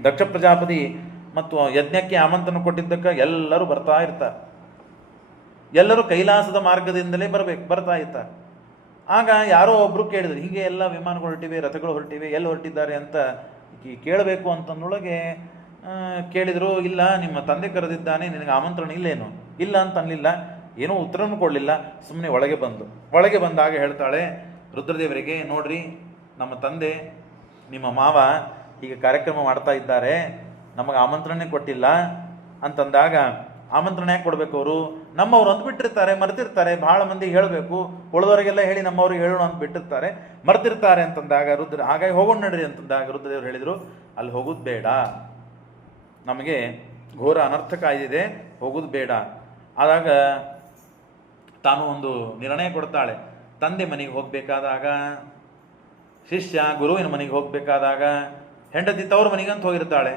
ದಕ್ಷ ಪ್ರಜಾಪತಿ ಮತ್ತು ಯಜ್ಞಕ್ಕೆ ಆಮಂತ್ರಣ ಕೊಟ್ಟಿದ್ದಕ್ಕೆ ಎಲ್ಲರೂ ಬರ್ತಾ ಇರ್ತಾರೆ. ಎಲ್ಲರೂ ಕೈಲಾಸದ ಮಾರ್ಗದಿಂದಲೇ ಬರ್ತಾ ಇರ್ತಾರೆ. ಆಗ ಯಾರೋ ಒಬ್ಬರು ಕೇಳಿದ್ರು, ಹೀಗೆ ಎಲ್ಲ ವಿಮಾನಗಳು ಹೊರಟಿವೆ, ರಥಗಳು ಹೊರಟಿವೆ, ಎಲ್ಲಿ ಹೊರಟಿದ್ದಾರೆ ಅಂತ ಕೇಳಬೇಕು ಅಂತಂದೊಳಗೆ ಕೇಳಿದರು. ಇಲ್ಲ, ನಿಮ್ಮ ತಂದೆ ಕರೆದಿದ್ದಾನೆ, ನಿನಗೆ ಆಮಂತ್ರಣ ಇಲ್ಲೇನು? ಇಲ್ಲ ಅಂತ ಅನ್ನಲಿಲ್ಲ, ಏನೂ ಉತ್ತರನೂ ಕೊಡಲಿಲ್ಲ. ಸುಮ್ಮನೆ ಒಳಗೆ ಬಂದಾಗ ಹೇಳ್ತಾಳೆ ರುದ್ರದೇವರಿಗೆ, ನೋಡ್ರಿ ನಮ್ಮ ತಂದೆ ನಿಮ್ಮ ಮಾವ ಹೀಗೆ ಕಾರ್ಯಕ್ರಮ ಮಾಡ್ತಾ ಇದ್ದಾರೆ, ನಮಗೆ ಆಮಂತ್ರಣನೇ ಕೊಟ್ಟಿಲ್ಲ ಅಂತಂದಾಗ, ಆಮಂತ್ರಣ ಯಾಕೆ ಕೊಡಬೇಕು? ಅವರು ನಮ್ಮವ್ರು ಅಂತ ಬಿಟ್ಟಿರ್ತಾರೆ, ಮರ್ತಿರ್ತಾರೆ, ಭಾಳ ಮಂದಿ ಹೇಳಬೇಕು, ಉಳಿದವರಿಗೆಲ್ಲ ಹೇಳಿ ನಮ್ಮವ್ರಿಗೆ ಹೇಳೋಣ ಅಂತ ಬಿಟ್ಟಿರ್ತಾರೆ, ಮರ್ತಿರ್ತಾರೆ ಅಂತಂದಾಗ ಹಾಗಾಗಿ ಹೋಗೋಣ ನಡ್ರಿ ಅಂತಂದಾಗ ರುದ್ರದೇವರು ಹೇಳಿದರು, ಅಲ್ಲಿ ಹೋಗೋದು ಬೇಡ, ನಮಗೆ ಘೋರ ಅನರ್ಥ ಕಾಯ್ದಿದೆ, ಹೋಗೋದು ಬೇಡ. ಆದಾಗ ತಾನು ಒಂದು ನಿರ್ಣಯ ಕೊಡ್ತಾಳೆ. ತಂದೆ ಮನೆಗೆ ಹೋಗಬೇಕಾದಾಗ, ಶಿಷ್ಯ ಗುರುವಿನ ಮನೆಗೆ ಹೋಗಬೇಕಾದಾಗ, ಹೆಂಡತಿ ತವ್ರ ಮನೆಗೆ ಅಂತ ಹೋಗಿರ್ತಾಳೆ,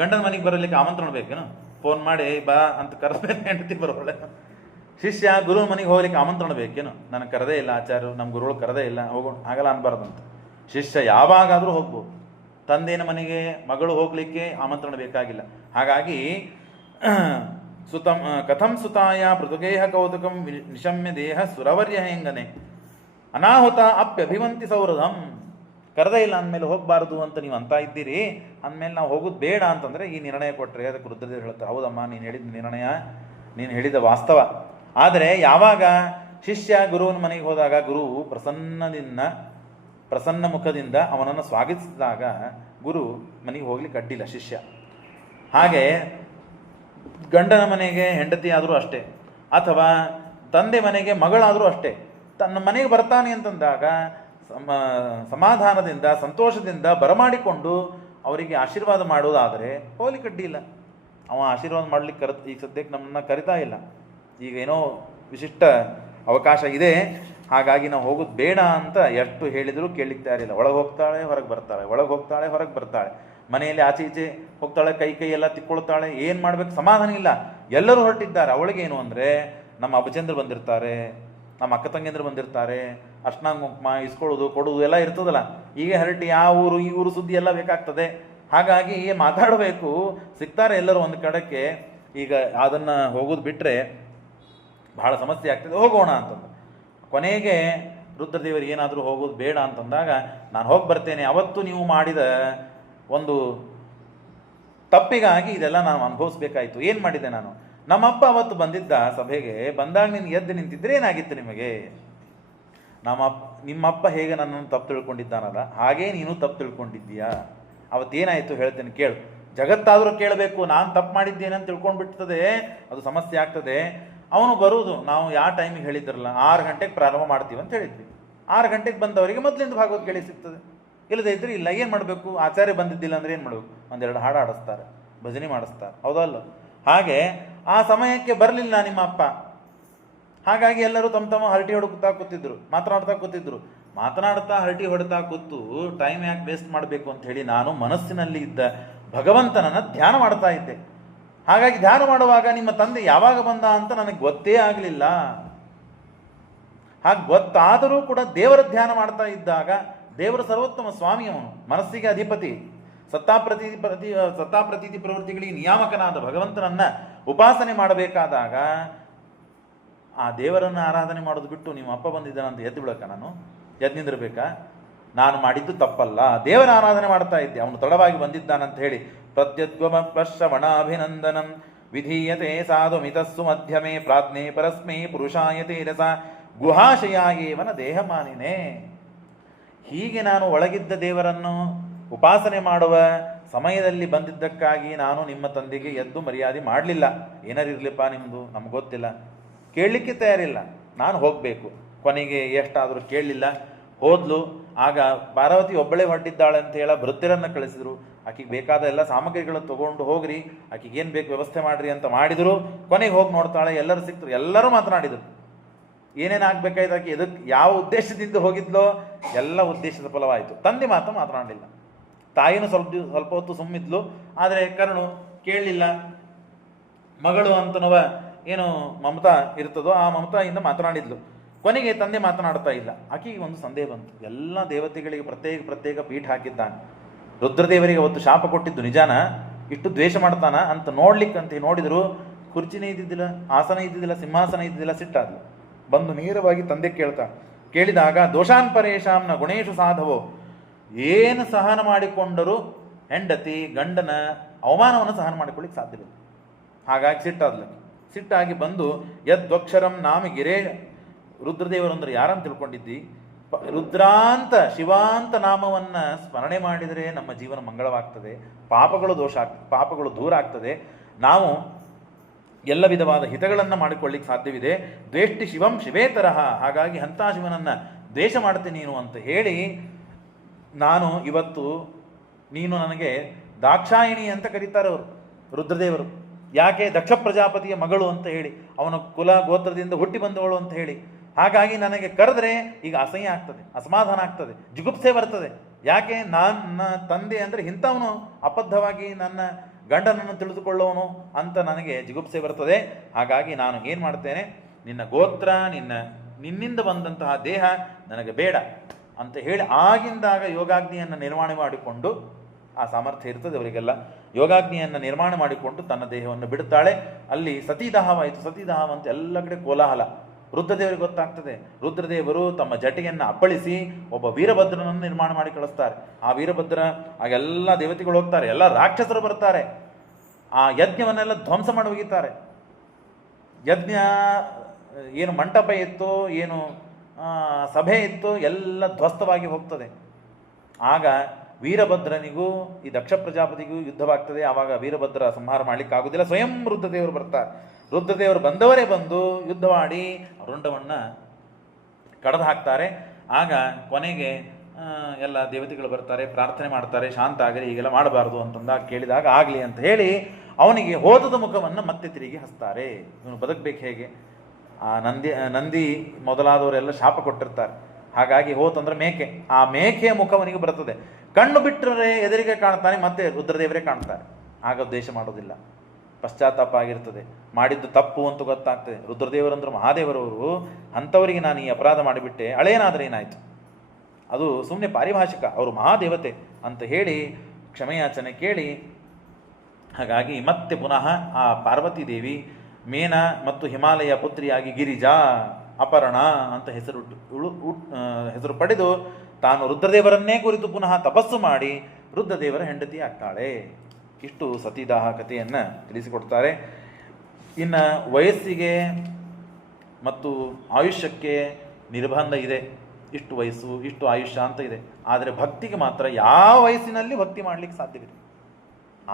ಗಂಡನ ಮನೆಗೆ ಬರಲಿಕ್ಕೆ ಆಮಂತ್ರಣ ಬೇಕೇನು? ಫೋನ್ ಮಾಡಿ ಬಾ ಅಂತ ಕರೆದ್ಮೇಲೆ ಹೆಂಡತಿ ಬರೋಳೆ. ಶಿಷ್ಯ ಗುರುವಿನ ಮನೆಗೆ ಹೋಗ್ಲಿಕ್ಕೆ ಆಮಂತ್ರಣ ಬೇಕೇನು? ನನಗೆ ಕರೆದೇ ಇಲ್ಲ ಆಚಾರ್ಯರು, ನಮ್ಮ ಗುರುಗಳು ಕರೆದೇ ಇಲ್ಲ, ಹೋಗೋಣ ಆಗಲ್ಲ ಅನ್ಬಾರ್ದಂತ. ಶಿಷ್ಯ ಯಾವಾಗಾದರೂ ಹೋಗ್ಬೋದು, ತಂದೆಯ ಮನೆಗೆ ಮಗಳು ಹೋಗಲಿಕ್ಕೆ ಆಮಂತ್ರಣ ಬೇಕಾಗಿಲ್ಲ. ಹಾಗಾಗಿ ಕಥಂ ಸುತಾಯ ಪೃಥುಗೇಹ ಕೌತುಕಂ ನಿಶಮ್ಯ ದೇಹ ಸುರವರ್ಯ ಹೆಂಗನೆ ಅನಾಹುತ ಅಪ್ಯಭಿವಂತಿ ಸೌರಧಂ. ಕರೆದೇ ಇಲ್ಲ ಅಂದಮೇಲೆ ಹೋಗಬಾರ್ದು ಅಂತ ನೀವು ಅಂತ ಇದ್ದೀರಿ, ಅಂದಮೇಲೆ ನಾವು ಹೋಗೋದು ಬೇಡ ಅಂತಂದರೆ ಈ ನಿರ್ಣಯ ಕೊಟ್ಟರೆ ಅದಕ್ಕೆ ರುದ್ರದೇವರು ಹೇಳ್ತಾರೆ, ಹೌದಮ್ಮ, ನೀನು ಹೇಳಿದ ನಿರ್ಣಯ, ನೀನು ಹೇಳಿದ ವಾಸ್ತವ. ಆದರೆ ಯಾವಾಗ ಶಿಷ್ಯ ಗುರುವಿನ ಮನೆಗೆ ಹೋದಾಗ ಗುರು ಪ್ರಸನ್ನ ಮುಖದಿಂದ ಅವನನ್ನು ಸ್ವಾಗತಿಸಿದಾಗ ಗುರು ಮನೆಗೆ ಹೋಗ್ಲಿಕ್ಕೆ ಅಡ್ಡಿಲ್ಲ ಶಿಷ್ಯ. ಹಾಗೆ ಗಂಡನ ಮನೆಗೆ ಹೆಂಡತಿ ಆದರೂ ಅಷ್ಟೇ, ಅಥವಾ ತಂದೆ ಮನೆಗೆ ಮಗಳಾದರೂ ಅಷ್ಟೇ, ತನ್ನ ಮನೆಗೆ ಬರ್ತಾನೆ ಅಂತಂದಾಗ ಸಮಾಧಾನದಿಂದ ಸಂತೋಷದಿಂದ ಬರಮಾಡಿಕೊಂಡು ಅವರಿಗೆ ಆಶೀರ್ವಾದ ಮಾಡೋದಾದರೆ ಹೋಗ್ಲಿಕ್ಕೆ ಅಡ್ಡಿಲ್ಲ. ಅವ ಆಶೀರ್ವಾದ ಮಾಡ್ಲಿಕ್ಕೆ ಈಗ ಸದ್ಯಕ್ಕೆ ನಮ್ಮನ್ನು ಕರಿತಾ ಇಲ್ಲ, ಈಗ ಏನೋ ವಿಶಿಷ್ಟ ಅವಕಾಶ ಇದೆ, ಹಾಗಾಗಿ ನಾವು ಹೋಗೋದು ಬೇಡ ಅಂತ ಎಷ್ಟು ಹೇಳಿದರೂ ಕೇಳಲಿಕ್ಕೆ ತಯಾರಿಲ್ಲ. ಒಳಗೆ ಹೋಗ್ತಾಳೆ, ಹೊರಗೆ ಬರ್ತಾಳೆ, ಒಳಗೆ ಹೋಗ್ತಾಳೆ, ಹೊರಗೆ ಬರ್ತಾಳೆ, ಮನೆಯಲ್ಲಿ ಆಚೆ ಈಚೆ ಹೋಗ್ತಾಳೆ, ಕೈ ಎಲ್ಲ ತಿಕ್ಕೊಳ್ತಾಳೆ, ಏನು ಮಾಡ್ಬೇಕು ಸಮಾಧಾನ ಇಲ್ಲ. ಎಲ್ಲರೂ ಹೊರಟಿದ್ದಾರೆ. ಅವಳಿಗೇನು ಅಂದರೆ ನಮ್ಮ ಅಬಚಂದ್ರ ಬಂದಿರ್ತಾರೆ, ನಮ್ಮ ಅಕ್ಕ ತಂಗಿಯಂದ್ರು ಬಂದಿರ್ತಾರೆ, ಅರ್ಶನಾಂಗ ಕುಂಕುಮ ಇಸ್ಕೊಳ್ಳೋದು ಕೊಡೋದು ಎಲ್ಲ ಇರ್ತದಲ್ಲ. ಈಗ ಹರಟಿ ಆ ಊರು ಈ ಊರು ಸುದ್ದಿ ಎಲ್ಲ ಬೇಕಾಗ್ತದೆ. ಹಾಗಾಗಿ ಮಾತಾಡಬೇಕು, ಸಿಗ್ತಾರೆ ಎಲ್ಲರೂ ಒಂದು ಕಡೆಗೆ. ಈಗ ಅದನ್ನು ಹೋಗೋದು ಬಿಟ್ಟರೆ ಭಾಳ ಸಮಸ್ಯೆ ಆಗ್ತದೆ, ಹೋಗೋಣ ಅಂತಂದು. ಕೊನೆಗೆ ರುದ್ರದೇವರಿಗೆ ಏನಾದರೂ ಹೋಗೋದು ಬೇಡ ಅಂತಂದಾಗ, ನಾನು ಹೋಗಿ ಬರ್ತೇನೆ, ಅವತ್ತು ನೀವು ಮಾಡಿದ ಒಂದು ತಪ್ಪಿಗಾಗಿ ಇದೆಲ್ಲ ನಾನು ಅನುಭವಿಸ್ಬೇಕಾಯ್ತು. ಏನು ಮಾಡಿದೆ ನಾನು? ನಮ್ಮಪ್ಪ ಅವತ್ತು ಬಂದಿದ್ದ ಸಭೆಗೆ, ಬಂದಾಗ ನೀನು ಎದ್ದು ನಿಂತಿದ್ರೆ ಏನಾಗಿತ್ತು ನಿಮಗೆ? ನಿಮ್ಮಪ್ಪ ಹೇಗೆ ನನ್ನನ್ನು ತಪ್ಪು ತಿಳ್ಕೊಂಡಿದ್ದಾನಲ್ಲ, ಹಾಗೇ ನೀನು ತಪ್ಪು ತಿಳ್ಕೊಂಡಿದ್ದೀಯಾ? ಅವತ್ತೇನಾಯಿತು ಹೇಳ್ತೇನೆ ಕೇಳು. ಜಗತ್ತಾದರೂ ಕೇಳಬೇಕು, ನಾನು ತಪ್ಪು ಮಾಡಿದ್ದೇನೆ ಅಂತ ತಿಳ್ಕೊಂಡ್ಬಿಡ್ತದೆ, ಅದು ಸಮಸ್ಯೆ ಆಗ್ತದೆ. ಅವನು ಬರುವುದು, ನಾವು ಯಾವ ಟೈಮಿಗೆ ಹೇಳಿದ್ರಲ್ಲ 6 ಗಂಟೆಗೆ ಪ್ರಾರಂಭ ಮಾಡ್ತೀವಿ ಅಂತ ಹೇಳಿದ್ವಿ. 6 ಗಂಟೆಗೆ ಬಂದವರಿಗೆ ಮೊದಲಿಂದ ಭಾಗವತ್ ಕೇಳಿ ಸಿಗ್ತದೆ, ಇಲ್ಲದೇ ಇದ್ರೆ ಇಲ್ಲ. ಏನು ಮಾಡಬೇಕು? ಆಚಾರ್ಯ ಬಂದಿದ್ದಿಲ್ಲ ಅಂದರೆ ಏನು ಮಾಡಬೇಕು? ಒಂದೆರಡು ಹಾಡು ಆಡಿಸ್ತಾರೆ, ಭಜನೆ ಮಾಡಿಸ್ತಾರೆ, ಹೌದಲ್ಲ? ಹಾಗೆ ಆ ಸಮಯಕ್ಕೆ ಬರಲಿಲ್ಲ ನಿಮ್ಮ ಅಪ್ಪ. ಹಾಗಾಗಿ ಎಲ್ಲರೂ ತಮ್ಮ ಹರಟಿ ಹೊಡ್ತಾ ಕೂತಿದ್ರು, ಮಾತನಾಡ್ತಾ ಹರಟಿ ಹೊಡ್ತಾ ಕೂತು ಟೈಮ್ ಯಾಕೆ ವೇಸ್ಟ್ ಮಾಡಬೇಕು ಅಂತ ಹೇಳಿ ನಾನು ಮನಸ್ಸಿನಲ್ಲಿ ಇದ್ದ ಭಗವಂತನನ್ನು ಧ್ಯಾನ ಮಾಡ್ತಾ ಇದ್ದೆ. ಹಾಗಾಗಿ ಧ್ಯಾನ ಮಾಡುವಾಗ ನಿಮ್ಮ ತಂದೆ ಯಾವಾಗ ಬಂದ ಅಂತ ನನಗೆ ಗೊತ್ತೇ ಆಗಲಿಲ್ಲ. ಹಾಗೆ ಗೊತ್ತಾದರೂ ಕೂಡ ದೇವರ ಧ್ಯಾನ ಮಾಡ್ತಾ ಇದ್ದಾಗ, ದೇವರ ಸರ್ವೋತ್ತಮ ಸ್ವಾಮಿಯವನು, ಮನಸ್ಸಿಗೆ ಅಧಿಪತಿ, ಸತ್ತಾಪ್ರತೀತಿ ಪ್ರವೃತ್ತಿಗಳಿಗೆ ನಿಯಾಮಕನಾದ ಭಗವಂತನನ್ನ ಉಪಾಸನೆ ಮಾಡಬೇಕಾದಾಗ ಆ ದೇವರನ್ನು ಆರಾಧನೆ ಮಾಡೋದು ಬಿಟ್ಟು ನಿಮ್ಮ ಅಪ್ಪ ಬಂದಿದ್ದಾನಂತ ಎದ್ದು ಬಿಡಕ ನಾನು ಎದ್ದು ನಿಂದಿರ್ಬೇಕಾ? ನಾನು ಮಾಡಿದ್ದು ತಪ್ಪಲ್ಲ, ದೇವರ ಆರಾಧನೆ ಮಾಡ್ತಾ ಇದ್ದೆ, ಅವನು ತಡವಾಗಿ ಬಂದಿದ್ದಾನಂತ ಹೇಳಿ. ಪ್ರತ್ಯದ್ವಮಶ್ರವಣಾಭಿನಂದನಂ ವಿಧೀಯತೆ ಸಾಧು ಮಿತಸ್ಸು ಮಧ್ಯಮೇ ಪ್ರಾಜ್ಞೆ ಪರಸ್ಮೈ ಪುರುಷಾಯತೆ ರಸ ಗುಹಾಶಯಾಯೇವನ ದೇಹಮಾನಿನೇ. ಹೀಗೆ ನಾನು ಒಳಗಿದ್ದ ದೇವರನ್ನು ಉಪಾಸನೆ ಮಾಡುವ ಸಮಯದಲ್ಲಿ ಬಂದಿದ್ದಕ್ಕಾಗಿ ನಾನು ನಿಮ್ಮ ತಂದೆಗೆ ಎದ್ದು ಮರ್ಯಾದೆ ಮಾಡಲಿಲ್ಲ. ಏನಾರಿರ್ಲಿಪ್ಪ ನಿಮ್ಮದು, ನಮ್ಗೆ ಗೊತ್ತಿಲ್ಲ, ಕೇಳಲಿಕ್ಕೆ ತಯಾರಿಲ್ಲ, ನಾನು ಹೋಗಬೇಕು. ಕೊನೆಗೆ ಎಷ್ಟಾದರೂ ಕೇಳಲಿಲ್ಲ, ಹೋದ್ಲು. ಆಗ ಪಾರ್ವತಿ ಒಬ್ಬಳೇ ಹೊರಟಿದ್ದಾಳೆ ಅಂತ ಹೇಳ ಭೃತ್ಯರನ್ನು ಕಳಿಸಿದ್ರು. ಆಕೆಗೆ ಬೇಕಾದ ಎಲ್ಲ ಸಾಮಗ್ರಿಗಳನ್ನು ತೊಗೊಂಡು ಹೋಗ್ರಿ, ಆಕೆಗೆ ಏನು ಬೇಕು ವ್ಯವಸ್ಥೆ ಮಾಡಿರಿ ಅಂತ ಮಾಡಿದರು. ಕೊನೆಗೆ ಹೋಗಿ ನೋಡ್ತಾಳೆ, ಎಲ್ಲರೂ ಸಿಕ್ತರು, ಎಲ್ಲರೂ ಮಾತನಾಡಿದರು. ಏನೇನಾಗಬೇಕಾಯ್ತಾಕೆ ಎದಕ್ಕೆ ಯಾವ ಉದ್ದೇಶದಿಂದ ಹೋಗಿದ್ಲೋ ಎಲ್ಲ ಉದ್ದೇಶದ ಫಲವಾಯಿತು. ತಂದೆ ಮಾತ್ರ ಮಾತನಾಡಲಿಲ್ಲ. ತಾಯಿನೂ ಸ್ವಲ್ಪ ಹೊತ್ತು ಸುಮ್ಮಿದ್ಲು, ಆದರೆ ಕರುಣು ಕೇಳಲಿಲ್ಲ. ಮಗಳು ಅಂತನವ ಏನು ಮಮತಾ ಇರ್ತದೋ ಆ ಮಮತಾಯಿಂದ ಮಾತನಾಡಿದ್ಲು. ಕೊನೆಗೆ ತಂದೆ ಮಾತನಾಡ್ತಾ ಇಲ್ಲ. ಆಕೆಗೆ ಒಂದು ಸಂದೇಹ ಬಂತು. ಎಲ್ಲ ದೇವತೆಗಳಿಗೆ ಪ್ರತ್ಯೇಕ ಪೀಠ ಹಾಕಿದ್ದಾನೆ. ರುದ್ರದೇವರಿಗೆ ಅವತ್ತು ಶಾಪ ಕೊಟ್ಟಿದ್ದು ನಿಜಾನ? ಇಷ್ಟು ದ್ವೇಷ ಮಾಡ್ತಾನ ಅಂತ ನೋಡ್ಲಿಕ್ಕಂತ ನೋಡಿದ್ರು ಕುರ್ಚಿನೇ ಇದ್ದಿದ್ದಿಲ್ಲ, ಆಸನ ಇದ್ದಿದ್ದಿಲ್ಲ, ಸಿಂಹಾಸನ ಇದ್ದಿದ್ದಿಲ್ಲ. ಸಿಟ್ಟಾದ್ಲು. ಬಂದು ನೇರವಾಗಿ ತಂದೆ ಕೇಳಿದಾಗ ದೋಷಾನ್ ಪರೇಶಾಂನ ಗುಣೇಶು ಸಾಧವೋ, ಏನು ಸಹನ ಮಾಡಿಕೊಂಡರೂ ಹೆಂಡತಿ ಗಂಡನ ಅವಮಾನವನ್ನು ಸಹನ ಮಾಡಿಕೊಳ್ಳಿಕ್ಕೆ ಸಾಧ್ಯವಿಲ್ಲ. ಹಾಗಾಗಿ ಸಿಟ್ಟಾಗಿ ಬಂದು ಯದ್ವಕ್ಷರಂ ನಾಮ ಗಿರೇ, ರುದ್ರದೇವರಂದ್ರೆ ಯಾರಂತ ತಿಳ್ಕೊಂಡಿದ್ದಿ? ರುದ್ರಾಂತ ಶಿವಾಂತ ನಾಮವನ್ನು ಸ್ಮರಣೆ ಮಾಡಿದರೆ ನಮ್ಮ ಜೀವನ ಮಂಗಳವಾಗ್ತದೆ, ಪಾಪಗಳು ದೂರ ಆಗ್ತದೆ, ನಾವು ಎಲ್ಲ ವಿಧವಾದ ಹಿತಗಳನ್ನು ಮಾಡಿಕೊಳ್ಳಿಕ್ಕೆ ಸಾಧ್ಯವಿದೆ. ದ್ವೇಷ್ಟಿ ಶಿವಂ ಶಿವೇ ತರಹ, ಹಾಗಾಗಿ ಅಂಥ ಶಿವನನ್ನು ದ್ವೇಷ ಮಾಡ್ತೀನಿ ನೀನು ಅಂತ ಹೇಳಿ ನಾನು ಇವತ್ತು ನೀನು ನನಗೆ ದಾಕ್ಷಾಯಿಣಿ ಅಂತ ಕರೀತಾರೆ ಅವರು ರುದ್ರದೇವರು. ಯಾಕೆ? ದಕ್ಷ ಪ್ರಜಾಪತಿಯ ಮಗಳು ಅಂತ ಹೇಳಿ, ಅವನ ಕುಲ ಗೋತ್ರದಿಂದ ಹುಟ್ಟಿ ಬಂದವಳು ಅಂತ ಹೇಳಿ. ಹಾಗಾಗಿ ನನಗೆ ಕರೆದ್ರೆ ಈಗ ಅಸಹ್ಯ ಆಗ್ತದೆ, ಅಸಮಾಧಾನ ಆಗ್ತದೆ, ಜುಗುಪ್ಸೆ ಬರ್ತದೆ. ಯಾಕೆ? ನನ್ನ ತಂದೆ ಅಂದರೆ ಇಂಥವನು ಅಬದ್ಧವಾಗಿ ನನ್ನ ಗಂಡನನ್ನು ತಿಳಿದುಕೊಳ್ಳೋನು ಅಂತ ನನಗೆ ಜಿಗುಪ್ಸೆ ಬರ್ತದೆ. ಹಾಗಾಗಿ ನಾನು ಏನು ಮಾಡ್ತೇನೆ, ನಿನ್ನ ಗೋತ್ರ ನಿನ್ನಿಂದ ಬಂದಂತಹ ದೇಹ ನನಗೆ ಬೇಡ ಅಂತ ಹೇಳಿ ಆಗಿಂದಾಗ ಯೋಗಾಗ್ನಿಯನ್ನು ನಿರ್ಮಾಣ ಮಾಡಿಕೊಂಡು, ಆ ಸಾಮರ್ಥ್ಯ ಇರ್ತದೆ ಅವರಿಗೆಲ್ಲ, ಯೋಗಾಗ್ನಿಯನ್ನು ನಿರ್ಮಾಣ ಮಾಡಿಕೊಂಡು ತನ್ನ ದೇಹವನ್ನು ಬಿಡುತ್ತಾಳೆ. ಅಲ್ಲಿ ಸತೀದಾಹವಾಯಿತು. ಸತೀದಾಹ ಅಂತ ಎಲ್ಲ ಕಡೆ ಕೋಲಾಹಲ. ರುದ್ರದೇವರಿಗೆ ಗೊತ್ತಾಗ್ತದೆ. ರುದ್ರದೇವರು ತಮ್ಮ ಜಟೆಯನ್ನು ಅಪ್ಪಳಿಸಿ ಒಬ್ಬ ವೀರಭದ್ರನನ್ನು ನಿರ್ಮಾಣ ಮಾಡಿ ಕಳಿಸ್ತಾರೆ. ಆ ವೀರಭದ್ರ ಆಗೆಲ್ಲ ದೇವತೆಗಳು ಹೋಗ್ತಾರೆ, ಎಲ್ಲ ರಾಕ್ಷಸರು ಬರ್ತಾರೆ, ಆ ಯಜ್ಞವನ್ನೆಲ್ಲ ಧ್ವಂಸ ಮಾಡಿ ಹೋಗಿದ್ದಾರೆ. ಯಜ್ಞ ಏನು ಮಂಟಪ ಇತ್ತು, ಏನು ಸಭೆ ಇತ್ತು, ಎಲ್ಲ ಧ್ವಸ್ತವಾಗಿ ಹೋಗ್ತದೆ. ಆಗ ವೀರಭದ್ರನಿಗೂ ಈ ದಕ್ಷ ಪ್ರಜಾಪತಿಗೂ ಯುದ್ಧವಾಗ್ತದೆ. ಆವಾಗ ವೀರಭದ್ರ ಸಂಹಾರ ಮಾಡಲಿಕ್ಕೆ ಆಗುದಿಲ್ಲ. ಸ್ವಯಂ ರುದ್ರದೇವರು ಬರ್ತಾರೆ. ರುದ್ರದೇವರು ಬಂದವರೇ ಬಂದು ಯುದ್ಧ ಮಾಡಿ ರುಂಡವನ್ನು ಕಡ್ದು ಹಾಕ್ತಾರೆ. ಆಗ ಕೊನೆಗೆ ಎಲ್ಲ ದೇವತೆಗಳು ಬರ್ತಾರೆ, ಪ್ರಾರ್ಥನೆ ಮಾಡ್ತಾರೆ, ಶಾಂತ ಆಗಲಿ, ಹೀಗೆಲ್ಲ ಮಾಡಬಾರ್ದು ಅಂತಂದಾಗ ಕೇಳಿದಾಗ ಆಗಲಿ ಅಂತ ಹೇಳಿ ಅವನಿಗೆ ಹೋತದ ಮುಖವನ್ನು ಮತ್ತೆ ತಿರುಗಿ ಹಚ್ತಾರೆ. ಇವನು ಬದುಕಬೇಕು ಹೇಗೆ? ಆ ನಂದಿ ಮೊದಲಾದವರೆಲ್ಲ ಶಾಪ ಕೊಟ್ಟಿರ್ತಾರೆ. ಹಾಗಾಗಿ ಹೋತಂದ್ರೆ ಮೇಕೆ, ಆ ಮೇಕೆಯ ಮುಖವನಿಗೆ ಬರ್ತದೆ. ಕಣ್ಣು ಬಿಟ್ಟರೆ ಎದುರಿಗೆ ಕಾಣ್ತಾನೆ, ಮತ್ತೆ ರುದ್ರದೇವರೇ ಕಾಣ್ತಾರೆ. ಆಗ ಉದ್ದೇಶ ಮಾಡೋದಿಲ್ಲ, ಪಶ್ಚಾತ್ತಾಪ ಆಗಿರ್ತದೆ, ಮಾಡಿದ್ದು ತಪ್ಪು ಅಂತ ಗೊತ್ತಾಗ್ತದೆ. ರುದ್ರದೇವರಂದ್ರೆ ಮಹಾದೇವರವರು, ಅಂಥವರಿಗೆ ನಾನು ಈ ಅಪರಾಧ ಮಾಡಿಬಿಟ್ಟೆ, ಅಳೇನಾದರೆ ಏನಾಯಿತು? ಅದು ಸುಮ್ಮನೆ ಪಾರಿಭಾಷಿಕ, ಅವರು ಮಹಾದೇವತೆ ಅಂತ ಹೇಳಿ ಕ್ಷಮೆಯಾಚನೆ ಕೇಳಿ, ಹಾಗಾಗಿ ಮತ್ತೆ ಪುನಃ ಆ ಪಾರ್ವತಿ ದೇವಿ ಮೇನ ಮತ್ತು ಹಿಮಾಲಯ ಪುತ್ರಿಯಾಗಿ ಗಿರಿಜಾ, ಅಪರ್ಣ ಅಂತ ಹೆಸರು ಪಡೆದು ತಾನು ರುದ್ರದೇವರನ್ನೇ ಕುರಿತು ಪುನಃ ತಪಸ್ಸು ಮಾಡಿ ರುದ್ರದೇವರ ಹೆಂಡತಿ ಆಗ್ತಾಳೆ. ಇಷ್ಟು ಸತೀದಾಹ ಕಥೆಯನ್ನು ತಿಳಿಸಿಕೊಡ್ತಾರೆ. ಇನ್ನು ವಯಸ್ಸಿಗೆ ಮತ್ತು ಆಯುಷ್ಯಕ್ಕೆ ನಿರ್ಬಂಧ ಇದೆ. ಇಷ್ಟು ವಯಸ್ಸು, ಇಷ್ಟು ಆಯುಷ್ಯ ಅಂತ ಇದೆ. ಆದರೆ ಭಕ್ತಿಗೆ ಮಾತ್ರ ಯಾವ ವಯಸ್ಸಿನಲ್ಲಿ ಭಕ್ತಿ ಮಾಡಲಿಕ್ಕೆ ಸಾಧ್ಯವಿದೆ.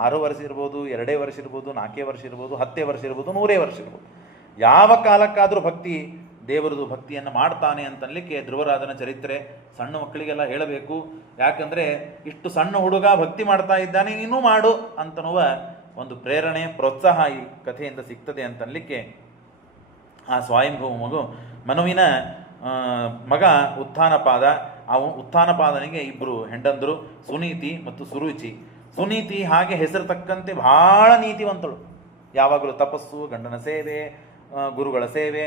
6 ವರ್ಷ ಇರ್ಬೋದು, 2 ವರ್ಷ ಇರ್ಬೋದು, 4 ವರ್ಷ ಇರ್ಬೋದು, 10 ವರ್ಷ ಇರ್ಬೋದು, 100 ವರ್ಷ ಇರ್ಬೋದು. ಯಾವ ಕಾಲಕ್ಕಾದರೂ ಭಕ್ತಿ, ದೇವರದು ಭಕ್ತಿಯನ್ನು ಮಾಡ್ತಾನೆ ಅಂತನ್ಲಿಕ್ಕೆ ಧ್ರುವರಾಜನ ಚರಿತ್ರೆ ಸಣ್ಣ ಮಕ್ಕಳಿಗೆಲ್ಲ ಹೇಳಬೇಕು. ಯಾಕಂದರೆ ಇಷ್ಟು ಸಣ್ಣ ಹುಡುಗ ಭಕ್ತಿ ಮಾಡ್ತಾ ಇದ್ದಾನೆ, ನೀನು ಮಾಡು ಅಂತನ್ನುವ ಒಂದು ಪ್ರೇರಣೆ, ಪ್ರೋತ್ಸಾಹ ಈ ಕಥೆಯಿಂದ ಸಿಗ್ತದೆ ಅಂತನ್ಲಿಕ್ಕೆ ಆ ಸ್ವಯಂಭೂ ಮನುವಿನ ಮಗ ಉತ್ಥಾನಪಾದ. ಉತ್ಥಾನಪಾದನಿಗೆ 2 ಹೆಂಡಂದರು, ಸುನೀತಿ ಮತ್ತು ಸುರುಚಿ. ಸುನೀತಿ ಹಾಗೆ ಹೆಸರು ತಕ್ಕಂತೆ ಬಹಳ ನೀತಿವಂತಳು. ಯಾವಾಗಲೂ ತಪಸ್ಸು, ಗಂಡನ ಸೇವೆ, ಗುರುಗಳ ಸೇವೆ,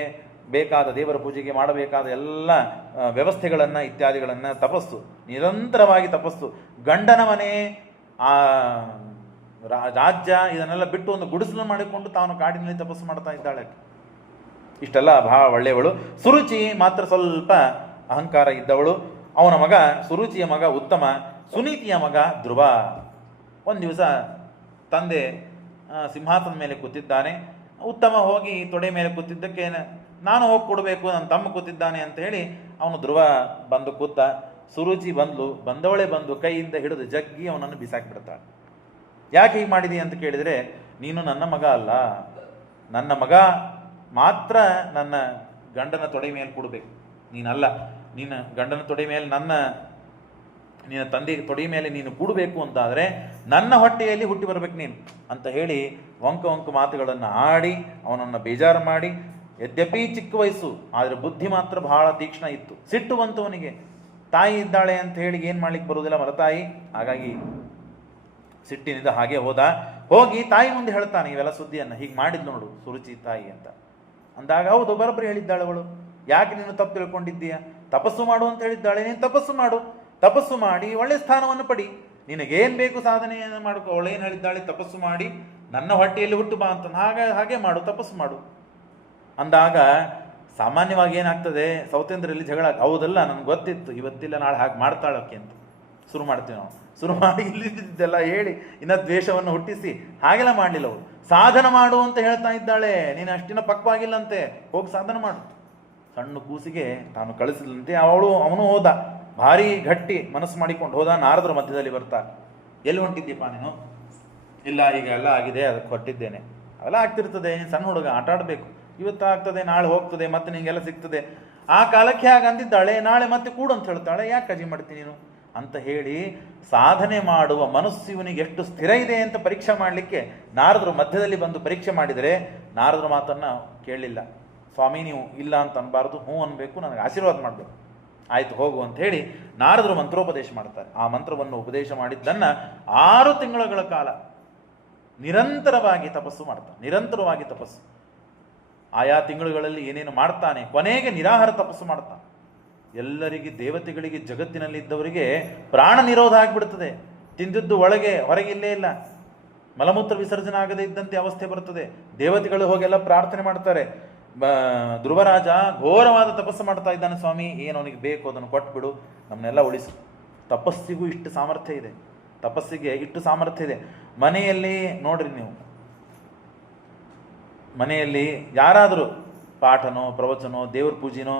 ಬೇಕಾದ ದೇವರ ಪೂಜೆಗೆ ಮಾಡಬೇಕಾದ ಎಲ್ಲ ವ್ಯವಸ್ಥೆಗಳನ್ನು ಇತ್ಯಾದಿಗಳನ್ನು, ತಪಸ್ಸು, ನಿರಂತರವಾಗಿ ತಪಸ್ಸು. ಗಂಡನ ಮನೆ, ಆ ರಾಜ್ಯ ಇದನ್ನೆಲ್ಲ ಬಿಟ್ಟು ಒಂದು ಗುಡಿಸಲು ಮಾಡಿಕೊಂಡು ತಾನು ಕಾಡಿನಲ್ಲಿ ತಪಸ್ಸು ಮಾಡ್ತಾ ಇದ್ದಾಳೆ. ಇಷ್ಟೆಲ್ಲ ಬಹಳ ಒಳ್ಳೆಯವಳು. ಸುರುಚಿ ಮಾತ್ರ ಸ್ವಲ್ಪ ಅಹಂಕಾರ ಇದ್ದವಳು. ಅವನ ಮಗ, ಸುರುಚಿಯ ಮಗ ಉತ್ತಮ, ಸುನೀತಿಯ ಮಗ ಧ್ರುವ. ಒಂದು ದಿವಸ ತಂದೆ ಸಿಂಹಾಸನದ ಮೇಲೆ ಕೂತಿದ್ದಾನೆ. ಉತ್ತಮ ಹೋಗಿ ತೊಡೆ ಮೇಲೆ ಕೂತಿದ್ದಕ್ಕೆ ನಾನು ಹೋಗಿ ಕೊಡಬೇಕು, ನನ್ನ ತಮ್ಮ ಕೂತಿದ್ದಾನೆ ಅಂತ ಹೇಳಿ ಅವನು ಧ್ರುವ ಬಂದು ಕೂತ. ಸುರುಚಿ ಬಂದವಳೇ ಬಂದು ಕೈಯಿಂದ ಹಿಡಿದು ಜಗ್ಗಿ ಅವನನ್ನು ಬಿಸಾಕಿಬಿಡ್ತಾಳೆ. ಯಾಕೆ ಹೀಗೆ ಮಾಡಿದಿ ಅಂತ ಕೇಳಿದರೆ, ನೀನು ನನ್ನ ಮಗ ಅಲ್ಲ, ನನ್ನ ಮಗ ಮಾತ್ರ ನನ್ನ ಗಂಡನ ತೊಡೆ ಮೇಲೆ ಕೊಡಬೇಕು, ನೀನಲ್ಲ. ನಿನ್ನ ಗಂಡನ ತೊಡೆ ಮೇಲೆ ನಿನ್ನ ತಂದೆ ತೊಡೆ ಮೇಲೆ ನೀನು ಕೂಡಬೇಕು ಅಂತಾದರೆ ನನ್ನ ಹೊಟ್ಟೆಯಲ್ಲಿ ಹುಟ್ಟಿ ಬರಬೇಕು ನೀನು ಅಂತ ಹೇಳಿ ವಂಕ ಮಾತುಗಳನ್ನು ಆಡಿ ಅವನನ್ನು ಬೇಜಾರು ಮಾಡಿ ಯದ್ಯಪಿ ಚಿಕ್ಕ ವಯಸ್ಸು, ಆದರೆ ಬುದ್ಧಿ ಮಾತ್ರ ಬಹಳ ತೀಕ್ಷ್ಣ ಇತ್ತು. ಸಿಟ್ಟು ಬಂತು ಅವನಿಗೆ, ತಾಯಿ ಇದ್ದಾಳೆ ಅಂತ ಹೇಳಿ ಏನು ಮಾಡ್ಲಿಕ್ಕೆ ಬರುವುದಿಲ್ಲ ಮಲತಾಯಿ. ಹಾಗಾಗಿ ಸಿಟ್ಟಿನಿಂದ ಹಾಗೆ ಹೋಗಿ ತಾಯಿ ಮುಂದೆ ಹೇಳ್ತಾನೆ ಇವೆಲ್ಲ ಸುದ್ದಿಯನ್ನು, ಹೀಗೆ ಮಾಡಿದ್ ನೋಡು ಸುರುಚಿ ತಾಯಿ ಅಂತ ಅಂದಾಗ, ಹೌದು ಬರೋಬ್ಬರಿ ಹೇಳಿದ್ದಾಳೆ ಅವಳು, ಯಾಕೆ ನೀನು ತಪ್ಪು ತಿಳ್ಕೊಂಡಿದ್ದೀಯ, ತಪಸ್ಸು ಮಾಡು ಅಂತ ಹೇಳಿದ್ದಾಳೆ, ನೀನು ತಪಸ್ಸು ಮಾಡು, ತಪಸ್ಸು ಮಾಡಿ ಒಳ್ಳೆ ಸ್ಥಾನವನ್ನು ಪಡಿ, ನಿನಗೇನು ಬೇಕು ಸಾಧನೆಯನ್ನು ಮಾಡ್ಕೊ. ಅವಳೇನು ಹೇಳಿದ್ದಾಳೆ, ತಪಸ್ಸು ಮಾಡಿ ನನ್ನ ಹೊಟ್ಟೆಯಲ್ಲಿ ಹುಟ್ಟು ಬಾ ಅಂತ, ಹಾಗೆ ಮಾಡು, ತಪಸ್ಸು ಮಾಡು ಅಂದಾಗ ಸಾಮಾನ್ಯವಾಗಿ ಏನಾಗ್ತದೆ, ಸೌತೇಂದ್ರಲ್ಲಿ ಜಗಳ, ಹೌದಲ್ಲ ನನಗೆ ಗೊತ್ತಿತ್ತು ಇವತ್ತಿಲ್ಲ ನಾಳೆ ಹಾಗೆ ಮಾಡ್ತಾಳಕ್ಕೆ ಅಂತ ಶುರು ಮಾಡ್ತೀವಿ ನಾವು. ಶುರು ಮಾಡಿ ಇಲ್ಲಿದ್ದೆಲ್ಲ ಹೇಳಿ ಇನ್ನು ದ್ವೇಷವನ್ನು ಹುಟ್ಟಿಸಿ ಹಾಗೆಲ್ಲ ಮಾಡಲಿಲ್ಲ ಅವರು. ಸಾಧನ ಮಾಡು ಅಂತ ಹೇಳ್ತಾ ಇದ್ದಾಳೆ, ನೀನು ಅಷ್ಟಿನ ಪಕ್ವಾಗಿಲ್ಲಂತೆ, ಹೋಗಿ ಸಾಧನ ಮಾಡು. ಸಣ್ಣ ಕೂಸಿಗೆ ತಾನು ಕಳಿಸಿದಂತೆ ಅವನು ಹೋದ, ಭಾರಿ ಗಟ್ಟಿ ಮನಸ್ಸು ಮಾಡಿಕೊಂಡು ಹೋದ. ನಾರದರ ಮಧ್ಯದಲ್ಲಿ ಬರ್ತಾ, ಎಲ್ಲಿ ಹೊಂಟಿದ್ದೀಪ್ಪ ನೀನು? ಇಲ್ಲ ಈಗ ಎಲ್ಲ ಆಗಿದೆ, ಅದಕ್ಕೆ ಹೊರಟಿದ್ದೇನೆ. ಅವೆಲ್ಲ ಆಗ್ತಿರ್ತದೆ, ನೀನು ಸಣ್ಣ ಹುಡುಗ, ಆಟ ಆಡಬೇಕು, ಇವತ್ತು ಆಗ್ತದೆ ನಾಳೆ ಹೋಗ್ತದೆ, ಮತ್ತೆ ನಿಂಗೆಲ್ಲ ಸಿಗ್ತದೆ. ಆ ಕಾಲಕ್ಕೆ ಹಾಗೆ ಅಂದಿದ್ದಾಳೆ, ನಾಳೆ ಮತ್ತೆ ಕೂಡು ಅಂತ ಹೇಳ್ತಾಳೆ, ಯಾಕೆ ಕಜಿ ಮಾಡ್ತೀನಿ ನೀನು ಅಂತ ಹೇಳಿ ಸಾಧನೆ ಮಾಡುವ ಮನಸ್ಸು ಇವನಿಗೆ ಎಷ್ಟು ಸ್ಥಿರ ಇದೆ ಅಂತ ಪರೀಕ್ಷೆ ಮಾಡಲಿಕ್ಕೆ ನಾರದರು ಮಧ್ಯದಲ್ಲಿ ಬಂದು ಪರೀಕ್ಷೆ ಮಾಡಿದರೆ ನಾರದರ ಮಾತನ್ನು ಕೇಳಲಿಲ್ಲ. ಸ್ವಾಮಿ ನೀವು ಇಲ್ಲ ಅಂತ ಅನ್ಬಾರ್ದು, ಹ್ಞೂ ಅನ್ಬೇಕು, ನನಗೆ ಆಶೀರ್ವಾದ ಮಾಡಬೇಕು, ಆಯ್ತು ಹೋಗು ಅಂತ ಹೇಳಿ ನಾರದರು ಮಂತ್ರೋಪದೇಶ ಮಾಡ್ತಾರೆ. ಆ ಮಂತ್ರವನ್ನು ಉಪದೇಶ ಮಾಡಿದ್ದನ್ನು 6 ತಿಂಗಳ ಕಾಲ ನಿರಂತರವಾಗಿ ತಪಸ್ಸು ಮಾಡ್ತಾನೆ. ನಿರಂತರವಾಗಿ ತಪಸ್ಸು, ಆಯಾ ತಿಂಗಳುಗಳಲ್ಲಿ ಏನೇನು ಮಾಡ್ತಾನೆ, ಕೊನೆಗೆ ನಿರಾಹಾರ ತಪಸ್ಸು ಮಾಡ್ತಾನೆ. ಎಲ್ಲರಿಗೆ, ದೇವತೆಗಳಿಗೆ, ಜಗತ್ತಿನಲ್ಲಿದ್ದವರಿಗೆ ಪ್ರಾಣ ನಿರೋಧ ಆಗಿಬಿಡ್ತದೆ. ತಿಂದಿದ್ದು ಒಳಗೆ ಹೊರಗಿಲ್ಲೇ ಇಲ್ಲ, ಮಲಮೂತ್ರ ವಿಸರ್ಜನೆ ಆಗದೇ ಇದ್ದಂತೆ ಅವಸ್ಥೆ ಬರ್ತದೆ. ದೇವತೆಗಳು ಹೋಗೆಲ್ಲ ಪ್ರಾರ್ಥನೆ ಮಾಡ್ತಾರೆ. ಧ್ರುವರಾಜ ಘೋರವಾದ ತಪಸ್ಸು ಮಾಡ್ತಾ ಇದ್ದಾನೆ, ಸ್ವಾಮಿ ಏನು ಅವನಿಗೆ ಬೇಕು ಅದನ್ನು ಕೊಟ್ಬಿಡು, ನಮ್ಮನ್ನೆಲ್ಲ ಉಳಿಸು. ತಪಸ್ಸಿಗೂ ಇಷ್ಟು ಸಾಮರ್ಥ್ಯ ಇದೆ, ತಪಸ್ಸಿಗೆ ಇಷ್ಟು ಸಾಮರ್ಥ್ಯ ಇದೆ. ಮನೆಯಲ್ಲಿ ನೋಡ್ರಿ ನೀವು, ಮನೆಯಲ್ಲಿ ಯಾರಾದರೂ ಪಾಠನೋ ಪ್ರವಚನೋ ದೇವ್ರ ಪೂಜೆನೋ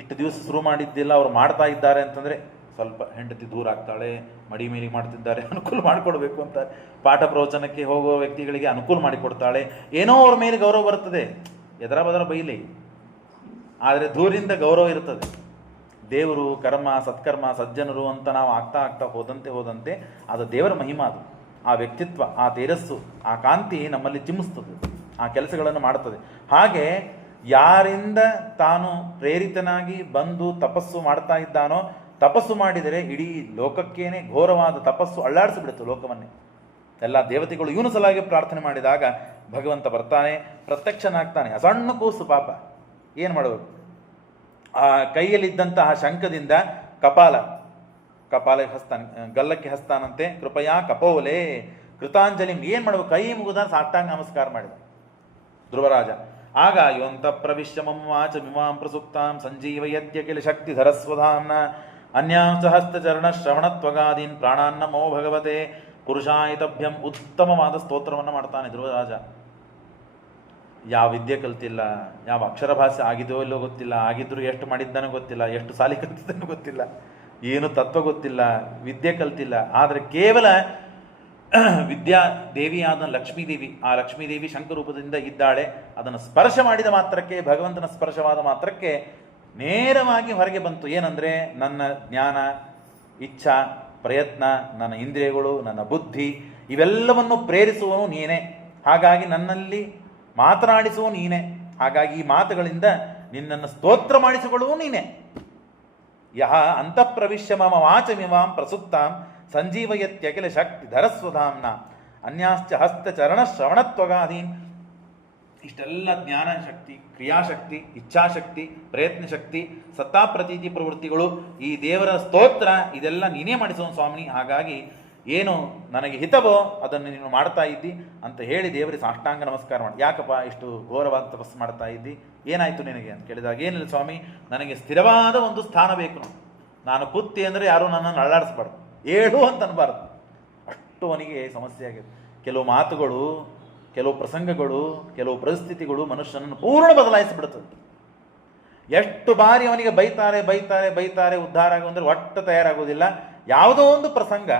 ಇಷ್ಟು ದಿವಸ ಶುರು ಮಾಡಿದ್ದಿಲ್ಲ ಅವ್ರು ಮಾಡ್ತಾ ಇದ್ದಾರೆ ಅಂತಂದರೆ ಸ್ವಲ್ಪ ಹೆಂಡತಿ ದೂರ ಆಗ್ತಾಳೆ, ಮಡಿ ಮೇಲಿಗೆ ಮಾಡ್ತಿದ್ದಾರೆ, ಅನುಕೂಲ ಮಾಡಿಕೊಡ್ಬೇಕು ಅಂತ ಪಾಠ ಪ್ರವಚನಕ್ಕೆ ಹೋಗುವ ವ್ಯಕ್ತಿಗಳಿಗೆ ಅನುಕೂಲ ಮಾಡಿಕೊಡ್ತಾಳೆ. ಏನೋ ಅವ್ರ ಮೇಲೆ ಗೌರವ ಬರ್ತದೆ, ಎದರ ಬದರ ಬೈಲಿ, ಆದರೆ ದೂರಿಂದ ಗೌರವ ಇರ್ತದೆ. ದೇವರು, ಕರ್ಮ, ಸತ್ಕರ್ಮ, ಸಜ್ಜನರು ಅಂತ ನಾವು ಆಗ್ತಾ ಹೋದಂತೆ ಅದು ದೇವರ ಮಹಿಮಾ, ಅದು ಆ ವ್ಯಕ್ತಿತ್ವ, ಆ ತೇಜಸ್ಸು, ಆ ಕಾಂತಿ ನಮ್ಮಲ್ಲಿ ಚಿಮ್ಮಿಸ್ತದೆ, ಆ ಕೆಲಸಗಳನ್ನು ಮಾಡ್ತದೆ. ಹಾಗೆ ಯಾರಿಂದ ತಾನು ಪ್ರೇರಿತನಾಗಿ ಬಂದು ತಪಸ್ಸು ಮಾಡ್ತಾ ಇದ್ದಾನೋ, ತಪಸ್ಸು ಮಾಡಿದರೆ ಇಡೀ ಲೋಕಕ್ಕೇನೆ ಘೋರವಾದ ತಪಸ್ಸು ಅಳ್ಳಾಡಿಸಿಬಿಡುತ್ತೆ ಲೋಕವನ್ನೇ. ಎಲ್ಲ ದೇವತೆಗಳು ಇವನು ಸಲಾಗಿ ಪ್ರಾರ್ಥನೆ ಮಾಡಿದಾಗ ಭಗವಂತ ಬರ್ತಾನೆ, ಪ್ರತ್ಯಕ್ಷನಾಗ್ತಾನೆ. ಸಣ್ಣ ಕೂಸು ಪಾಪ ಏನು ಮಾಡಬೇಕು, ಆ ಕೈಯಲ್ಲಿದ್ದಂತಹ ಶಂಖದಿಂದ ಕಪಾಲಕ್ಕೆ ಹಸ್ತಾನೆ, ಗಲ್ಲಕ್ಕೆ ಹಸ್ತಾನಂತೆ. ಕೃಪಯಾ ಕಪೋಲೆ ಕೃತಾಂಜಲಿ, ಏನು ಮಾಡಬೇಕು, ಕೈ ಮುಗಿದ ಸಾಷ್ಟಾಂಗ ನಮಸ್ಕಾರ ಮಾಡಿದ ಧ್ರುವರಾಜ. ಆಗ ಯೋಂತ ಪ್ರವಿಶ್ಯ ಮಮ ವಾಚ ಮಿಮಾಂ ಪ್ರಸುಕ್ತಾಂ ಸಂಜೀವಯತ್ಯ ಕಿಲ ಶಕ್ತಿ ಧರಸ್ವಧಾಮ್ನ ಅನ್ಯಾಂಸ ಹಸ್ತಚರಣ ಶ್ರವಣತ್ವಗಾದೀನ್ ಪ್ರಾಣಾನ್ನಮೋ ಭಗವತೆ ಪುರುಷಾಯಿತಭ್ಯಂ. ಉತ್ತಮವಾದ ಸ್ತೋತ್ರವನ್ನು ಮಾಡ್ತಾನೆ ಧ್ರುವರಾಜ. ಯಾವ ವಿದ್ಯೆ ಕಲ್ತಿಲ್ಲ, ಯಾವ ಅಕ್ಷರ ಭಾಷೆ ಆಗಿದೋ ಇಲ್ಲೋ ಗೊತ್ತಿಲ್ಲ, ಆಗಿದ್ರು ಎಷ್ಟು ಮಾಡಿದ್ದಾನೋ ಗೊತ್ತಿಲ್ಲ, ಎಷ್ಟು ಸಾಲಿ ಕಲ್ತಿದ್ದಾನೋ ಗೊತ್ತಿಲ್ಲ, ಏನು ತತ್ವ ಗೊತ್ತಿಲ್ಲ, ವಿದ್ಯೆ ಕಲ್ತಿಲ್ಲ. ಆದರೆ ಕೇವಲ ವಿದ್ಯಾ ದೇವಿಯಾದ ಲಕ್ಷ್ಮೀದೇವಿ, ಆ ಲಕ್ಷ್ಮೀದೇವಿ ಶಂಕರೂಪದಿಂದ ಇದ್ದಾಳೆ. ಅದನ್ನು ಸ್ಪರ್ಶ ಮಾಡಿದ ಮಾತ್ರಕ್ಕೆ, ಭಗವಂತನ ಸ್ಪರ್ಶವಾದ ಮಾತ್ರಕ್ಕೆ ನೇರವಾಗಿ ಹೊರಗೆ ಬಂತು. ಏನಂದರೆ ನನ್ನ ಜ್ಞಾನ, ಇಚ್ಛಾ, ಪ್ರಯತ್ನ, ನನ್ನ ಇಂದ್ರಿಯಗಳು, ನನ್ನ ಬುದ್ಧಿ ಇವೆಲ್ಲವನ್ನು ಪ್ರೇರಿಸುವನು ನೀನೇ, ಹಾಗಾಗಿ ನನ್ನಲ್ಲಿ ಮಾತನಾಡಿಸುವ ನೀನೇ, ಹಾಗಾಗಿ ಈ ಮಾತುಗಳಿಂದ ನಿನ್ನನ್ನು ಸ್ತೋತ್ರ ಮಾಡಿಸಿಕೊಳ್ಳುವ ನೀನೇ. ಯಹ ಅಂತಃಪ್ರವಿಶ್ಯ ಮಮ ವಾಚಮಿಮಾಂ ಪ್ರಸುಪ್ತಾಂ ಸಂಜೀವಯತ್ಯಖಿಲ ಶಕ್ತಿ ಧರಸ್ವಧಾಮ್ನ ಅನ್ಯಾಶ್ಚ ಹಸ್ತಚರಣ ಶ್ರವಣತ್ವಗಾದೀನ್. ಇಷ್ಟೆಲ್ಲ ಜ್ಞಾನ ಶಕ್ತಿ, ಕ್ರಿಯಾಶಕ್ತಿ, ಇಚ್ಛಾಶಕ್ತಿ, ಪ್ರಯತ್ನ ಶಕ್ತಿ, ಸತ್ತಾ ಪ್ರತೀತಿ ಪ್ರವೃತ್ತಿಗಳು, ಈ ದೇವರ ಸ್ತೋತ್ರ ಇದೆಲ್ಲ ನೀನೇ ಮಾಡಿಸೋನು ಸ್ವಾಮಿ. ಹಾಗಾಗಿ ಏನು ನನಗೆ ಹಿತವೋ ಅದನ್ನು ನೀನು ಮಾಡ್ತಾ ಇದ್ದಿ ಅಂತ ಹೇಳಿ ದೇವರಿಗೆ ಸಾಷ್ಟಾಂಗ ನಮಸ್ಕಾರ ಮಾಡಿ. ಯಾಕಪ್ಪ ಇಷ್ಟು ಘೋರವಾದ ತಪಸ್ಸು ಮಾಡ್ತಾ ಇದ್ದಿ, ಏನಾಯಿತು ನಿನಗೆ ಅಂತ ಕೇಳಿದಾಗ, ಏನಿಲ್ಲ ಸ್ವಾಮಿ, ನನಗೆ ಸ್ಥಿರವಾದ ಒಂದು ಸ್ಥಾನ ಬೇಕು. ನಾನು ಕುತ್ತಿ ಅಂದರೆ ಯಾರೂ ನನ್ನನ್ನು ಅಳ್ಳಾಡಿಸ್ಬಾರ್ದು, ಏಳು ಅಂತ ಅನ್ಬಾರ್ದು. ಅಷ್ಟು ಅವನಿಗೆ ಸಮಸ್ಯೆ ಆಗಿದೆ. ಕೆಲವು ಮಾತುಗಳು, ಕೆಲವು ಪ್ರಸಂಗಗಳು, ಕೆಲವು ಪರಿಸ್ಥಿತಿಗಳು ಮನುಷ್ಯನನ್ನು ಪೂರ್ಣ ಬದಲಾಯಿಸಿಬಿಡುತ್ತದೆ. ಎಷ್ಟು ಬಾರಿ ಅವನಿಗೆ ಬೈತಾರೆ ಉದ್ಧಾರ ಆಗುವಂದ್ರೆ ಒಟ್ಟು ತಯಾರಾಗುವುದಿಲ್ಲ. ಯಾವುದೋ ಒಂದು ಪ್ರಸಂಗ,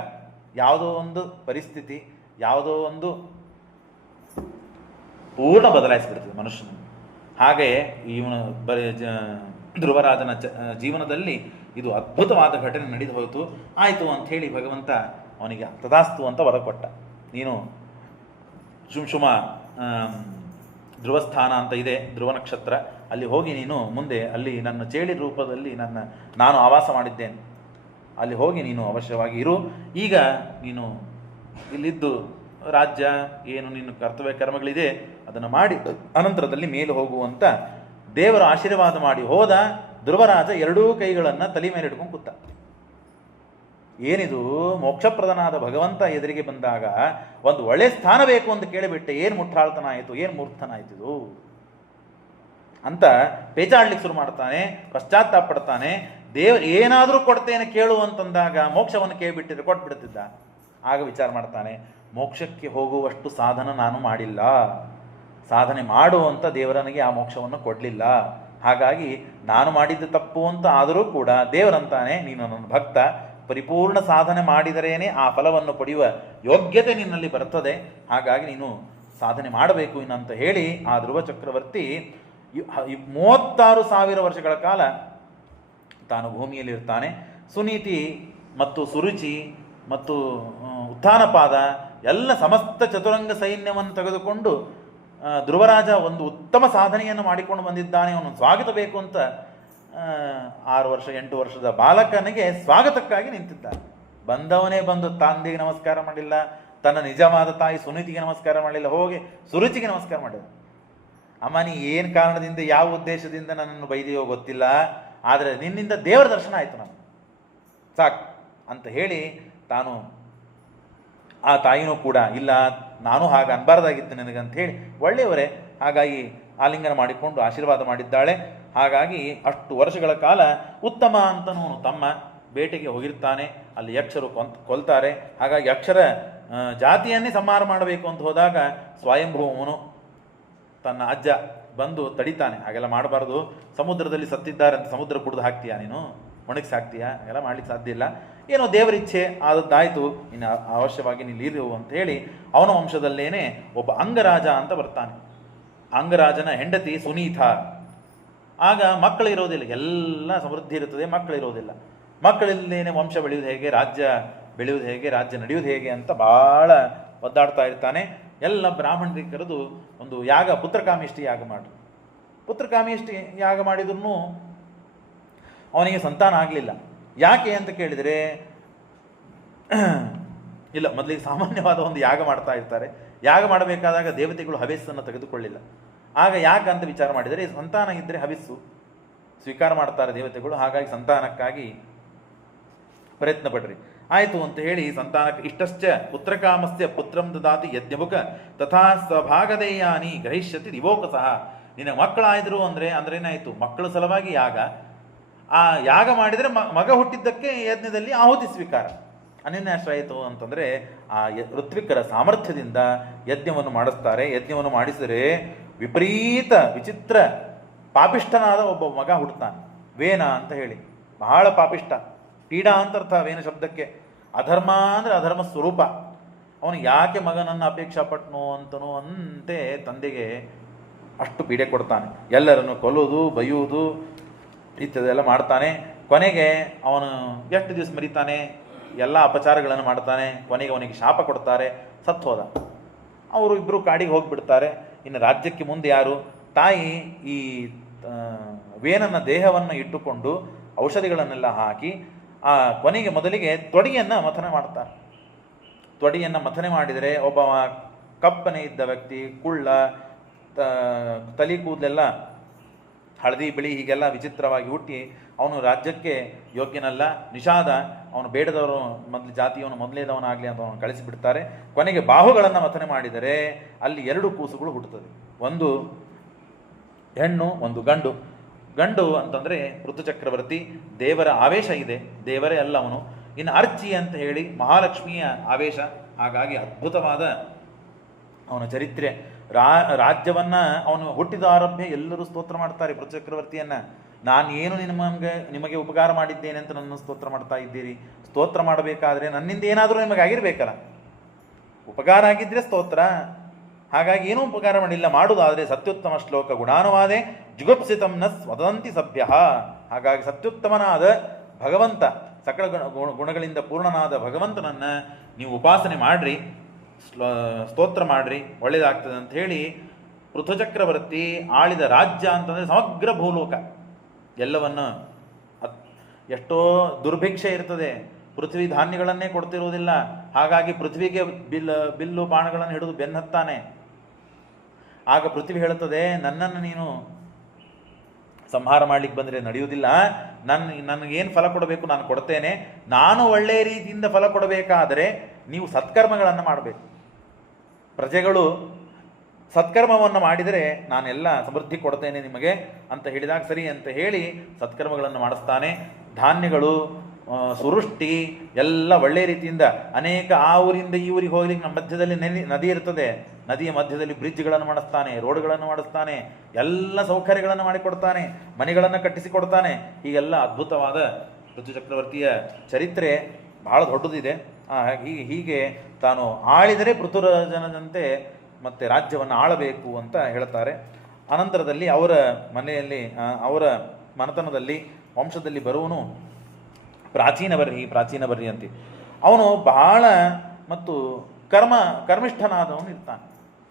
ಯಾವುದೋ ಒಂದು ಪರಿಸ್ಥಿತಿ, ಯಾವುದೋ ಒಂದು ಪೂರ್ಣ ಬದಲಾಯಿಸಿಬಿಡ್ತದೆ ಮನುಷ್ಯನನ್ನು. ಹಾಗೆಯೇ ಇವನು ಧ್ರುವರಾಜನ ಜೀವನದಲ್ಲಿ ಇದು ಅದ್ಭುತವಾದ ಘಟನೆ ನಡೆದು ಹೋಯಿತು. ಆಯಿತು ಅಂಥೇಳಿ ಭಗವಂತ ಅವನಿಗೆ ತದಾಸ್ತು ಅಂತ ವರ ಕೊಟ್ಟ. ನೀನು ಶುಂಶುಮ ಧ್ರುವಸ್ಥಾನ ಅಂತ ಇದೆ, ಧ್ರುವ ನಕ್ಷತ್ರ, ಅಲ್ಲಿ ಹೋಗಿ ನೀನು ಮುಂದೆ ಅಲ್ಲಿ ನನ್ನ ಚೇಳಿ ರೂಪದಲ್ಲಿ ನಾನು ಆವಾಸ ಮಾಡಿದ್ದೇನೆ, ಅಲ್ಲಿ ಹೋಗಿ ನೀನು ಅವಶ್ಯವಾಗಿ ಇರು. ಈಗ ನೀನು ಇಲ್ಲಿದ್ದು ರಾಜ್ಯ ಏನು ನಿನ್ನ ಕರ್ತವ್ಯ ಕರ್ಮಗಳಿದೆ ಅದನ್ನು ಮಾಡಿ ಅನಂತರದಲ್ಲಿ ಮೇಲೆ ಹೋಗುವಂತ ದೇವರ ಆಶೀರ್ವಾದ ಮಾಡಿ ಹೋದ. ಧ್ರುವರಾಜ ಎರಡೂ ಕೈಗಳನ್ನು ತಲೆ ಮೇಲೆ ಇಟ್ಕೊಂಡು ಕೂತ. ಏನಿದು ಮೋಕ್ಷಪ್ರದನಾದ ಭಗವಂತ ಎದುರಿಗೆ ಬಂದಾಗ ಒಂದು ಒಳ್ಳೆ ಸ್ಥಾನ ಬೇಕು ಅಂತ ಕೇಳಿಬಿಟ್ಟೆ, ಏನು ಮುಟ್ಟಾಳ್ತನ ಆಯಿತು, ಏನು ಮೂರ್ತನ ಆಯ್ತಿದು ಅಂತ ಪೇಚಾಡ್ಲಿಕ್ಕೆ ಶುರು ಮಾಡ್ತಾನೆ, ಪಶ್ಚಾತ್ತಾಪ ಪಡ್ತಾನೆ. ದೇವ್ರು ಏನಾದರೂ ಕೊಡ್ತೇನೆ ಕೇಳು ಅಂತಂದಾಗ ಮೋಕ್ಷವನ್ನು ಕೇಳಿಬಿಟ್ಟಿದ್ರೆ ಕೊಟ್ಬಿಡ್ತಿದ್ದ. ಆಗ ವಿಚಾರ ಮಾಡ್ತಾನೆ, ಮೋಕ್ಷಕ್ಕೆ ಹೋಗುವಷ್ಟು ಸಾಧನ ನಾನು ಮಾಡಿಲ್ಲ, ಸಾಧನೆ ಮಾಡುವಂಥ ದೇವರನಿಗೆ ಆ ಮೋಕ್ಷವನ್ನು ಕೊಡಲಿಲ್ಲ. ಹಾಗಾಗಿ ನಾನು ಮಾಡಿದ್ದು ತಪ್ಪು ಅಂತ ಆದರೂ ಕೂಡ ದೇವರಂತಾನೆ, ನೀನು ನನ್ನ ಭಕ್ತ, ಪರಿಪೂರ್ಣ ಸಾಧನೆ ಮಾಡಿದರೇನೆ ಆ ಫಲವನ್ನು ಪಡೆಯುವ ಯೋಗ್ಯತೆ ನಿನ್ನಲ್ಲಿ ಬರ್ತದೆ, ಹಾಗಾಗಿ ನೀನು ಸಾಧನೆ ಮಾಡಬೇಕು ಇನ್ನಂತ ಹೇಳಿ ಆ ಧ್ರುವ ಚಕ್ರವರ್ತಿ 36,000 ವರ್ಷಗಳ ಕಾಲ ತಾನು ಭೂಮಿಯಲ್ಲಿರ್ತಾನೆ. ಸುನೀತಿ ಮತ್ತು ಸುರುಚಿ ಮತ್ತು ಉತ್ಥಾನಪಾದ ಎಲ್ಲ ಸಮಸ್ತ ಚತುರಂಗ ಸೈನ್ಯವನ್ನು ತೆಗೆದುಕೊಂಡು ಧ್ರುವರಾಜ ಒಂದು ಉತ್ತಮ ಸಾಧನೆಯನ್ನು ಮಾಡಿಕೊಂಡು ಬಂದಿದ್ದಾನೆ, ಅವನು ಸ್ವಾಗತಬೇಕು ಅಂತ 6 ವರ್ಷ 8 ವರ್ಷದ ಬಾಲಕನಿಗೆ ಸ್ವಾಗತಕ್ಕಾಗಿ ನಿಂತಿದ್ದಾನೆ. ಬಂದವನೇ ಬಂದು ತಂದೆಗೆ ನಮಸ್ಕಾರ ಮಾಡಿಲ್ಲ, ತನ್ನ ನಿಜವಾದ ತಾಯಿ ಸುನೀತಿಗೆ ನಮಸ್ಕಾರ ಮಾಡಲಿಲ್ಲ, ಹೋಗಿ ಸುರುಚಿಗೆ ನಮಸ್ಕಾರ ಮಾಡಿದ. ಅಮ್ಮ ನೀ ಏನು ಕಾರಣದಿಂದ ಯಾವ ಉದ್ದೇಶದಿಂದ ನನ್ನನ್ನು ಬೈದೆಯೋ ಗೊತ್ತಿಲ್ಲ, ಆದರೆ ನಿನ್ನಿಂದ ದೇವರ ದರ್ಶನ ಆಯಿತು ನಾನು ಸಾಕು ಅಂತ ಹೇಳಿ ತಾನು ಆ ತಾಯಿನೂ ಕೂಡ ಇಲ್ಲ ನಾನು ಹಾಗೆ ಅನ್ಬಾರ್ದಾಗಿತ್ತು ನನಗಂತ ಹೇಳಿ ಒಳ್ಳೆಯವರೇ, ಹಾಗಾಗಿ ಆಲಿಂಗನ ಮಾಡಿಕೊಂಡು ಆಶೀರ್ವಾದ ಮಾಡಿದ್ದಾಳೆ. ಹಾಗಾಗಿ ಅಷ್ಟು ವರ್ಷಗಳ ಕಾಲ ಉತ್ತಮ ಅಂತನೂ ತಮ್ಮ ಬೇಟೆಗೆ ಹೋಗಿರ್ತಾನೆ. ಅಲ್ಲಿ ಯಕ್ಷರು ಕೊಲ್ತಾರೆ. ಹಾಗಾಗಿ ಅಕ್ಷರ ಜಾತಿಯನ್ನೇ ಸಂಹಾರ ಮಾಡಬೇಕು ಅಂತ ಹೋದಾಗ ಸ್ವಯಂಭೂಮನು ತನ್ನ ಅಜ್ಜ ಬಂದು ತಡಿತಾನೆ, ಹಾಗೆಲ್ಲ ಮಾಡಬಾರ್ದು, ಸಮುದ್ರದಲ್ಲಿ ಸತ್ತಿದ್ದಾರೆ ಅಂತ ಸಮುದ್ರ ಕುಡಿದು ಹಾಕ್ತೀಯಾ ನೀನು, ಒಣಗಿಸಿ ಹಾಕ್ತೀಯಾ, ಹಾಗೆಲ್ಲ ಮಾಡ್ಲಿಕ್ಕೆ ಸಾಧ್ಯ ಇಲ್ಲ, ಏನೋ ದೇವರಿಚ್ಛೆ ಆದದ್ದಾಯಿತು, ಇನ್ನು ಅವಶ್ಯವಾಗಿ ನೀರು ಅಂತ ಹೇಳಿ ಅವನ ವಂಶದಲ್ಲೇನೆ ಒಬ್ಬ ಅಂಗರಾಜ ಅಂತ ಬರ್ತಾನೆ. ಅಂಗರಾಜನ ಹೆಂಡತಿ ಸುನೀತ. ಆಗ ಮಕ್ಕಳಿರೋದಿಲ್ಲ, ಎಲ್ಲ ಸಮೃದ್ಧಿ ಇರುತ್ತದೆ, ಮಕ್ಕಳಿರೋದಿಲ್ಲ. ಮಕ್ಕಳಿಲ್ಲೇನೆ ವಂಶ ಬೆಳೆಯುವುದು ಹೇಗೆ, ರಾಜ್ಯ ಬೆಳೆಯುವುದು ಹೇಗೆ, ರಾಜ್ಯ ನಡೆಯುವುದು ಹೇಗೆ ಅಂತ ಭಾಳ ಒದ್ದಾಡ್ತಾ ಇರ್ತಾನೆ. ಎಲ್ಲ ಬ್ರಾಹ್ಮಣರಿಗೆ ಕರೆದು ಒಂದು ಯಾಗ, ಪುತ್ರಕಾಮೇಷ್ಟಿ ಯಾಗ ಮಾಡ್ರಿ. ಪುತ್ರಕಾಮೇಷ್ಟಿ ಯಾಗ ಮಾಡಿದ್ರು ಅವನಿಗೆ ಸಂತಾನ ಆಗಲಿಲ್ಲ. ಯಾಕೆ ಅಂತ ಕೇಳಿದರೆ, ಇಲ್ಲ ಮೊದಲಿಗೆ ಸಾಮಾನ್ಯವಾದ ಒಂದು ಯಾಗ ಮಾಡ್ತಾ ಇರ್ತಾರೆ. ಯಾಗ ಮಾಡಬೇಕಾದಾಗ ದೇವತೆಗಳು ಹವಿಸ್ಸನ್ನು ತೆಗೆದುಕೊಳ್ಳಿಲ್ಲ. ಆಗ ಯಾಕೆ ಅಂತ ವಿಚಾರ ಮಾಡಿದರೆ, ಸಂತಾನ ಇದ್ದರೆ ಹವಿಸ್ಸು ಸ್ವೀಕಾರ ಮಾಡ್ತಾರೆ ದೇವತೆಗಳು, ಹಾಗಾಗಿ ಸಂತಾನಕ್ಕಾಗಿ ಪ್ರಯತ್ನ ಪಡ್ರಿ. ಆಯಿತು ಅಂತ ಹೇಳಿ ಸಂತಾನಕ್ಕೆ ಇಷ್ಟಶ್ಚ ಪುತ್ರಕಾಮಸ್ಯ ಪುತ್ರಂ ದದಾತಿ ಯಜ್ಞಮುಖ ತಥಾ ಸ್ವಭಾಗದೇಯಾನಿ ಗ್ರಹಿಷ್ಯತಿ ದಿವೋಕಸಃ. ನಿನ್ನ ಮಕ್ಕಳಾಯಿದ್ರು ಅಂದ್ರೇನಾಯಿತು, ಮಕ್ಕಳ ಸಲುವಾಗಿ ಯಾಗ. ಆ ಯಾಗ ಮಾಡಿದರೆ ಮಗ ಹುಟ್ಟಿದ್ದಕ್ಕೆ ಯಜ್ಞದಲ್ಲಿ ಆಹುತಿ ಸ್ವೀಕಾರ. ಅನ್ಯೋನ್ಯಾಶ್ರಯಿತು ಅಂತಂದರೆ ಆ ಋತ್ವಿಕರ ಸಾಮರ್ಥ್ಯದಿಂದ ಯಜ್ಞವನ್ನು ಮಾಡಿಸ್ತಾರೆ. ಯಜ್ಞವನ್ನು ಮಾಡಿಸಿದರೆ ವಿಪರೀತ ವಿಚಿತ್ರ ಪಾಪಿಷ್ಠನಾದ ಒಬ್ಬ ಮಗ ಹುಡ್ತಾನೆ, ವೇನ ಅಂತ ಹೇಳಿ. ಬಹಳ ಪಾಪಿಷ್ಠ, ಪೀಡಾ ಅಂತ ಅರ್ಥ ವೇನ ಶಬ್ದಕ್ಕೆ. ಅಧರ್ಮ ಅಂದರೆ ಅಧರ್ಮ ಸ್ವರೂಪ. ಅವನು ಯಾಕೆ ಮಗನನ್ನು ಅಪೇಕ್ಷಾ ಪಟ್ನು ಅಂತನೂ ಅಂತೆ ತಂದೆಗೆ ಅಷ್ಟು ಪೀಡೆ ಕೊಡ್ತಾನೆ. ಎಲ್ಲರನ್ನು ಕೊಲ್ಲುವುದು, ಬೈಯುವುದು ಇತ್ಯಾದೆಲ್ಲ ಮಾಡ್ತಾನೆ. ಕೊನೆಗೆ ಅವನು ಎಷ್ಟು ದಿವಸ ಮರಿತಾನೆ, ಎಲ್ಲ ಅಪಚಾರಗಳನ್ನು ಮಾಡ್ತಾನೆ. ಕೊನೆಗೆ ಅವನಿಗೆ ಶಾಪ ಕೊಡ್ತಾರೆ, ಸತ್ತು ಹೋದ. ಅವರು ಇಬ್ಬರು ಕಾಡಿಗೆ ಹೋಗಿಬಿಡ್ತಾರೆ. ಇನ್ನು ರಾಜ್ಯಕ್ಕೆ ಮುಂದೆ ಯಾರು? ತಾಯಿ ಈ ವೇನನ ದೇಹವನ್ನು ಇಟ್ಟುಕೊಂಡು ಔಷಧಿಗಳನ್ನೆಲ್ಲ ಹಾಕಿ ಕೊನೆಗೆ ಮೊದಲಿಗೆ ತೊಡಿಯನ್ನು ಮಥನ ಮಾಡ್ತಾರೆ. ತೊಡಿಯನ್ನು ಮಥನೆ ಮಾಡಿದರೆ ಒಬ್ಬ ಕಪ್ಪನೆ ಇದ್ದ ವ್ಯಕ್ತಿ, ಕುಳ್ಳ, ತಲೆ ಕೂದಲೆಲ್ಲ ಹಳದಿ ಬಿಳಿ ಹೀಗೆಲ್ಲ ವಿಚಿತ್ರವಾಗಿ ಹುಟ್ಟಿ ಅವನು ರಾಜ್ಯಕ್ಕೆ ಯೋಗ್ಯನಲ್ಲ, ನಿಷಾದ, ಅವನು ಬೇಡದವರು ಮೊದಲು ಜಾತಿಯವನು ಮೊದಲೇದವನಾಗಲಿ ಅಂತ ಅವನು ಕಳಿಸಿಬಿಡ್ತಾರೆ. ಕೊನೆಗೆ ಬಾಹುಗಳನ್ನು ಮಥನೆ ಮಾಡಿದರೆ ಅಲ್ಲಿ 2 ಕೂಸುಗಳು ಹುಟ್ಟುತ್ತದೆ. ಒಂದು ಹೆಣ್ಣು, ಒಂದು ಗಂಡು. ಗಂಡು ಅಂತಂದರೆ ಋತುಚಕ್ರವರ್ತಿ, ದೇವರ ಆವೇಶ ಇದೆ, ದೇವರೇ ಅಲ್ಲ ಅವನು. ಇನ್ನು ಅರ್ಚಿ ಅಂತ ಹೇಳಿ ಮಹಾಲಕ್ಷ್ಮಿಯ ಆವೇಶ. ಹಾಗಾಗಿ ಅದ್ಭುತವಾದ ಅವನ ಚರಿತ್ರೆ. ರಾಜ್ಯವನ್ನು ಅವನು ಹುಟ್ಟಿದ ಆರಭ್ಯ ಎಲ್ಲರೂ ಸ್ತೋತ್ರ ಮಾಡ್ತಾರೆ ಋತುಚಕ್ರವರ್ತಿಯನ್ನು. ನಾನು ಏನು ನಿಮಗೆ ಉಪಕಾರ ಮಾಡಿದ್ದೇನೆ ಅಂತ ನನ್ನ ಸ್ತೋತ್ರ ಮಾಡ್ತಾ ಇದ್ದೀರಿ. ಸ್ತೋತ್ರ ಮಾಡಬೇಕಾದ್ರೆ ನನ್ನಿಂದ ಏನಾದರೂ ನಿಮಗೆ ಆಗಿರಬೇಕಲ್ಲ, ಉಪಕಾರ ಆಗಿದ್ದರೆ ಸ್ತೋತ್ರ. ಹಾಗಾಗಿ ಏನೂ ಉಪಕಾರ ಮಾಡಿಲ್ಲ, ಮಾಡುವುದಾದರೆ ಸತ್ಯುತ್ತಮ ಶ್ಲೋಕ ಗುಣಾನುವಾದೆ ಜುಗುಪ್ಸಿತಂ ನ ವದಂತಿ ಸಭ್ಯ. ಹಾಗಾಗಿ ಸತ್ಯುತ್ತಮನಾದ ಭಗವಂತ, ಸಕಲ ಗುಣಗಳಿಂದ ಪೂರ್ಣನಾದ ಭಗವಂತನನ್ನು ನೀವು ಉಪಾಸನೆ ಮಾಡ್ರಿ, ಸ್ತೋತ್ರ ಮಾಡ್ರಿ, ಒಳ್ಳೆಯದಾಗ್ತದೆ ಅಂತ ಹೇಳಿ ಪೃಥುಚಕ್ರವರ್ತಿ ಆಳಿದ ರಾಜ್ಯ ಅಂತಂದರೆ ಸಮಗ್ರ ಭೂಲೋಕ ಎಲ್ಲವನ್ನು. ಎಷ್ಟೋ ದುರ್ಭಿಕ್ಷೆ ಇರ್ತದೆ, ಪೃಥ್ವಿ ಧಾನ್ಯಗಳನ್ನೇ ಕೊಡ್ತಿರುವುದಿಲ್ಲ. ಹಾಗಾಗಿ ಪೃಥ್ವಿಗೆ ಬಿಲ್ಲು ಬಾಣಗಳನ್ನು ಹಿಡಿದು ಬೆನ್ನತ್ತಾನೆ. ಆಗ ಪೃಥ್ವಿ ಹೇಳುತ್ತದೆ, ನನ್ನನ್ನು ನೀನು ಸಂಹಾರ ಮಾಡಲಿಕ್ಕೆ ಬಂದರೆ ನಡೆಯುವುದಿಲ್ಲ, ನನಗೇನು ಫಲ ಕೊಡಬೇಕು ನಾನು ಕೊಡ್ತೇನೆ. ನಾನು ಒಳ್ಳೆಯ ರೀತಿಯಿಂದ ಫಲ ಕೊಡಬೇಕಾದರೆ ನೀವು ಸತ್ಕರ್ಮಗಳನ್ನು ಮಾಡಬೇಕು. ಪ್ರಜೆಗಳು ಸತ್ಕರ್ಮವನ್ನು ಮಾಡಿದರೆ ನಾನೆಲ್ಲ ಸಮೃದ್ಧಿ ಕೊಡ್ತೇನೆ ನಿಮಗೆ ಅಂತ ಹೇಳಿದಾಗ ಸರಿ ಅಂತ ಹೇಳಿ ಸತ್ಕರ್ಮಗಳನ್ನು ಮಾಡಿಸ್ತಾನೆ. ಧಾನ್ಯಗಳು, ಸುರುಷ್ಟಿ ಎಲ್ಲ ಒಳ್ಳೆಯ ರೀತಿಯಿಂದ ಅನೇಕ ಆ ಊರಿಂದ ಈ ಊರಿಗೆ ಹೋಗ್ಲಿಕ್ಕೆ ನಮ್ಮ ಮಧ್ಯದಲ್ಲಿ ನದಿ ಇರ್ತದೆ. ನದಿಯ ಮಧ್ಯದಲ್ಲಿ ಬ್ರಿಡ್ಜ್ಗಳನ್ನು ಮಾಡಿಸ್ತಾನೆ, ರೋಡ್ಗಳನ್ನು ಮಾಡಿಸ್ತಾನೆ, ಎಲ್ಲ ಸೌಕರ್ಯಗಳನ್ನು ಮಾಡಿಕೊಡ್ತಾನೆ, ಮನೆಗಳನ್ನು ಕಟ್ಟಿಸಿಕೊಡ್ತಾನೆ. ಹೀಗೆಲ್ಲ ಅದ್ಭುತವಾದ ಋತು ಚಕ್ರವರ್ತಿಯ ಚರಿತ್ರೆ ಬಹಳ ದೊಡ್ಡದಿದೆ. ಹೀಗೆ ತಾನು ಆಳಿದರೆ ಪೃಥುರಾಜನಂತೆ ಮತ್ತೆ ರಾಜ್ಯವನ್ನು ಆಳಬೇಕು ಅಂತ ಹೇಳ್ತಾರೆ. ಅನಂತರದಲ್ಲಿ ಅವರ ಮನೆಯಲ್ಲಿ ಅವರ ಮನೆತನದಲ್ಲಿ ವಂಶದಲ್ಲಿ ಬರುವನು ಪ್ರಾಚೀನ ಬರ್ರಿ ಅಂತ. ಅವನು ಬಹಳ ಮತ್ತು ಕರ್ಮಿಷ್ಠನಾದವನು ಇರ್ತಾನೆ,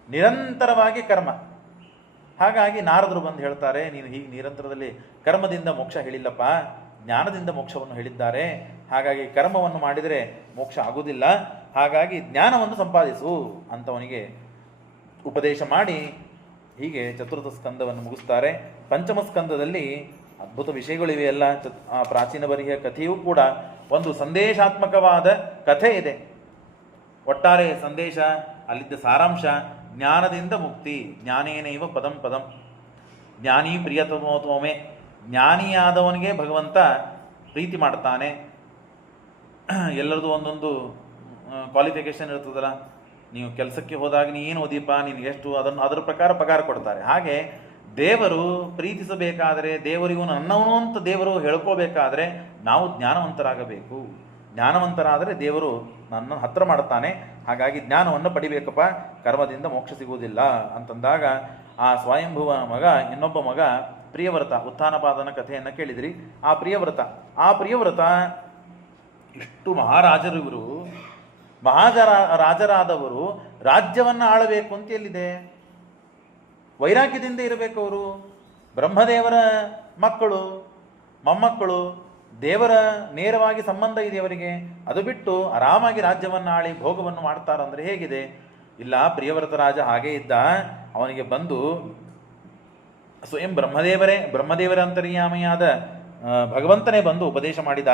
ನಿರಂತರವಾಗಿ ಕರ್ಮ. ಹಾಗಾಗಿ ನಾರದರು ಬಂದು ಹೇಳ್ತಾರೆ, ನೀನು ಹೀಗೆ ನಿರಂತರದಲ್ಲಿ ಕರ್ಮದಿಂದ ಮೋಕ್ಷ ಹೇಳಿಲ್ಲಪ್ಪ, ಜ್ಞಾನದಿಂದ ಮೋಕ್ಷವನ್ನು ಹೇಳಿದ್ದಾರೆ. ಹಾಗಾಗಿ ಕರ್ಮವನ್ನು ಮಾಡಿದರೆ ಮೋಕ್ಷ ಆಗುವುದಿಲ್ಲ, ಹಾಗಾಗಿ ಜ್ಞಾನವನ್ನು ಸಂಪಾದಿಸು ಅಂತವನಿಗೆ ಉಪದೇಶ ಮಾಡಿ ಹೀಗೆ ಚತುರ್ಥ ಸ್ಕಂದವನ್ನು ಮುಗಿಸ್ತಾರೆ. ಪಂಚಮ ಸ್ಕಂದದಲ್ಲಿ ಅದ್ಭುತ ವಿಷಯಗಳಿವೆ ಎಲ್ಲ. ಪ್ರಾಚೀನ ಬರಿಯ ಕಥೆಯೂ ಕೂಡ ಒಂದು ಸಂದೇಶಾತ್ಮಕವಾದ ಕಥೆ ಇದೆ. ಒಟ್ಟಾರೆ ಸಂದೇಶ, ಅಲ್ಲಿದ್ದ ಸಾರಾಂಶ, ಜ್ಞಾನದಿಂದ ಮುಕ್ತಿ, ಜ್ಞಾನೇನೈವ ಪದಂ ಪದಂ, ಜ್ಞಾನಿ ಪ್ರಿಯತಮೋತ್ವಮೆ. ಜ್ಞಾನಿಯಾದವನಿಗೆ ಭಗವಂತ ಪ್ರೀತಿ ಮಾಡ್ತಾನೆ. ಎಲ್ಲರದು ಒಂದೊಂದು ಕ್ವಾಲಿಫಿಕೇಶನ್ ಇರ್ತದಲ್ಲ, ನೀವು ಕೆಲಸಕ್ಕೆ ಹೋದಾಗ ನೀ ಏನು ಓದಿಯಪ್ಪ, ನಿನಗೆ ಎಷ್ಟು, ಅದರ ಪ್ರಕಾರ ಪಗಾರ ಕೊಡ್ತಾರೆ. ಹಾಗೆ ದೇವರು ಪ್ರೀತಿಸಬೇಕಾದರೆ, ದೇವರಿಗೂ ನನ್ನವನು ಅಂತ ದೇವರು ಹೇಳ್ಕೋಬೇಕಾದ್ರೆ ನಾವು ಜ್ಞಾನವಂತರಾಗಬೇಕು. ಜ್ಞಾನವಂತರಾದರೆ ದೇವರು ನನ್ನ ಹತ್ರ ಮಾಡ್ತಾನೆ. ಹಾಗಾಗಿ ಜ್ಞಾನವನ್ನು ಪಡಿಬೇಕಪ್ಪ, ಕರ್ಮದಿಂದ ಮೋಕ್ಷ ಸಿಗುವುದಿಲ್ಲ ಅಂತಂದಾಗ ಆ ಸ್ವಯಂಭುವ ಮಗ, ಇನ್ನೊಬ್ಬ ಮಗ ಪ್ರಿಯವ್ರತ, ಉತ್ಥಾನಪಾದನ ಕಥೆಯನ್ನು ಕೇಳಿದ್ರಿ. ಆ ಪ್ರಿಯವ್ರತ ಇಷ್ಟು ಮಹಾರಾಜರು, ಇವರು ರಾಜರಾದವರು ರಾಜ್ಯವನ್ನು ಆಳಬೇಕು ಅಂತ ಎಲ್ಲಿದೆ? ವೈರಾಗ್ಯದಿಂದ ಇರಬೇಕು ಅವರು. ಬ್ರಹ್ಮದೇವರ ಮಕ್ಕಳು, ಮೊಮ್ಮಕ್ಕಳು, ದೇವರ ನೇರವಾಗಿ ಸಂಬಂಧ ಇದೆ ಅವರಿಗೆ. ಅದು ಬಿಟ್ಟು ಆರಾಮಾಗಿ ರಾಜ್ಯವನ್ನು ಆಳಿ ಭೋಗವನ್ನು ಮಾಡ್ತಾರಂದ್ರೆ ಹೇಗಿದೆ? ಇಲ್ಲ, ಪ್ರಿಯವ್ರತ ರಾಜ ಹಾಗೇ ಇದ್ದ. ಅವನಿಗೆ ಬಂದು ಸ್ವಯಂ ಬ್ರಹ್ಮದೇವರ ಅಂತರ್ಯಾಮಿಯಾದ ಭಗವಂತನೇ ಬಂದು ಉಪದೇಶ ಮಾಡಿದ.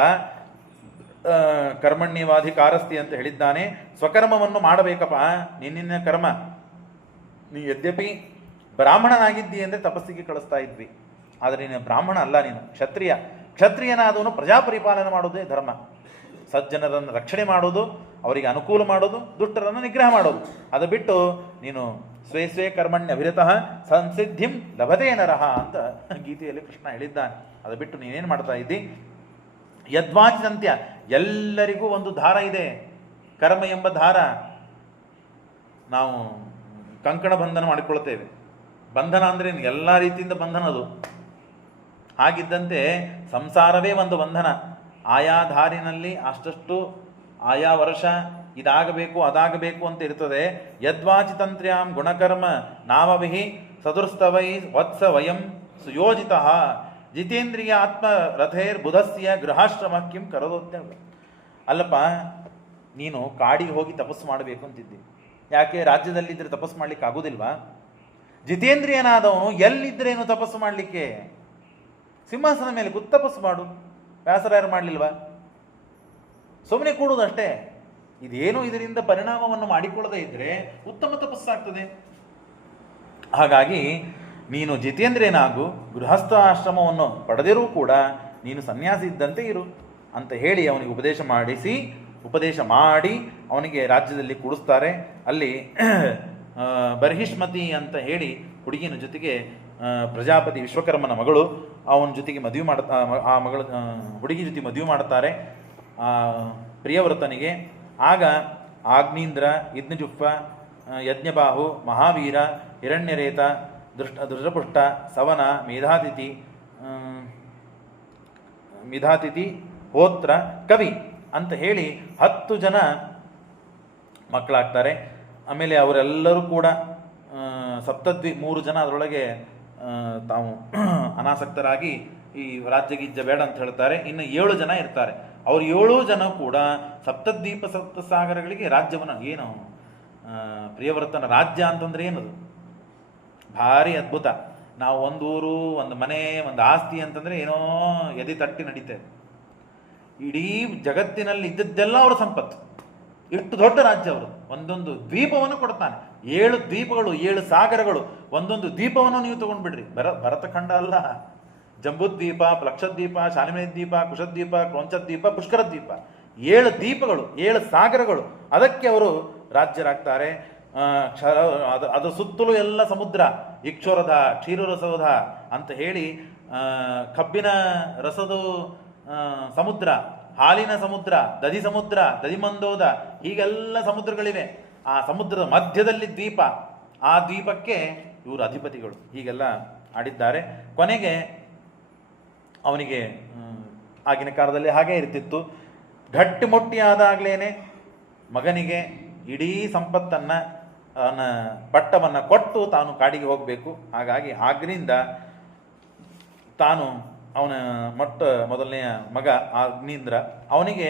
ಕರ್ಮಣ್ಯವಾಧಿಕಾರಸ್ತಿ ಅಂತ ಹೇಳಿದ್ದಾನೆ. ಸ್ವಕರ್ಮವನ್ನು ಮಾಡಬೇಕಪ್ಪ, ನಿನ್ನ ಕರ್ಮ. ನೀ ಯದ್ಯಪಿ ಬ್ರಾಹ್ಮಣನಾಗಿದ್ದಿ ಅಂದರೆ ತಪಸ್ಸಿಗೆ ಕಳಿಸ್ತಾ ಇದ್ವಿ, ಆದರೆ ನೀನು ಬ್ರಾಹ್ಮಣ ಅಲ್ಲ, ನೀನು ಕ್ಷತ್ರಿಯನಾದವನು ಪ್ರಜಾಪರಿಪಾಲನೆ ಮಾಡೋದೇ ಧರ್ಮ. ಸಜ್ಜನರನ್ನು ರಕ್ಷಣೆ ಮಾಡೋದು, ಅವರಿಗೆ ಅನುಕೂಲ ಮಾಡೋದು, ದುಷ್ಟರನ್ನು ನಿಗ್ರಹ ಮಾಡೋದು. ಅದು ಬಿಟ್ಟು ನೀನು ಸ್ವೇ ಕರ್ಮಣ್ಯ ಅಭಿರತಃ ಸಂಸಿದ್ಧಿಂ ಲಭತೆ ನರಹ ಅಂತ ಗೀತೆಯಲ್ಲಿ ಕೃಷ್ಣ ಹೇಳಿದ್ದಾನೆ. ಅದು ಬಿಟ್ಟು ನೀನೇನು ಮಾಡ್ತಾ ಇದ್ದಿ? ಯದ್ವಾಚಿದಂತ್ಯ, ಎಲ್ಲರಿಗೂ ಒಂದು ದಾರ ಇದೆ, ಕರ್ಮ ಎಂಬ ದಾರ. ನಾವು ಕಂಕಣ ಬಂಧನ ಮಾಡಿಕೊಳ್ತೇವೆ. ಬಂಧನ ಅಂದರೆ ಎಲ್ಲ ರೀತಿಯಿಂದ ಬಂಧನ ಅದು. ಹಾಗಿದ್ದಂತೆ ಸಂಸಾರವೇ ಒಂದು ಬಂಧನ. ಆಯಾ ದಾರಿನಲ್ಲಿ ಅಷ್ಟಷ್ಟು ಆಯಾ ವರ್ಷ ಇದಾಗಬೇಕು ಅದಾಗಬೇಕು ಅಂತ ಇರ್ತದೆ. ಯದ್ವಾಚಿತಂತ್ರ್ಯಾಂ ಗುಣಕರ್ಮ ನಾಮವಿಹಿ ಸದುರ್ಸ್ತವೈ ವತ್ಸ ವಯಂ ಸುಯೋಜಿತ ಜಿತೇಂದ್ರಿಯ ಆತ್ಮ ರಥೇರ್ ಬುಧಸ್ಯ ಗೃಹಾಶ್ರಮ ಕಿಂ ಕರೋತ್ಯ. ಅಲ್ಲಪ್ಪ, ನೀನು ಕಾಡಿಗೆ ಹೋಗಿ ತಪಸ್ಸು ಮಾಡಬೇಕು ಅಂತಿದ್ದಿ. ಯಾಕೆ? ರಾಜ್ಯದಲ್ಲಿದ್ದರೆ ತಪಸ್ಸು ಮಾಡ್ಲಿಕ್ಕೆ ಆಗೋದಿಲ್ವಾ? ಜಿತೇಂದ್ರಿಯನಾದವನು ಎಲ್ಲಿದ್ದರೇನು ತಪಸ್ಸು ಮಾಡಲಿಕ್ಕೆ? ಸಿಂಹಾಸನ ಮೇಲೆ ಕೂತು ತಪಸ್ಸು ಮಾಡು. ವ್ಯಾಸರಾಯರು ಮಾಡಲಿಲ್ವಾ? ಸುಮ್ಮನೆ ಕೂಡುವುದಷ್ಟೇ. ಇದೇನು ಇದರಿಂದ ಪರಿಣಾಮವನ್ನು ಮಾಡಿಕೊಳ್ಳದೆ ಇದ್ದರೆ ಉತ್ತಮ ತಪಸ್ಸಾಗ್ತದೆ. ಹಾಗಾಗಿ ನೀನು ಜಿತೇಂದ್ರಿಯನಾಗು, ಗೃಹಸ್ಥ ಆಶ್ರಮವನ್ನು ಪಡೆದಿರೂ ಕೂಡ ನೀನು ಸನ್ಯಾಸಿ ಇದ್ದಂತೆ ಇರು ಅಂತ ಹೇಳಿ ಅವನಿಗೆ ಉಪದೇಶ ಮಾಡಿ ಅವನಿಗೆ ರಾಜ್ಯದಲ್ಲಿ ಕೂಡಿಸ್ತಾರೆ. ಅಲ್ಲಿ ಬರ್ಹಿಷ್ಮತಿ ಅಂತ ಹೇಳಿ ಹುಡುಗಿನ ಜೊತೆಗೆ ಪ್ರಜಾಪತಿ ವಿಶ್ವಕರ್ಮನ ಮಗಳು, ಅವನ ಜೊತೆಗೆ ಮದುವೆ ಮಾಡ್ತಾ, ಆ ಮಗಳ ಹುಡುಗಿ ಜೊತೆ ಮದುವೆ ಮಾಡ್ತಾರೆ ಪ್ರಿಯವ್ರತನಿಗೆ. ಆಗ ಆಗ್ನೀಂದ್ರ, ಯಜ್ಞಜುಫ್ಫ, ಯಜ್ಞಬಾಹು, ಮಹಾವೀರ, ಹಿರಣ್ಯರೇತ, ದೃಷ್ಟಪುಷ್ಟ, ಸವನ, ಮಿಧಾತಿಥಿ, ಹೋತ್ರ, ಕವಿ ಅಂತ ಹೇಳಿ 10 ಜನ ಮಕ್ಕಳಾಗ್ತಾರೆ. ಆಮೇಲೆ ಅವರೆಲ್ಲರೂ ಕೂಡ ಮೂರು ಜನ ಅದರೊಳಗೆ ತಾವು ಅನಾಸಕ್ತರಾಗಿ ಈ ರಾಜ್ಯ ಗಿಜ್ಜ ಬೇಡ ಅಂತ ಹೇಳ್ತಾರೆ. ಇನ್ನು 7 ಜನ ಇರ್ತಾರೆ. ಅವ್ರು 7 ಜನ ಕೂಡ ಸಪ್ತದ್ವೀಪ ಸಪ್ತಸಾಗರಗಳಿಗೆ ರಾಜ್ಯವನ್ನು, ಏನು ಪ್ರಿಯವ್ರತನ ರಾಜ್ಯ ಅಂತಂದ್ರೆ ಏನದು ಭಾರಿ ಅದ್ಭುತ. ನಾವು ಒಂದು ಊರು, ಒಂದು ಮನೆ, ಒಂದು ಆಸ್ತಿ ಅಂತಂದ್ರೆ ಏನೋ ಎದೆ ತಟ್ಟಿ ನಡೀತೇವೆ. ಇಡೀ ಜಗತ್ತಿನಲ್ಲಿ ಇದ್ದದ್ದೆಲ್ಲ ಅವರ ಸಂಪತ್ತು. ಎಷ್ಟು ದೊಡ್ಡ ರಾಜ್ಯ ಅವರು. ಒಂದೊಂದು ದ್ವೀಪವನ್ನು ಕೊಡ್ತಾನೆ. 7 ದ್ವೀಪಗಳು, 7 ಸಾಗರಗಳು. ಒಂದೊಂದು ದ್ವೀಪವನ್ನು ನೀವು ತಗೊಂಡ್ಬಿಡ್ರಿ. ಭರತಖಂಡ ಅಲ್ಲ, ಜಂಬೂದ್ವೀಪ, ಪ್ಲಕ್ಷದ್ವೀಪ, ಶಾಲಿಮಣಿ ದ್ವೀಪ, ಕುಶದ್ವೀಪ, ಕ್ರೋಂಚದ್ವೀಪ, ಪುಷ್ಕರ ದ್ವೀಪ. 7 ದ್ವೀಪಗಳು, 7 ಸಾಗರಗಳು. ಅದಕ್ಕೆ ಅವರು ರಾಜ್ಯರಾಗ್ತಾರೆ. ಅದು ಸುತ್ತಲೂ ಎಲ್ಲ ಸಮುದ್ರ, ಇಕ್ಷೋರದ ಕ್ಷೀರರಸೋಧ ಅಂತ ಹೇಳಿ, ಕಬ್ಬಿನ ರಸದ ಸಮುದ್ರ, ಹಾಲಿನ ಸಮುದ್ರ, ದಧಿ ಸಮುದ್ರ, ದಧಿಮಂದೋದ, ಹೀಗೆಲ್ಲ ಸಮುದ್ರಗಳಿವೆ. ಆ ಸಮುದ್ರದ ಮಧ್ಯದಲ್ಲಿ ದ್ವೀಪ, ಆ ದ್ವೀಪಕ್ಕೆ ಇವರು ಅಧಿಪತಿಗಳು. ಹೀಗೆಲ್ಲ ಆಡಿದ್ದಾರೆ. ಕೊನೆಗೆ ಅವನಿಗೆ ಆಗಿನ ಕಾಲದಲ್ಲಿ ಹಾಗೇ ಇರ್ತಿತ್ತು. ಗಟ್ಟಿಮುಟ್ಟಿ ಆದಾಗ್ಲೇನೆ ಮಗನಿಗೆ ಇಡೀ ಸಂಪತ್ತನ್ನು, ಅವನ ಪಟ್ಟವನ್ನು ಕೊಟ್ಟು ತಾನು ಕಾಡಿಗೆ ಹೋಗಬೇಕು. ಹಾಗಾಗಿ ಆಗ್ನಿಯಿಂದ ತಾನು, ಅವನ ಮೊದಲನೆಯ ಮಗ ಅಗ್ನೀಂದ್ರ, ಅವನಿಗೆ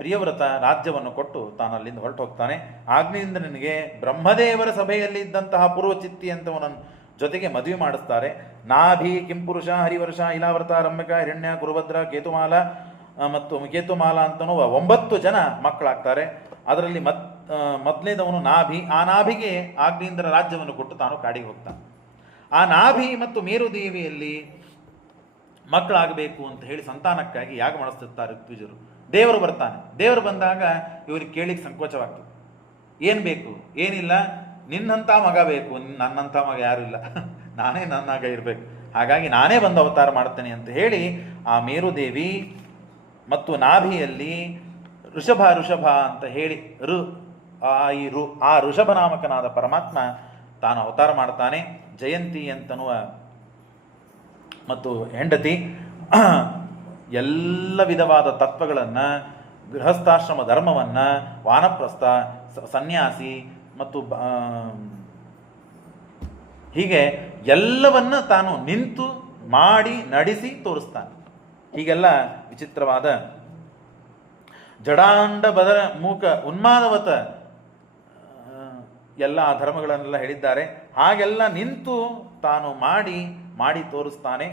ಪ್ರಿಯವ್ರತ ರಾಜ್ಯವನ್ನು ಕೊಟ್ಟು ತಾನು ಅಲ್ಲಿಂದ ಹೊರಟು ಹೋಗ್ತಾನೆ. ಆಗ್ನೇಂದ್ರನಿಗೆ ಬ್ರಹ್ಮದೇವರ ಸಭೆಯಲ್ಲಿ ಇದ್ದಂತಹ ಪೂರ್ವಚಿತ್ತಿ ಅಂತವನನ್ನು ಜೊತೆಗೆ ಮದುವೆ ಮಾಡಿಸ್ತಾರೆ. ನಾಭಿ, ಕಿಂಪುರುಷ, ಹರಿವರ್ಷ, ಇಲಾವ್ರತ, ರಮ್ಯಕ, ಹಿರಣ್ಯ, ಕುರುಭದ್ರ, ಕೇತುಮಾಲ ಮತ್ತು ಕೇತುಮಾಲ ಅಂತನೂ 9 ಜನ ಮಕ್ಕಳಾಗ್ತಾರೆ. ಅದರಲ್ಲಿ ಮೊದಲನೇದವನು ನಾಭಿ. ಆ ನಾಭಿಗೆ ಆಗ್ನೇಂದ್ರ ರಾಜ್ಯವನ್ನು ಕೊಟ್ಟು ತಾನು ಕಾಡಿಗೆ ಹೋಗ್ತಾನೆ. ಆ ನಾಭಿ ಮತ್ತು ಮೇರುದೇವಿಯಲ್ಲಿ ಮಕ್ಕಳಾಗಬೇಕು ಅಂತ ಹೇಳಿ ಸಂತಾನಕ್ಕಾಗಿ ಯಾಗ ಮಾಡಿಸ್ತಿರ್ತಾರೆ ಋತ್ವಿಜರು. ದೇವರು ಬರ್ತಾನೆ. ದೇವರು ಬಂದಾಗ ಇವ್ರಿಗೆ ಕೇಳಿಕ್ಕೆ ಸಂಕೋಚವಾಗ್ತದೆ. ಏನು ಬೇಕು? ಏನಿಲ್ಲ, ನಿನ್ನಂಥ ಮಗ ಬೇಕು, ನನ್ನಂಥ ಮಗ ಯಾರು ಇಲ್ಲ, ನಾನೇ ನನ್ನಾಗ ಇರಬೇಕು, ಹಾಗಾಗಿ ನಾನೇ ಬಂದು ಅವತಾರ ಮಾಡ್ತೇನೆ ಅಂತ ಹೇಳಿ ಆ ಮೇರುದೇವಿ ಮತ್ತು ನಾಭಿಯಲ್ಲಿ ಋಷಭ ಅಂತ ಹೇಳಿ ಆ ಋಷಭ ನಾಮಕನಾದ ಪರಮಾತ್ಮ ತಾನು ಅವತಾರ ಮಾಡ್ತಾನೆ. ಜಯಂತಿ ಅಂತನ್ನುವ ಮತ್ತು ಹೆಂಡತಿ ಎಲ್ಲ ವಿಧವಾದ ತತ್ವಗಳನ್ನು, ಗೃಹಸ್ಥಾಶ್ರಮ ಧರ್ಮವನ್ನು, ವಾನಪ್ರಸ್ಥ, ಸನ್ಯಾಸಿ ಮತ್ತು ಹೀಗೆ ಎಲ್ಲವನ್ನ ತಾನು ನಿಂತು ಮಾಡಿ ನಡೆಸಿ ತೋರಿಸ್ತಾನೆ. ಹೀಗೆಲ್ಲ ವಿಚಿತ್ರವಾದ ಜಡಾಂಡ ಬದರ ಮೂಕ ಉನ್ಮಾದವತ ಎಲ್ಲ ಧರ್ಮಗಳನ್ನೆಲ್ಲ ಹೇಳಿದ್ದಾರೆ. ಹಾಗೆಲ್ಲ ನಿಂತು ತಾನು ಮಾಡಿ ತೋರಿಸ್ತಾನೆ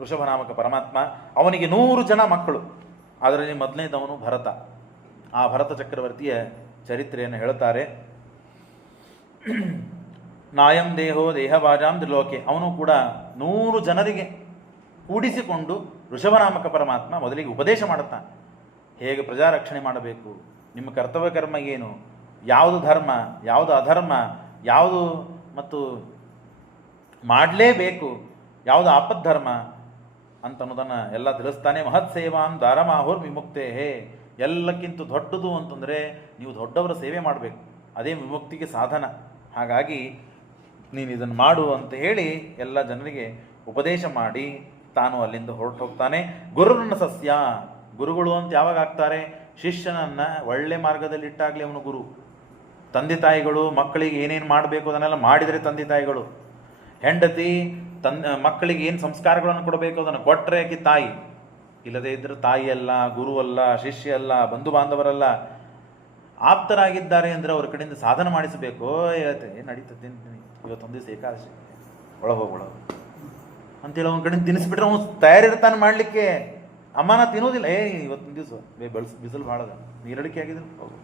ಋಷಭನಾಮಕ ಪರಮಾತ್ಮ. ಅವನಿಗೆ 100 ಜನ ಮಕ್ಕಳು. ಅದರಲ್ಲಿ ಮೊದಲನೇದವನು ಭರತ. ಆ ಭರತ ಚಕ್ರವರ್ತಿಯ ಚರಿತ್ರೆಯನ್ನು ಹೇಳುತ್ತಾರೆ. ನಾಯಂ ದೇಹೋ ದೇಹಭಾಜಾಂ ತ್ರಿಲೋಕೆ. ಅವನು ಕೂಡ 100 ಜನರಿಗೆ ಕೂಡಿಸಿಕೊಂಡು ಋಷಭನಾಮಕ ಪರಮಾತ್ಮ ಮೊದಲಿಗೆ ಉಪದೇಶ ಮಾಡುತ್ತಾನೆ. ಹೇಗೆ ಪ್ರಜಾರಕ್ಷಣೆ ಮಾಡಬೇಕು, ನಿಮ್ಮ ಕರ್ತವ್ಯ ಕರ್ಮ ಏನು, ಯಾವುದು ಧರ್ಮ, ಯಾವುದು ಅಧರ್ಮ, ಯಾವುದು ಮತ್ತು ಮಾಡಲೇಬೇಕು, ಯಾವುದು ಆಪದ್ಧರ್ಮ ಅಂತನ್ನೋದನ್ನು ಎಲ್ಲ ತಿಳಿಸ್ತಾನೆ. ಮಹತ್ ಸೇವಾಂ ದಾರಮಾಹುರ್ ವಿಮುಕ್ತೇ. ಎಲ್ಲಕ್ಕಿಂತ ದೊಡ್ಡದು ಅಂತಂದರೆ ನೀವು ದೊಡ್ಡವರ ಸೇವೆ ಮಾಡಬೇಕು, ಅದೇ ವಿಮುಕ್ತಿಗೆ ಸಾಧನ. ಹಾಗಾಗಿ ನೀನು ಇದನ್ನು ಮಾಡು ಅಂತ ಹೇಳಿ ಎಲ್ಲ ಜನರಿಗೆ ಉಪದೇಶ ಮಾಡಿ ತಾನು ಅಲ್ಲಿಂದ ಹೊರಟು ಹೋಗ್ತಾನೆ. ಗುರುರನ್ನ ಸಸ್ಯ. ಗುರುಗಳು ಅಂತ ಯಾವಾಗ ಆಗ್ತಾರೆ? ಶಿಷ್ಯನನ್ನು ಒಳ್ಳೆ ಮಾರ್ಗದಲ್ಲಿ ಇಟ್ಟಾಗಲಿ ಅವನು ಗುರು. ತಂದೆ ತಾಯಿಗಳು ಮಕ್ಕಳಿಗೆ ಏನೇನು ಮಾಡಬೇಕು ಅದನ್ನೆಲ್ಲ ಮಾಡಿದರೆ ತಂದೆ ತಾಯಿಗಳು. ಹೆಂಡತಿ ಮಕ್ಕಳಿಗೆ ಏನು ಸಂಸ್ಕಾರಗಳನ್ನು ಕೊಡಬೇಕು ಅದನ್ನು ಕೊಟ್ಟರೆ ಆಕೆ ತಾಯಿ. ಇಲ್ಲದೇ ಇದ್ದರೆ ತಾಯಿ ಅಲ್ಲ, ಗುರು ಅಲ್ಲ, ಶಿಷ್ಯ ಅಲ್ಲ, ಬಂಧು ಬಾಂಧವರಲ್ಲ. ಆಪ್ತರಾಗಿದ್ದಾರೆ ಅಂದರೆ ಅವ್ರ ಕಡೆಯಿಂದ ಸಾಧನ ಮಾಡಿಸಬೇಕು. ನಡೀತದೆ, ಇವತ್ತೊಂದು ದಿವಸ ಏಕಾದಶಿ, ಒಳಗೋಗಿ ಅಂತೇಳಿ ಅವನ ಕಡೆಯಿಂದ ತಿನ್ನಿಸ್ಬಿಟ್ರೆ ಅವನು ತಯಾರಿರ್ತಾನೆ ಮಾಡಲಿಕ್ಕೆ. ಅಮ್ಮನ ತಿನ್ನೋದಿಲ್ಲ. ಇವತ್ತೊಂದು ದಿವಸ ಬಿಸಿಲು ಭಾಳ ಅದ, ನೀರಡಿಕೆ ಆಗಿದ್ರು ಹೌದು.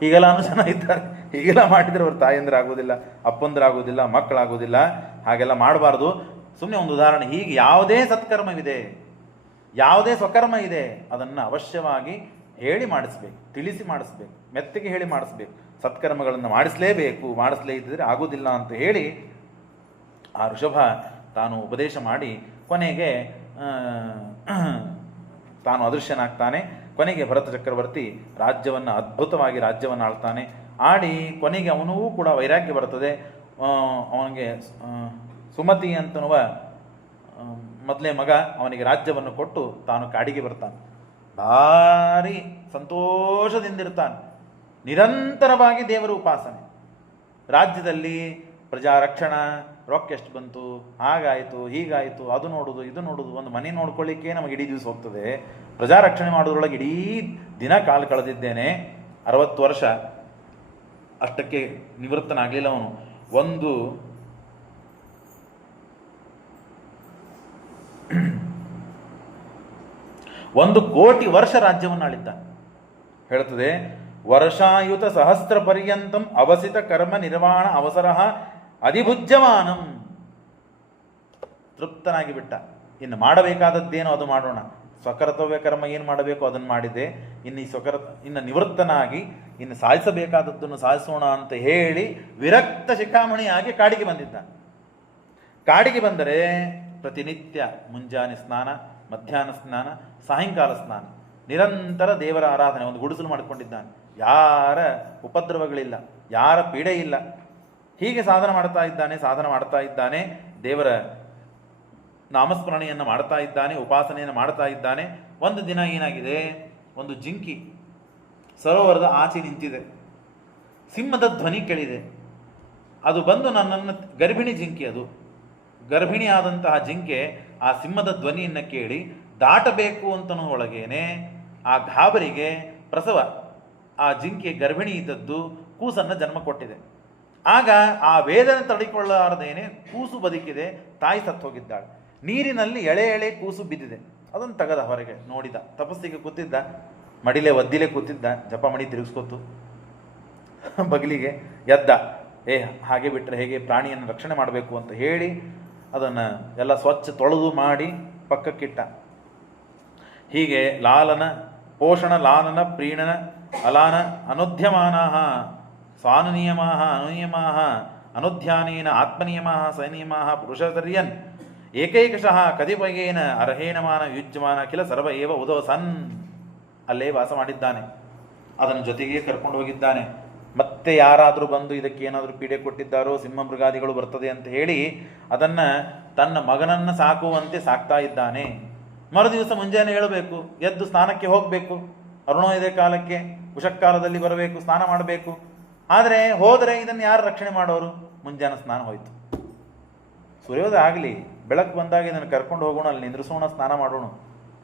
ಹೀಗೆಲ್ಲ ಜನ ಇದ್ದಾರೆ. ಹೀಗೆಲ್ಲ ಮಾಡಿದರೆ ಅವ್ರ ತಾಯಂದ್ರೆ ಆಗೋದಿಲ್ಲ, ಅಪ್ಪಂದ್ರಾಗೋದಿಲ್ಲ, ಮಕ್ಕಳಾಗೋದಿಲ್ಲ. ಹಾಗೆಲ್ಲ ಮಾಡಬಾರ್ದು. ಸುಮ್ಮನೆ ಒಂದು ಉದಾಹರಣೆ. ಹೀಗೆ ಯಾವುದೇ ಸತ್ಕರ್ಮವಿದೆ, ಯಾವುದೇ ಸ್ವಕರ್ಮ ಇದೆ, ಅದನ್ನು ಅವಶ್ಯವಾಗಿ ಹೇಳಿ ಮಾಡಿಸ್ಬೇಕು, ತಿಳಿಸಿ ಮಾಡಿಸ್ಬೇಕು, ಮೆತ್ತಗೆ ಹೇಳಿ ಮಾಡಿಸ್ಬೇಕು. ಸತ್ಕರ್ಮಗಳನ್ನು ಮಾಡಿಸಲೇಬೇಕು, ಮಾಡಿಸಲೇ ಇದ್ದರೆ ಆಗೋದಿಲ್ಲ ಅಂತ ಹೇಳಿ ಆ ಋಷಭ ತಾನು ಉಪದೇಶ ಮಾಡಿ ಕೊನೆಗೆ ತಾನು ಅದೃಶ್ಯನಾಗ್ತಾನೆ. ಕೊನೆಗೆ ಭರತ ಚಕ್ರವರ್ತಿ ಅದ್ಭುತವಾಗಿ ರಾಜ್ಯವನ್ನು ಆಳ್ತಾನೆ. ಆಡಿ ಕೊನೆಗೆ ಅವನೂ ಕೂಡ ವೈರಾಗ್ಯ ಬರ್ತದೆ. ಅವನಿಗೆ ಸುಮತಿ ಅಂತನ್ನುವ ಮೊದಲೇ ಮಗ ಅವನಿಗೆ ರಾಜ್ಯವನ್ನು ಕೊಟ್ಟು ತಾನು ಕಾಡಿಗೆ ಬರ್ತಾನೆ. ಭಾರಿ ಸಂತೋಷದಿಂದಿರ್ತಾನೆ. ನಿರಂತರವಾಗಿ ದೇವರ ಉಪಾಸನೆ. ರಾಜ್ಯದಲ್ಲಿ ಪ್ರಜಾರಕ್ಷಣಾ ರೊಕ್ಕ ಎಷ್ಟು ಬಂತು, ಹಾಗಾಯಿತು ಹೀಗಾಯಿತು, ಅದು ನೋಡೋದು ಇದು ನೋಡೋದು, ಒಂದು ಮನೆ ನೋಡ್ಕೊಳ್ಳಿಕ್ಕೆ ನಮಗೆ ಇಡೀ ದಿವಸ ಹೋಗ್ತದೆ. ಪ್ರಜಾರಕ್ಷಣೆ ಮಾಡೋದ್ರೊಳಗೆ ಇಡೀ ದಿನ ಕಾಲು ಕಳೆದಿದ್ದೇನೆ. 60 ವರ್ಷ ಅಷ್ಟಕ್ಕೆ ನಿವೃತ್ತನಾಗಲಿಲ್ಲ ಅವನು. ಒಂದು ಕೋಟಿ ವರ್ಷ ರಾಜ್ಯವನ್ನು ಆಳಿದ್ದ. ಹೇಳ್ತದೆ, ವರ್ಷಾಯುತ ಸಹಸ್ರ ಪರ್ಯಂತಂ ಅವಸಿತ ಕರ್ಮ ನಿರ್ವಾಣ ಅವಸರ ಅಧಿಭುಜ್ಯಮಾನಂ. ತೃಪ್ತನಾಗಿ ಬಿಟ್ಟ. ಇನ್ನು ಮಾಡಬೇಕಾದದ್ದೇನೋ ಅದು ಮಾಡೋಣ, ಸ್ವಕರ್ತವ್ಯ ಕರ್ಮ ಏನು ಮಾಡಬೇಕು ಅದನ್ನು ಮಾಡಿದೆ, ಇನ್ನು ನಿವೃತ್ತನಾಗಿ ಇನ್ನು ಸಾಧಿಸಬೇಕಾದದ್ದನ್ನು ಸಾಧಿಸೋಣ ಅಂತ ಹೇಳಿ ವಿರಕ್ತ ಶಿಖಾಮಣಿಯಾಗಿ ಕಾಡಿಗೆ ಬಂದಿದ್ದ. ಕಾಡಿಗೆ ಬಂದರೆ ಪ್ರತಿನಿತ್ಯ ಮುಂಜಾನೆ ಸ್ನಾನ, ಮಧ್ಯಾಹ್ನ ಸ್ನಾನ, ಸಾಯಂಕಾಲ ಸ್ನಾನ, ನಿರಂತರ ದೇವರ ಆರಾಧನೆ. ಒಂದು ಗುಡಿಸಲು ಮಾಡಿಕೊಂಡಿದ್ದಾನೆ. ಯಾರ ಉಪದ್ರವಗಳಿಲ್ಲ, ಯಾರ ಪೀಡೆ ಇಲ್ಲ. ಹೀಗೆ ಸಾಧನ ಮಾಡ್ತಾ ಇದ್ದಾನೆ. ದೇವರ ನಾಮಸ್ಮರಣೆಯನ್ನು ಮಾಡ್ತಾ ಇದ್ದಾನೆ, ಉಪಾಸನೆಯನ್ನು ಮಾಡ್ತಾ ಇದ್ದಾನೆ. ಒಂದು ದಿನ ಏನಾಗಿದೆ, ಒಂದು ಜಿಂಕಿ ಸರೋವರದ ಆಚೆ ನಿಂತಿದೆ. ಸಿಂಹದ ಧ್ವನಿ ಕೇಳಿದೆ. ಅದು ಬಂದು ನನ್ನನ್ನು, ಗರ್ಭಿಣಿ ಜಿಂಕೆ ಅದು, ಗರ್ಭಿಣಿಯಾದಂತಹ ಜಿಂಕೆ ಆ ಸಿಂಹದ ಧ್ವನಿಯನ್ನು ಕೇಳಿ ದಾಟಬೇಕು ಅಂತನೂ ಒಳಗೇನೆ ಆ ಗಾಬರಿಗೆ ಪ್ರಸವ, ಆ ಜಿಂಕೆ ಗರ್ಭಿಣಿ ಇದ್ದದ್ದು ಕೂಸನ್ನು ಜನ್ಮ ಕೊಟ್ಟಿದೆ. ಆಗ ಆ ವೇದನೆ ತಡೆಕೊಳ್ಳಾರದೇನೆ ಕೂಸು ಬದುಕಿದೆ, ತಾಯಿ ಸತ್ತು ಹೋಗಿದ್ದಾಳೆ. ನೀರಿನಲ್ಲಿ ಎಳೆ ಕೂಸು ಬಿದ್ದಿದೆ. ಅದನ್ನು ತೆಗೆದ ಹೊರಗೆ ನೋಡಿದ. ತಪಸ್ಸಿಗೆ ಕೂತಿದ್ದ, ಮಡಿಲೆ ಒದ್ದಿಲೆ ಕೂತಿದ್ದ, ಜಪ ಮಡಿ ತಿರುಗಿಸ್ಕೊತು ಬಗಲಿಗೆ ಎದ್ದ. ಹಾಗೆ ಬಿಟ್ಟರೆ ಹೇಗೆ, ಪ್ರಾಣಿಯನ್ನು ರಕ್ಷಣೆ ಮಾಡಬೇಕು ಅಂತ ಹೇಳಿ ಅದನ್ನು ಎಲ್ಲ ಸ್ವಚ್ಛ ತೊಳೆದು ಮಾಡಿ ಪಕ್ಕಕ್ಕಿಟ್ಟ. ಹೀಗೆ ಲಾಲನ ಪೋಷಣ ಲಾಲನ ಪ್ರೀಣನ ಅಲಾನ ಅನುಧ್ಯಮಾನ ಸ್ವಾನುನಿಯಮ ಅನುನಿಯಮ ಅನುಧ್ಯಾನೇನ ಆತ್ಮನಿಯಮ ಸನಿಯಮ ಪುರುಷರ್ಯನ್ ಏಕೈಕಶಃ ಕದಿಪಯೇನ ಅರ್ಹೇಣಮಾನ ಯುಜ್ಯಮಾನ ಕಿಲ ಸರ್ವ ಏವ ಉದೋ ಸನ್. ಅಲ್ಲೇ ವಾಸ ಮಾಡಿದ್ದಾನೆ. ಅದನ್ನು ಜೊತೆಗೆ ಕರ್ಕೊಂಡು ಹೋಗಿದ್ದಾನೆ. ಮತ್ತೆ ಯಾರಾದರೂ ಬಂದು ಇದಕ್ಕೆ ಏನಾದರೂ ಪೀಡೆ ಕೊಟ್ಟಿದ್ದಾರೋ, ಸಿಂಹ ಮೃಗಾದಿಗಳು ಬರ್ತದೆ ಅಂತ ಹೇಳಿ ಅದನ್ನು ತನ್ನ ಮಗನನ್ನು ಸಾಕುವಂತೆ ಸಾಕ್ತಾ ಇದ್ದಾನೆ. ಮರುದಿವಸ ಮುಂಜಾನೆ ಹೇಳಬೇಕು, ಎದ್ದು ಸ್ನಾನಕ್ಕೆ ಹೋಗಬೇಕು, ಅರುಣೋದಯ ಕಾಲಕ್ಕೆ ಉಷಕ್ಕಾಲದಲ್ಲಿ ಬರಬೇಕು, ಸ್ನಾನ ಮಾಡಬೇಕು. ಆದರೆ ಹೋದರೆ ಇದನ್ನು ಯಾರು ರಕ್ಷಣೆ ಮಾಡೋರು? ಮುಂಜಾನೆ ಸ್ನಾನ ಹೋಯಿತು. ಸೂರ್ಯೋದಯ ಆಗಲಿ, ಬೆಳಕು ಬಂದಾಗ ಇದನ್ನು ಕರ್ಕೊಂಡು ಹೋಗೋಣ, ಅಲ್ಲಿ ನಿಂದ್ರಿಸೋಣ, ಸ್ನಾನ ಮಾಡೋಣ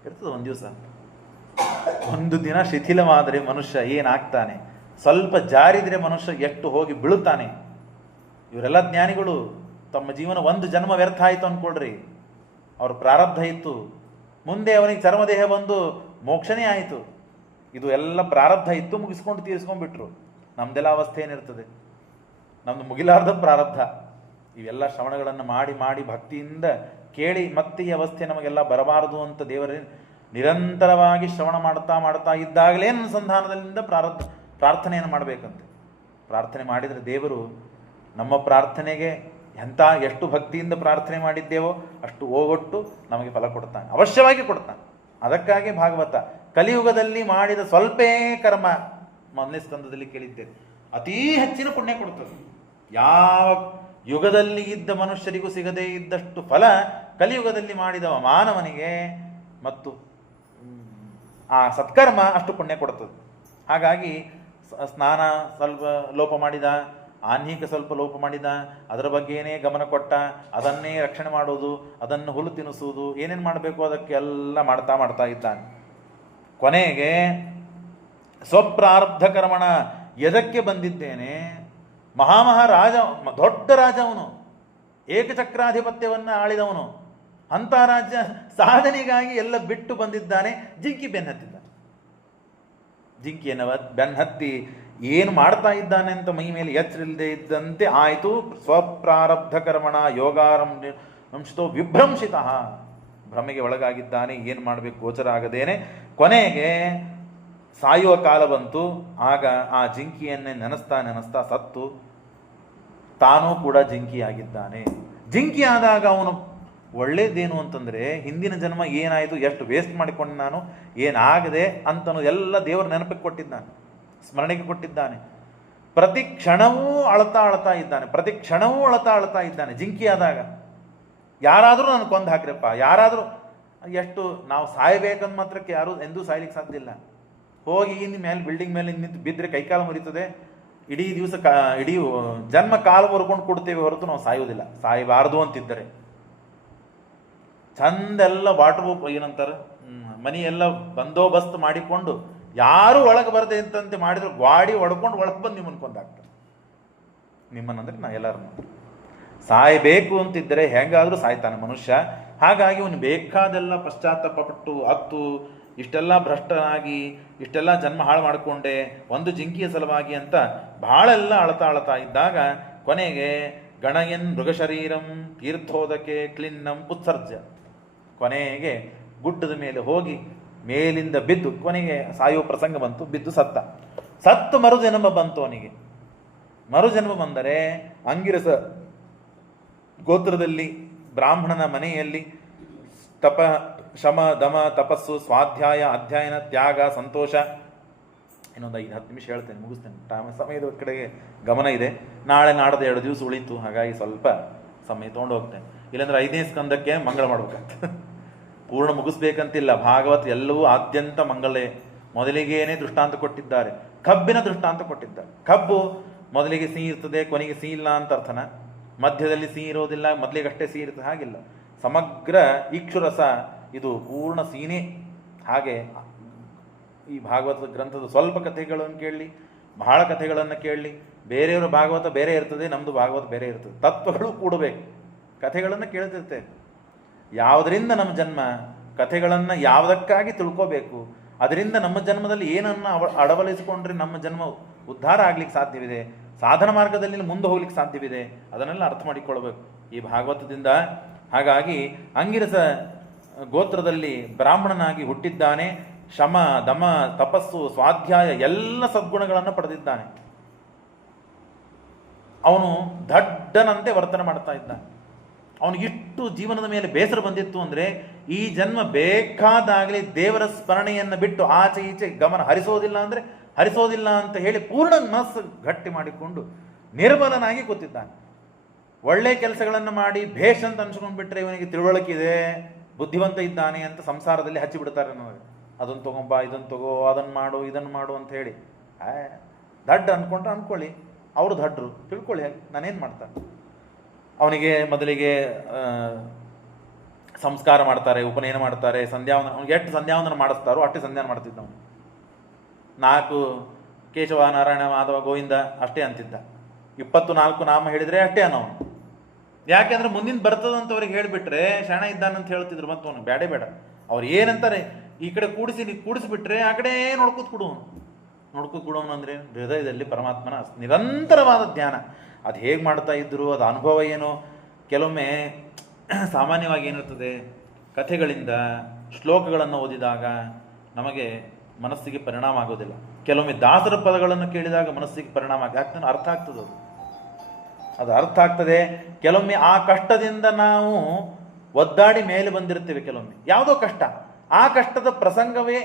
ಇರ್ತದೆ. ಒಂದು ದಿನ ಶಿಥಿಲವಾದರೆ ಮನುಷ್ಯ ಏನಾಗ್ತಾನೆ, ಸ್ವಲ್ಪ ಜಾರಿದರೆ ಮನುಷ್ಯ ಎಷ್ಟು ಹೋಗಿ ಬೀಳುತ್ತಾನೆ. ಇವರೆಲ್ಲ ಜ್ಞಾನಿಗಳು. ತಮ್ಮ ಜೀವನ ಒಂದು ಜನ್ಮ ವ್ಯರ್ಥ ಆಯಿತು ಅಂದ್ಕೊಳ್ರಿ. ಅವ್ರ ಪ್ರಾರಬ್ಧ ಇತ್ತು, ಮುಂದೆ ಅವನಿಗೆ ಚರ್ಮದೇಹ ಬಂದು ಮೋಕ್ಷನೇ ಆಯಿತು. ಇದು ಎಲ್ಲ ಪ್ರಾರಬ್ಧ ಇತ್ತು, ಮುಗಿಸ್ಕೊಂಡು ತೀರಿಸ್ಕೊಂಡ್ಬಿಟ್ರು. ನಮ್ದೆಲ್ಲ ಅವಸ್ಥೆ ಏನಿರ್ತದೆ? ನಮ್ದು ಮುಗಿಲಾರ್ದ ಪ್ರಾರಬ್ಧ. ಇವೆಲ್ಲ ಶ್ರವಣಗಳನ್ನು ಮಾಡಿ ಮಾಡಿ ಭಕ್ತಿಯಿಂದ ಕೇಳಿ ಮತ್ತೆ ಈ ಅವಸ್ಥೆ ನಮಗೆಲ್ಲ ಬರಬಾರದು ಅಂತ ದೇವರ ನಿರಂತರವಾಗಿ ಶ್ರವಣ ಮಾಡ್ತಾ ಇದ್ದಾಗಲೇ ಅನುಸಂಧಾನದಿಂದ ಪ್ರಾರ್ಥನೆಯನ್ನು ಮಾಡಬೇಕಂತೆ. ಪ್ರಾರ್ಥನೆ ಮಾಡಿದರೆ ದೇವರು ನಮ್ಮ ಪ್ರಾರ್ಥನೆಗೆ ಎಷ್ಟು ಭಕ್ತಿಯಿಂದ ಪ್ರಾರ್ಥನೆ ಮಾಡಿದ್ದೇವೋ ಅಷ್ಟು ಓಗೊಟ್ಟು ನಮಗೆ ಫಲ ಕೊಡ್ತಾನೆ, ಅವಶ್ಯವಾಗಿ ಕೊಡ್ತಾನೆ. ಅದಕ್ಕಾಗಿ ಭಾಗವತ ಕಲಿಯುಗದಲ್ಲಿ ಮಾಡಿದ ಸ್ವಲ್ಪೇ ಕರ್ಮ, ಮೊದಲನೇ ಸ್ಕಂದದಲ್ಲಿ ಕೇಳಿದ್ದೇವೆ, ಅತೀ ಹೆಚ್ಚಿನ ಪುಣ್ಯ ಕೊಡ್ತದೆ. ಯಾವ ಯುಗದಲ್ಲಿ ಇದ್ದ ಮನುಷ್ಯರಿಗೂ ಸಿಗದೇ ಇದ್ದಷ್ಟು ಫಲ ಕಲಿಯುಗದಲ್ಲಿ ಮಾಡಿದವ ಮಾನವನಿಗೆ ಮತ್ತು ಆ ಸತ್ಕರ್ಮ ಅಷ್ಟು ಪುಣ್ಯ ಕೊಡ್ತದೆ. ಹಾಗಾಗಿ ಸ್ನಾನ ಸ್ವಲ್ಪ ಲೋಪ ಮಾಡಿದ, ಆನ್ಹಿಕ ಸ್ವಲ್ಪ ಲೋಪ ಮಾಡಿದ, ಅದರ ಬಗ್ಗೆಯೇ ಗಮನ ಕೊಟ್ಟ, ಅದನ್ನೇ ರಕ್ಷಣೆ ಮಾಡೋದು, ಅದನ್ನು ಹುಲ್ಲು ತಿನ್ನಿಸುವುದು, ಏನೇನು ಮಾಡಬೇಕು ಅದಕ್ಕೆ ಎಲ್ಲ ಮಾಡ್ತಾ ಇದ್ದಾನೆ. ಕೊನೆಗೆ ಸ್ವಪ್ರಾರಬ್ಧ ಕರ್ಮಣ ಎದಕ್ಕೆ ಬಂದಿದ್ದೇನೆ, ಮಹಾಮಹಾರಾಜ, ದೊಡ್ಡ ರಾಜ ಅವನು, ಏಕಚಕ್ರಾಧಿಪತ್ಯವನ್ನು ಆಳಿದವನು, ಅಂಥ ರಾಜ್ಯ ಸಾಧನೆಗಾಗಿ ಎಲ್ಲ ಬಿಟ್ಟು ಬಂದಿದ್ದಾನೆ. ಜಿಂಕಿ ಬೆನ್ನತ್ತಿದ್ದಾನೆ. ಜಿಂಕಿಯನ್ನು ಬೆನ್ನತ್ತಿ ಏನು ಮಾಡ್ತಾ ಇದ್ದಾನೆ ಅಂತ ಮೈ ಮೇಲೆ ಎಚ್ಚರಿಲ್ಲದೆ ಇದ್ದಂತೆ ಆಯಿತು. ಸ್ವಪ್ರಾರಬ್ಧ ಕರ್ಮಣ ಯೋಗಾರಂಭಿತೋ ವಿಭ್ರಂಶಿತ, ಭ್ರಮೆಗೆ ಒಳಗಾಗಿದ್ದಾನೆ. ಏನು ಮಾಡಬೇಕು ಗೋಚರ ಆಗದೇನೆ ಕೊನೆಗೆ ಸಾಯುವ ಕಾಲ ಬಂತು. ಆಗ ಆ ಜಿಂಕಿಯನ್ನೇ ನೆನೆಸ್ತಾ ಸತ್ತು ತಾನೂ ಕೂಡ ಜಿಂಕಿಯಾಗಿದ್ದಾನೆ. ಜಿಂಕಿ ಆದಾಗ ಅವನು ಒಳ್ಳೇದೇನು ಅಂತಂದರೆ, ಹಿಂದಿನ ಜನ್ಮ ಏನಾಯಿತು, ಎಷ್ಟು ವೇಸ್ಟ್ ಮಾಡಿಕೊಂಡು ನಾನು, ಏನಾಗದೆ ಅಂತನೂ ಎಲ್ಲ ದೇವರ ನೆನಪಿಗೆ ಕೊಟ್ಟಿದ್ದಾನೆ, ಸ್ಮರಣೆಗೆ ಕೊಟ್ಟಿದ್ದಾನೆ. ಪ್ರತಿ ಕ್ಷಣವೂ ಅಳ್ತಾ ಇದ್ದಾನೆ. ಜಿಂಕಿ ಆದಾಗ ಯಾರಾದರೂ ನಾನು ಕೊಂದು ಹಾಕ್ರಪ್ಪ, ಯಾರಾದರೂ ಎಷ್ಟು ನಾವು ಸಾಯಬೇಕಂದ ಮಾತ್ರಕ್ಕೆ ಯಾರೂ ಎಂದೂ ಸಾಯ್ಲಿಕ್ಕೆ ಸಾಧ್ಯ ಇಲ್ಲ. ಹೋಗಿ ಇನ್ನು ಮೇಲೆ ಬಿಲ್ಡಿಂಗ್ ಮೇಲೆ ನಿಂತು ಬಿದ್ದರೆ ಕೈಕಾಲು ಮುರಿತದೆ, ಇಡೀ ದಿವಸ ಇಡೀ ಜನ್ಮ ಕಾಲ ಬರ್ಕೊಂಡು ಕೊಡ್ತೇವೆ ಹೊರತು ನಾವು ಸಾಯೋದಿಲ್ಲ. ಸಾಯಬಾರದು ಅಂತಿದ್ದರೆ ಚಂದೆಲ್ಲ ವಾಟರ್ ಪ್ರೂಫ್ ಏನಂತಾರೆ, ಮನಿ ಎಲ್ಲ ಬಂದೋಬಸ್ತ್ ಮಾಡಿಕೊಂಡು ಯಾರು ಒಳಗೆ ಬರದೆ ಅಂತಂತೆ ಮಾಡಿದ್ರು ಗಾಡಿ ಹೊಡ್ಕೊಂಡು ಒಳಗೆ ಬಂದು ನಿಮ್ಮನ್ನು ಕೊಂದಾಗ್ತಾರೆ. ನಿಮ್ಮನ್ನಂದ್ರೆ ನಾ ಎಲ್ಲರನ್ನು ಸಾಯಬೇಕು ಅಂತಿದ್ದರೆ ಹೆಂಗಾದರೂ ಸಾಯ್ತಾನೆ ಮನುಷ್ಯ. ಹಾಗಾಗಿ ಅವನು ಬೇಕಾದೆಲ್ಲ ಪಶ್ಚಾತ್ತಾಪ ಪಟ್ಟು ಅತ್ತು ಇಷ್ಟೆಲ್ಲ ಭ್ರಷ್ಟನಾಗಿ ಇಷ್ಟೆಲ್ಲ ಜನ್ಮ ಹಾಳು ಮಾಡಿಕೊಂಡೆ ಒಂದು ಜಿಂಕಿಯ ಸಲುವಾಗಿ ಅಂತ ಭಾಳೆಲ್ಲ ಅಳತಾ ಇದ್ದಾಗ ಕೊನೆಗೆ ಗಣಯನ್ ಮೃಗಶರೀರಂ ತೀರ್ಥೋದಕ್ಕೆ ಕ್ಲಿನ್ನಂ ಉತ್ಸರ್ಜ, ಕೊನೆಗೆ ಗುಡ್ಡದ ಮೇಲೆ ಹೋಗಿ ಮೇಲಿಂದ ಬಿದ್ದು ಕೊನೆಗೆ ಸಾಯುವ ಪ್ರಸಂಗ ಬಂತು. ಬಿದ್ದು ಸತ್ತು ಮರುಜನ್ಮ ಬಂತು ಅವನಿಗೆ. ಮರುಜನ್ಮ ಬಂದರೆ ಅಂಗಿರಸ ಗೋತ್ರದಲ್ಲಿ ಬ್ರಾಹ್ಮಣನ ಮನೆಯಲ್ಲಿ ಶಮ ದಮ ತಪಸ್ಸು ಸ್ವಾಧ್ಯಾಯ ಅಧ್ಯಯನ ತ್ಯಾಗ ಸಂತೋಷ. ಇನ್ನೊಂದು 5-10 ನಿಮಿಷ ಹೇಳ್ತೇನೆ, ಮುಗಿಸ್ತೇನೆ. ಸಮಯದ ಕಡೆಗೆ ಗಮನ ಇದೆ. ನಾಳೆ ನಾಡ್ದು 2 ದಿವಸ ಉಳಿತು, ಹಾಗಾಗಿ ಸ್ವಲ್ಪ ಸಮಯ ತೊಗೊಂಡು ಹೋಗ್ತೇನೆ. ಇಲ್ಲಾಂದ್ರೆ 5ನೇ ಸ್ಕಂದಕ್ಕೆ ಮಂಗಳ ಮಾಡ್ಬೇಕಂತ ಪೂರ್ಣ ಮುಗಿಸ್ಬೇಕಂತಿಲ್ಲ. ಭಾಗವತ್ ಎಲ್ಲವೂ ಆದ್ಯಂತ ಮಂಗಳೇ. ಮೊದಲಿಗೇನೆ ದೃಷ್ಟಾಂತ ಕೊಟ್ಟಿದ್ದಾರೆ, ಕಬ್ಬಿನ ದೃಷ್ಟಾಂತ ಕೊಟ್ಟಿದ್ದಾರೆ. ಕಬ್ಬು ಮೊದಲಿಗೆ ಸಿಹಿ ಇರ್ತದೆ, ಕೊನೆಗೆ ಸಿಹಿ ಇಲ್ಲ ಅಂತ ಅರ್ಥನ. ಮಧ್ಯದಲ್ಲಿ ಸಿಹಿ ಇರೋದಿಲ್ಲ, ಮೊದಲಿಗಷ್ಟೇ ಸಿಹಿ ಇರ್ತದೆ, ಹಾಗಿಲ್ಲ. ಸಮಗ್ರ ಇಕ್ಷುರಸ ಇದು ಪೂರ್ಣ ಸೀನೆ. ಹಾಗೆ ಈ ಭಾಗವತ ಗ್ರಂಥದ ಸ್ವಲ್ಪ ಕಥೆಗಳನ್ನು ಕೇಳಲಿ, ಬಹಳ ಕಥೆಗಳನ್ನು ಕೇಳಲಿ. ಬೇರೆಯವರ ಭಾಗವತ ಬೇರೆ ಇರ್ತದೆ, ನಮ್ಮದು ಭಾಗವತ ಬೇರೆ ಇರ್ತದೆ. ತತ್ವಗಳು ಕೂಡಬೇಕು. ಕಥೆಗಳನ್ನು ಕೇಳ್ತಿರ್ತೇವೆ. ಯಾವುದರಿಂದ ನಮ್ಮ ಜನ್ಮ, ಕಥೆಗಳನ್ನು ಯಾವುದಕ್ಕಾಗಿ ತಿಳ್ಕೋಬೇಕು, ಅದರಿಂದ ನಮ್ಮ ಜನ್ಮದಲ್ಲಿ ಏನನ್ನು ಅಡವಲಿಸಿಕೊಂಡ್ರೆ ನಮ್ಮ ಜನ್ಮ ಉದ್ಧಾರ ಆಗ್ಲಿಕ್ಕೆ ಸಾಧ್ಯವಿದೆ, ಸಾಧನ ಮಾರ್ಗದಲ್ಲಿ ಮುಂದೆ ಹೋಗ್ಲಿಕ್ಕೆ ಸಾಧ್ಯವಿದೆ, ಅದನ್ನೆಲ್ಲ ಅರ್ಥ ಮಾಡಿಕೊಳ್ಬೇಕು ಈ ಭಾಗವತದಿಂದ. ಹಾಗಾಗಿ ಅಂಗಿರಸ ಗೋತ್ರದಲ್ಲಿ ಬ್ರಾಹ್ಮಣನಾಗಿ ಹುಟ್ಟಿದ್ದಾನೆ. ಶಮ ದಮ ತಪಸ್ಸು ಸ್ವಾಧ್ಯಾಯ ಎಲ್ಲ ಸದ್ಗುಣಗಳನ್ನು ಪಡೆದಿದ್ದಾನೆ. ಅವನು ದಡ್ಡನಂತೆ ವರ್ತನೆ ಮಾಡ್ತಾ ಇದ್ದಾನೆ. ಅವನಿಗಿಷ್ಟು ಜೀವನದ ಮೇಲೆ ಬೇಸರ ಬಂದಿತ್ತು ಅಂದರೆ ಈ ಜನ್ಮ ಬೇಕಾದಾಗಲಿ ದೇವರ ಸ್ಮರಣೆಯನ್ನು ಬಿಟ್ಟು ಆಚೆ ಈಚೆ ಗಮನ ಹರಿಸೋದಿಲ್ಲ ಅಂತ ಹೇಳಿ ಪೂರ್ಣ ಮನಸ್ಸು ಗಟ್ಟಿ ಮಾಡಿಕೊಂಡು ನಿರ್ಮಲನಾಗಿ ಕೂತಿದ್ದಾನೆ. ಒಳ್ಳೆ ಕೆಲಸಗಳನ್ನು ಮಾಡಿ ಭೇಷ್ ಅಂತ ಅನ್ಸ್ಕೊಂಡ್ಬಿಟ್ರೆ ಇವನಿಗೆ ತಿಳುವಳಿಕಿದೆ, ಬುದ್ಧಿವಂತ ಇದ್ದಾನೆ ಅಂತ ಸಂಸಾರದಲ್ಲಿ ಹಚ್ಚಿಬಿಡ್ತಾರೆ ನಮಗೆ. ಅದನ್ನು ತಗೊಂಬ, ಇದನ್ನು ತಗೋ, ಅದನ್ನು ಮಾಡು, ಇದನ್ನು ಮಾಡು ಅಂತ ಹೇಳಿ. ದಡ್ಡ ಅನ್ಕೊಂಡ್ರೆ ಅನ್ಕೊಳ್ಳಿ, ಅವರು ದಡ್ಡರು ತಿಳ್ಕೊಳ್ಳಿ. ನಾನೇನು ಮಾಡ್ತಾನೆ, ಅವನಿಗೆ ಮೊದಲಿಗೆ ಸಂಸ್ಕಾರ ಮಾಡ್ತಾರೆ, ಉಪನಯನ ಮಾಡ್ತಾರೆ, ಸಂಧ್ಯಾವಂದನ. ಅವ್ನಿಗೆ ಎಷ್ಟು ಸಂಧ್ಯಾವಂದನ ಮಾಡಿಸ್ತಾರೋ ಅಷ್ಟೇ ಸಂಧ್ಯಾನ ಮಾಡ್ತಿದ್ದ. ಅವನು 4 ಕೇಶವ ನಾರಾಯಣ ಮಾಧವ ಗೋವಿಂದ ಅಷ್ಟೇ ಅಂತಿದ್ದ. 24 ನಾಮ ಹೇಳಿದರೆ ಅಷ್ಟೇ ಅನ್ನೋನು. ಯಾಕೆಂದ್ರೆ ಮುಂದಿನ ಬರ್ತದಂತವ್ರಿಗೆ ಹೇಳಿಬಿಟ್ರೆ ಶರಣ ಇದ್ದಾನಂತ ಹೇಳ್ತಿದ್ರು. ಮತ್ತು ಅವನು ಬೇಡ ಅವ್ರು ಏನಂತಾರೆ, ಈ ಕಡೆ ಕೂಡಿಸಿಬಿಟ್ರೆ ಆ ಕಡೆ ನೋಡ್ಕೂತ್ ಕೊಡುವನು ಅಂದರೆ ಹೃದಯದಲ್ಲಿ ಪರಮಾತ್ಮನ ನಿರಂತರವಾದ ಧ್ಯಾನ. ಅದು ಹೇಗೆ ಮಾಡ್ತಾ ಇದ್ರು, ಅದು ಅನುಭವ ಏನು. ಕೆಲವೊಮ್ಮೆ ಸಾಮಾನ್ಯವಾಗಿ ಏನಿರ್ತದೆ, ಕಥೆಗಳಿಂದ ಶ್ಲೋಕಗಳನ್ನು ಓದಿದಾಗ ನಮಗೆ ಮನಸ್ಸಿಗೆ ಪರಿಣಾಮ ಆಗೋದಿಲ್ಲ. ಕೆಲವೊಮ್ಮೆ ದಾಸರ ಪದಗಳನ್ನು ಕೇಳಿದಾಗ ಮನಸ್ಸಿಗೆ ಪರಿಣಾಮ ಆಗ್ತದೆ, ಅರ್ಥ ಆಗ್ತದೆ. ಅದು ಅರ್ಥ ಆಗ್ತದೆ. ಕೆಲವೊಮ್ಮೆ ಆ ಕಷ್ಟದಿಂದ ನಾವು ಒದ್ದಾಡಿ ಮೇಲೆ ಬಂದಿರ್ತೇವೆ. ಕೆಲವೊಮ್ಮೆ ಯಾವುದೋ ಕಷ್ಟ, ಆ ಕಷ್ಟದ ಪ್ರಸಂಗವೇ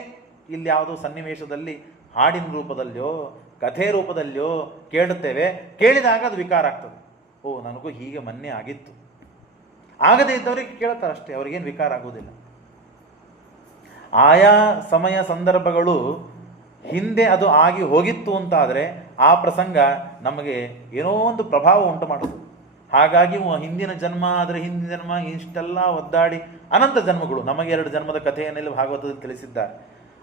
ಇಲ್ಲಿ ಯಾವುದೋ ಸನ್ನಿವೇಶದಲ್ಲಿ ಹಾಡಿನ ರೂಪದಲ್ಲಿಯೋ ಕಥೆ ರೂಪದಲ್ಲಿಯೋ ಕೇಳುತ್ತೇವೆ. ಕೇಳಿದಾಗ ಅದು ವಿಕಾರ ಆಗ್ತದೆ. ಓ, ನನಗೂ ಹೀಗೆ ಮೊನ್ನೆ ಆಗಿತ್ತು. ಆಗದೇ ಇದ್ದವರಿಗೆ ಕೇಳ್ತಾರೆ ಅಷ್ಟೇ, ಅವ್ರಿಗೇನು ವಿಕಾರ ಆಗೋದಿಲ್ಲ. ಆಯಾ ಸಮಯ ಸಂದರ್ಭಗಳು ಹಿಂದೆ ಅದು ಆಗಿ ಹೋಗಿತ್ತು ಅಂತಾದರೆ ಆ ಪ್ರಸಂಗ ನಮಗೆ ಏನೋ ಒಂದು ಪ್ರಭಾವ ಉಂಟು ಮಾಡುತ್ತದೆ. ಹಾಗಾಗಿ ಹಿಂದಿನ ಜನ್ಮ, ಆದರೆ ಹಿಂದಿನ ಜನ್ಮ ಇಷ್ಟೆಲ್ಲ ಒದ್ದಾಡಿ ಅನಂತ ಜನ್ಮಗಳು, ನಮಗೆ 2 ಜನ್ಮದ ಕಥೆಯನ್ನೆಲ್ಲ ಭಾಗವತದಲ್ಲಿ ತಿಳಿಸಿದ್ದಾರೆ.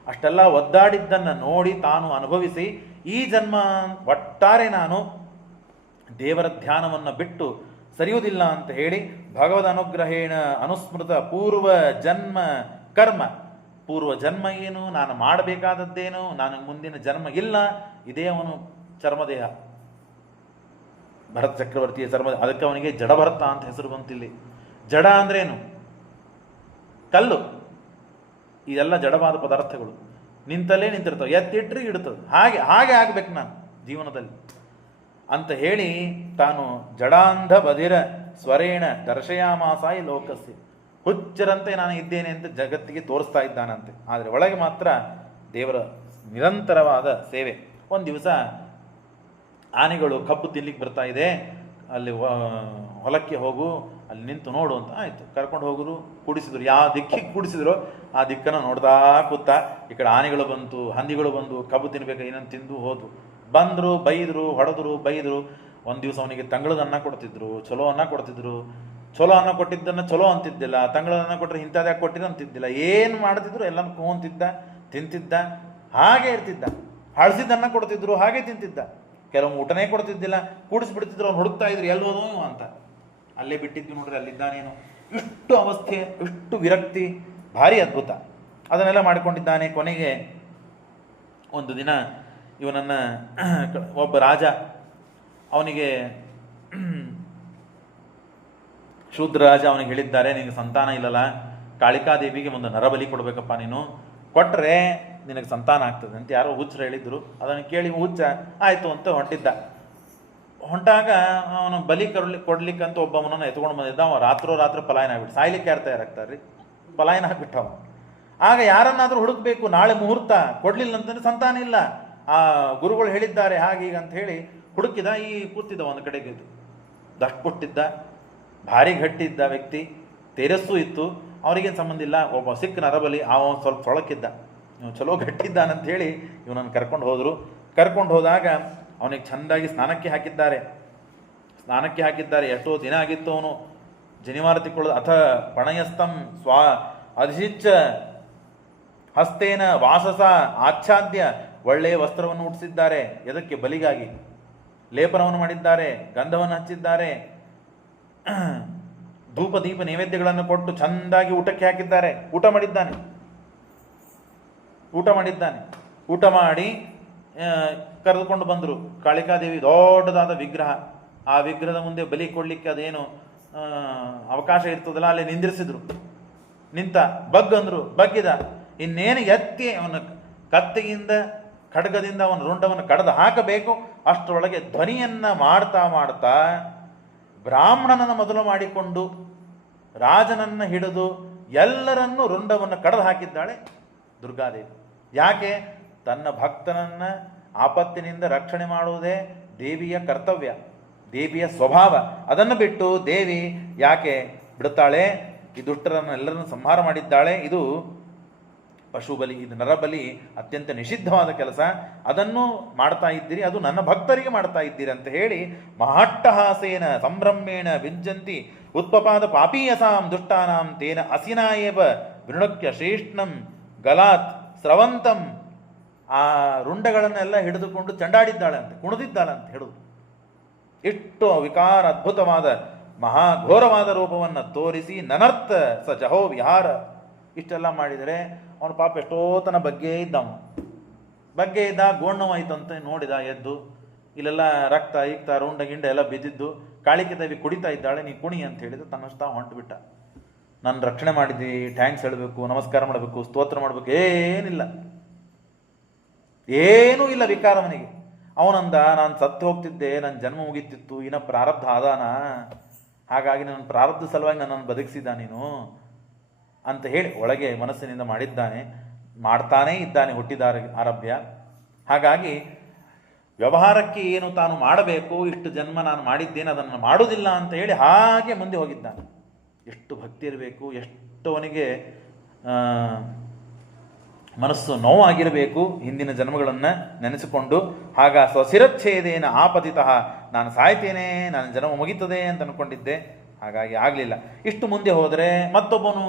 ಅಷ್ಟೆಲ್ಲ ಒದ್ದಾಡಿದ್ದನ್ನು ನೋಡಿ ತಾನು ಅನುಭವಿಸಿ ಈ ಜನ್ಮ ಒಟ್ಟಾರೆ ನಾನು ದೇವರ ಧ್ಯಾನವನ್ನು ಬಿಟ್ಟು ಸರಿಯುವುದಿಲ್ಲ ಅಂತ ಹೇಳಿ ಭಗವದ್ ಅನುಗ್ರಹೇಣ ಅನುಸ್ಮೃತ ಪೂರ್ವ ಜನ್ಮ ಕರ್ಮ, ಪೂರ್ವ ಜನ್ಮ ಏನು, ನಾನು ಮಾಡಬೇಕಾದದ್ದೇನು, ನಾನು ಮುಂದಿನ ಜನ್ಮ ಇಲ್ಲ, ಇದೇ ಅವನು ಚರ್ಮದೇಹ, ಭರತ ಚಕ್ರವರ್ತಿಯ ಚರ್ಮ. ಅದಕ್ಕೆ ಅವನಿಗೆ ಜಡಭರತ ಅಂತ ಹೆಸರು ಬಂತಿಲ್ಲಿ. ಜಡ ಅಂದ್ರೇನು? ಕಲ್ಲು. ಇದೆಲ್ಲ ಜಡವಾದ ಪದಾರ್ಥಗಳು ನಿಂತಲ್ಲೇ ನಿಂತಿರ್ತವೆ, ಎತ್ತಿಟ್ರೆ ಇಡ್ತದೆ. ಹಾಗೆ ಆಗ್ಬೇಕು ನಾನು ಜೀವನದಲ್ಲಿ ಅಂತ ಹೇಳಿ ತಾನು ಜಡಾಂಧ ಬಧಿರ ಸ್ವರೇಣ ದರ್ಶಯಾಮಾಸಾಯಿ ಲೋಕಸ್ಯ, ಹುಚ್ಚರಂತೆ ನಾನು ಇದ್ದೇನೆ ಅಂತ ಜಗತ್ತಿಗೆ ತೋರಿಸ್ತಾ ಇದ್ದಾನಂತೆ. ಆದರೆ ಒಳಗೆ ಮಾತ್ರ ದೇವರ ನಿರಂತರವಾದ ಸೇವೆ. ಒಂದು ದಿವಸ ಆನೆಗಳು ಕಬ್ಬು ತಿನ್ಲಿಕ್ಕೆ ಬರ್ತಾ ಇದೆ, ಅಲ್ಲಿ ಹೊಲಕ್ಕೆ ಹೋಗು, ಅಲ್ಲಿ ನಿಂತು ನೋಡು ಅಂತ ಆಯಿತು. ಕರ್ಕೊಂಡು ಹೋಗೋದು, ಕೂಡಿಸಿದ್ರು. ಯಾವ ದಿಕ್ಕಿಗೆ ಕೂಡಿಸಿದ್ರು ಆ ದಿಕ್ಕನ್ನು ನೋಡ್ತಾ ಕೂತ. ಈ ಕಡೆ ಆನೆಗಳು ಬಂತು, ಹಂದಿಗಳು ಬಂದು ಕಬ್ಬು ತಿನ್ಬೇಕು ಏನಂತ ತಿಂದು ಹೋದ್ವು. ಬಂದರು, ಬೈದರು, ಹೊಡೆದ್ರು, ಬೈದರು. ಒಂದು ದಿವಸ ಅವನಿಗೆ ತಂಗಳದ ಅನ್ನ ಕೊಡ್ತಿದ್ರು, ಚಲೋ ಅನ್ನ ಕೊಡ್ತಿದ್ರು. ಚಲೋ ಅನ್ನ ಕೊಟ್ಟಿದ್ದನ್ನು ಚಲೋ ಅಂತಿದ್ದಿಲ್ಲ, ತಂಗಳದ ಅನ್ನ ಕೊಟ್ಟರೆ ಇಂಥದ್ಯಾಕೆ ಕೊಟ್ಟಿದ್ದು ಅಂತಿದ್ದಿಲ್ಲ. ಏನು ಮಾಡ್ತಿದ್ರು ಎಲ್ಲನೂ ಕೂಂತಿದ್ದ, ತಿಂತಿದ್ದ, ಹಾಗೆ ಇರ್ತಿದ್ದ. ಹಳಸಿದ್ದನ್ನ ಕೊಡ್ತಿದ್ರು, ಹಾಗೆ ತಿಂತಿದ್ದ. ಕೆಲವು ಊಟನೇ ಕೊಡ್ತಿದ್ದಿಲ್ಲ, ಕೂಡಿಸ್ಬಿಡ್ತಿದ್ರು. ಅವ್ನು ಹುಡುಕ್ತಾ ಇದ್ರು ಎಲ್ಲಿ ಹೋದೋ ಅಂತ. ಅಲ್ಲೇ ಬಿಟ್ಟಿದ್ದು ನೋಡ್ರಿ, ಅಲ್ಲಿದ್ದಾನೇನು. ಇಷ್ಟು ಅವಸ್ಥೆ, ಇಷ್ಟು ವಿರಕ್ತಿ, ಭಾರಿ ಅದ್ಭುತ. ಅದನ್ನೆಲ್ಲ ಮಾಡಿಕೊಂಡಿದ್ದಾನೆ. ಕೊನೆಗೆ ಒಂದು ದಿನ ಇವನನ್ನು ಒಬ್ಬ ರಾಜ, ಅವನಿಗೆ ಶೂದ್ರ ರಾಜ ಅವನಿಗೆ ಹೇಳಿದ್ದಾರೆ, ನಿನಗೆ ಸಂತಾನ ಇಲ್ಲಲ್ಲ, ಕಾಳಿಕಾದೇವಿಗೆ ಒಂದು ನರಬಲಿ ಕೊಡಬೇಕಪ್ಪ, ನೀನು ಕೊಟ್ಟರೆ ನಿನಗೆ ಸಂತಾನ ಆಗ್ತದೆ ಅಂತ ಯಾರೋ ಹುಚ್ಚರು ಹೇಳಿದ್ರು. ಅದನ್ನು ಕೇಳಿ ಹುಚ್ಚ ಆಯಿತು ಅಂತ ಹೊಂಟಾಗ ಅವನು ಬಲಿ ಕೊಡ್ಲಿಕ್ಕಂತ ಒಬ್ಬವನನ್ನು ಎತ್ಕೊಂಡು ಬಂದಿದ್ದ. ಅವ ರಾತ್ರಿ ಪಲಾಯನ ಆಗ್ಬಿಟ್ಟು, ಸಾಯ್ಲಿಕ್ಕೆ ಯಾರು ತಯಾರಾಗ್ತಾರ್ರಿ, ಪಲಾಯನ ಆಗ್ಬಿಟ್ಟವ. ಆಗ ಯಾರನ್ನಾದರೂ ಹುಡುಕ್ಬೇಕು, ನಾಳೆ ಮುಹೂರ್ತ, ಕೊಡ್ಲಿಲ್ಲ ಅಂತಂದ್ರೆ ಸಂತಾನ ಇಲ್ಲ, ಆ ಗುರುಗಳು ಹೇಳಿದ್ದಾರೆ ಹಾಗೆ ಈಗ ಅಂತ ಹೇಳಿ ಹುಡುಕಿದ. ಈ ಕೂತಿದ್ದ ಒಂದು ಕಡೆಗೆ, ದಷ್ಟಪುಟ್ಟಿದ್ದ, ಭಾರಿ ಗಟ್ಟಿದ್ದ ವ್ಯಕ್ತಿ, ತೇಜಸ್ಸು ಇತ್ತು. ಅವರಿಗೇನು ಸಂಬಂಧ ಇಲ್ಲ. ಒಬ್ಬ ಸಿಕ್ಕ ನರಬಲಿ, ಅವನು ಸ್ವಲ್ಪ ಸೊಳಕಿದ್ದ, ಇವನು ಚಲೋ ಗಟ್ಟಿದ್ದಾನಂತ ಹೇಳಿ ಇವನನ್ನು ಕರ್ಕೊಂಡು ಹೋದರು. ಕರ್ಕೊಂಡು ಹೋದಾಗ ಅವನಿಗೆ ಚೆಂದಾಗಿ ಸ್ನಾನಕ್ಕೆ ಹಾಕಿದ್ದಾರೆ. ಎಷ್ಟೋ ದಿನ ಆಗಿತ್ತು ಅವನು ಜನಿವಾರ ತಿಕ್ಕೊಳ್ಳೋದು. ಅಥ ಪಣಯಸ್ತಂ ಅಧಿಶ್ಚ ಹಸ್ತೇನ ವಾಸಸ ಆಚ್ಛಾದ್ಯ, ಒಳ್ಳೆಯ ವಸ್ತ್ರವನ್ನು ಉಡಿಸಿದ್ದಾರೆ. ಎದಕ್ಕೆ? ಬಲಿಗಾಗಿ. ಲೇಪನವನ್ನು ಮಾಡಿದ್ದಾರೆ, ಗಂಧವನ್ನು ಹಚ್ಚಿದ್ದಾರೆ, ಧೂಪ ದೀಪ ನೈವೇದ್ಯಗಳನ್ನು ಕೊಟ್ಟು ಚೆಂದಾಗಿ ಊಟಕ್ಕೆ ಹಾಕಿದ್ದಾರೆ. ಊಟ ಮಾಡಿದ್ದಾನೆ. ಊಟ ಮಾಡಿ ಕರೆದುಕೊಂಡು ಬಂದರು. ಕಾಳಿಕಾದೇವಿ ದೊಡ್ಡದಾದ ವಿಗ್ರಹ, ಆ ವಿಗ್ರಹದ ಮುಂದೆ ಬಲಿ ಕೊಡ್ಲಿಕ್ಕೆ ಅದೇನು ಅವಕಾಶ ಇರ್ತದಲ್ಲ, ಅಲ್ಲಿ ನಿಂದಿರಿಸಿದ್ರು. ನಿಂತ ಬಗ್ಗಿದ. ಇನ್ನೇನು ಎತ್ತಿ ಅವನ ಕತ್ತಿಗಿಂದ ಖಡ್ಗದಿಂದ ಅವನ ರುಂಡವನ್ನು ಕಡ್ದು ಹಾಕಬೇಕು. ಅಷ್ಟರೊಳಗೆ ಧ್ವನಿಯನ್ನ ಮಾಡ್ತಾ ಬ್ರಾಹ್ಮಣನನ್ನು ಮೊದಲು ಮಾಡಿಕೊಂಡು ರಾಜನನ್ನು ಹಿಡಿದು ಎಲ್ಲರನ್ನೂ ರುಂಡವನ್ನು ಕಡ್ದು ಹಾಕಿದ್ದಾಳೆ ದುರ್ಗಾದೇವಿ. ಯಾಕೆ? ತನ್ನ ಭಕ್ತನನ್ನು ಆಪತ್ತಿನಿಂದ ರಕ್ಷಣೆ ಮಾಡುವುದೇ ದೇವಿಯ ಕರ್ತವ್ಯ, ದೇವಿಯ ಸ್ವಭಾವ. ಅದನ್ನು ಬಿಟ್ಟು ದೇವಿ ಯಾಕೆ ಬಿಡುತ್ತಾಳೆ? ಈ ದುಷ್ಟರನ್ನೆಲ್ಲರನ್ನು ಸಂಹಾರ ಮಾಡಿದ್ದಾಳೆ. ಇದು ಪಶುಬಲಿ, ಇದು ನರಬಲಿ ಅತ್ಯಂತ ನಿಷಿದ್ಧವಾದ ಕೆಲಸ. ಅದನ್ನು ಮಾಡ್ತಾ ಇದ್ದೀರಿ, ಅದು ನನ್ನ ಭಕ್ತರಿಗೆ ಮಾಡ್ತಾ ಇದ್ದೀರಿ ಅಂತ ಹೇಳಿ ಮಹಾಟ್ಟಹಾಸೇನ ಸಂಭ್ರಮೇಣ ವಿಂಜಂತಿ ಉತ್ಪಪಾದ ಪಾಪೀಯಸಾಂ ದುಷ್ಟಾನಾಂ ತೇನ ಅಸಿನಾಯೇವ ವೃಣಕ್ಯ ಶ್ರೇಷ್ಠಂ ಗಲಾತ್ ಸ್ರವಂತಂ. ಆ ರುಂಡಗಳನ್ನೆಲ್ಲ ಹಿಡಿದುಕೊಂಡು ಚಂಡಾಡಿದ್ದಾಳಂತೆ, ಕುಣಿದಿದ್ದಾಳಂತೆ ಹಿಡಿದು. ಇಷ್ಟು ವಿಕಾರ ಅದ್ಭುತವಾದ ಮಹಾಘೋರವಾದ ರೂಪವನ್ನು ತೋರಿಸಿ ನನರ್ಥ ಸ ಜಹೋ ವಿಹಾರ. ಇಷ್ಟೆಲ್ಲ ಮಾಡಿದರೆ ಅವನ ಪಾಪ ಎಷ್ಟೋತನ ಬಗ್ಗೆ ಇದ್ದ ಗೋಣ್ಣವಾಯಿತು ಅಂತ ನೋಡಿದ. ಎದ್ದು ಇಲ್ಲೆಲ್ಲ ರಕ್ತ ಈಕ್ತ ರುಂಡ ಗಿಂಡ ಎಲ್ಲ ಬಿದ್ದಿದ್ದು. ಕಾಳಿಕೆ ದೇವಿ ಕುಡಿತಾ ಇದ್ದಾಳೆ, ನೀ ಕುಣಿ ಅಂತ ಹೇಳಿದ್ರೆ ತನ್ನಷ್ಟ ಹೊಂಟು ಬಿಟ್ಟ. ನಾನು ರಕ್ಷಣೆ ಮಾಡಿದ್ವಿ, ಥ್ಯಾಂಕ್ಸ್ ಹೇಳಬೇಕು, ನಮಸ್ಕಾರ ಮಾಡಬೇಕು, ಸ್ತೋತ್ರ ಮಾಡಬೇಕು, ಏನೂ ಇಲ್ಲ ವಿಕಾರ ಅವನಿಗೆ. ಅವನಂದ, ನಾನು ಸತ್ತು ಹೋಗ್ತಿದ್ದೆ, ನನ್ನ ಜನ್ಮ ಮುಗಿತಿತ್ತು, ಇನ್ನ ಪ್ರಾರಬ್ಧ ಆದಾನ, ಹಾಗಾಗಿ ನನ್ನ ಪ್ರಾರಬ್ಧ ಸಲುವಾಗಿ ನನ್ನನ್ನು ಬದುಕಿಸಿದ ನೀನು ಅಂತ ಹೇಳಿ ಒಳಗೆ ಮನಸ್ಸಿನಿಂದ ಮಾಡ್ತಾನೇ ಇದ್ದಾನೆ ಹುಟ್ಟಿದ ಆರಭ್ಯ. ಹಾಗಾಗಿ ವ್ಯವಹಾರಕ್ಕೆ ಏನು ತಾನು ಮಾಡಬೇಕು, ಇಷ್ಟು ಜನ್ಮ ನಾನು ಮಾಡಿದ್ದೇನೆ, ಅದನ್ನು ಮಾಡುವುದಿಲ್ಲ ಅಂತ ಹೇಳಿ ಹಾಗೆ ಮುಂದೆ ಹೋಗಿದ್ದಾನೆ. ಎಷ್ಟು ಭಕ್ತಿ ಇರಬೇಕು, ಎಷ್ಟು ಅವನಿಗೆ ಮನಸ್ಸು ನೋವಾಗಿರಬೇಕು ಹಿಂದಿನ ಜನ್ಮಗಳನ್ನು ನೆನೆಸಿಕೊಂಡು. ಆಗ ಸ್ವಶಿರಚ್ಛೇದೇನ ಆಪತಿತಃ, ನಾನು ಸಾಯ್ತೇನೆ, ನನ್ನ ಜನ್ಮ ಮುಗಿತದೆ ಅಂತ ಅಂದ್ಕೊಂಡಿದ್ದೆ, ಹಾಗಾಗಿ ಆಗಲಿಲ್ಲ. ಇಷ್ಟು ಮುಂದೆ ಹೋದರೆ ಮತ್ತೊಬ್ಬನು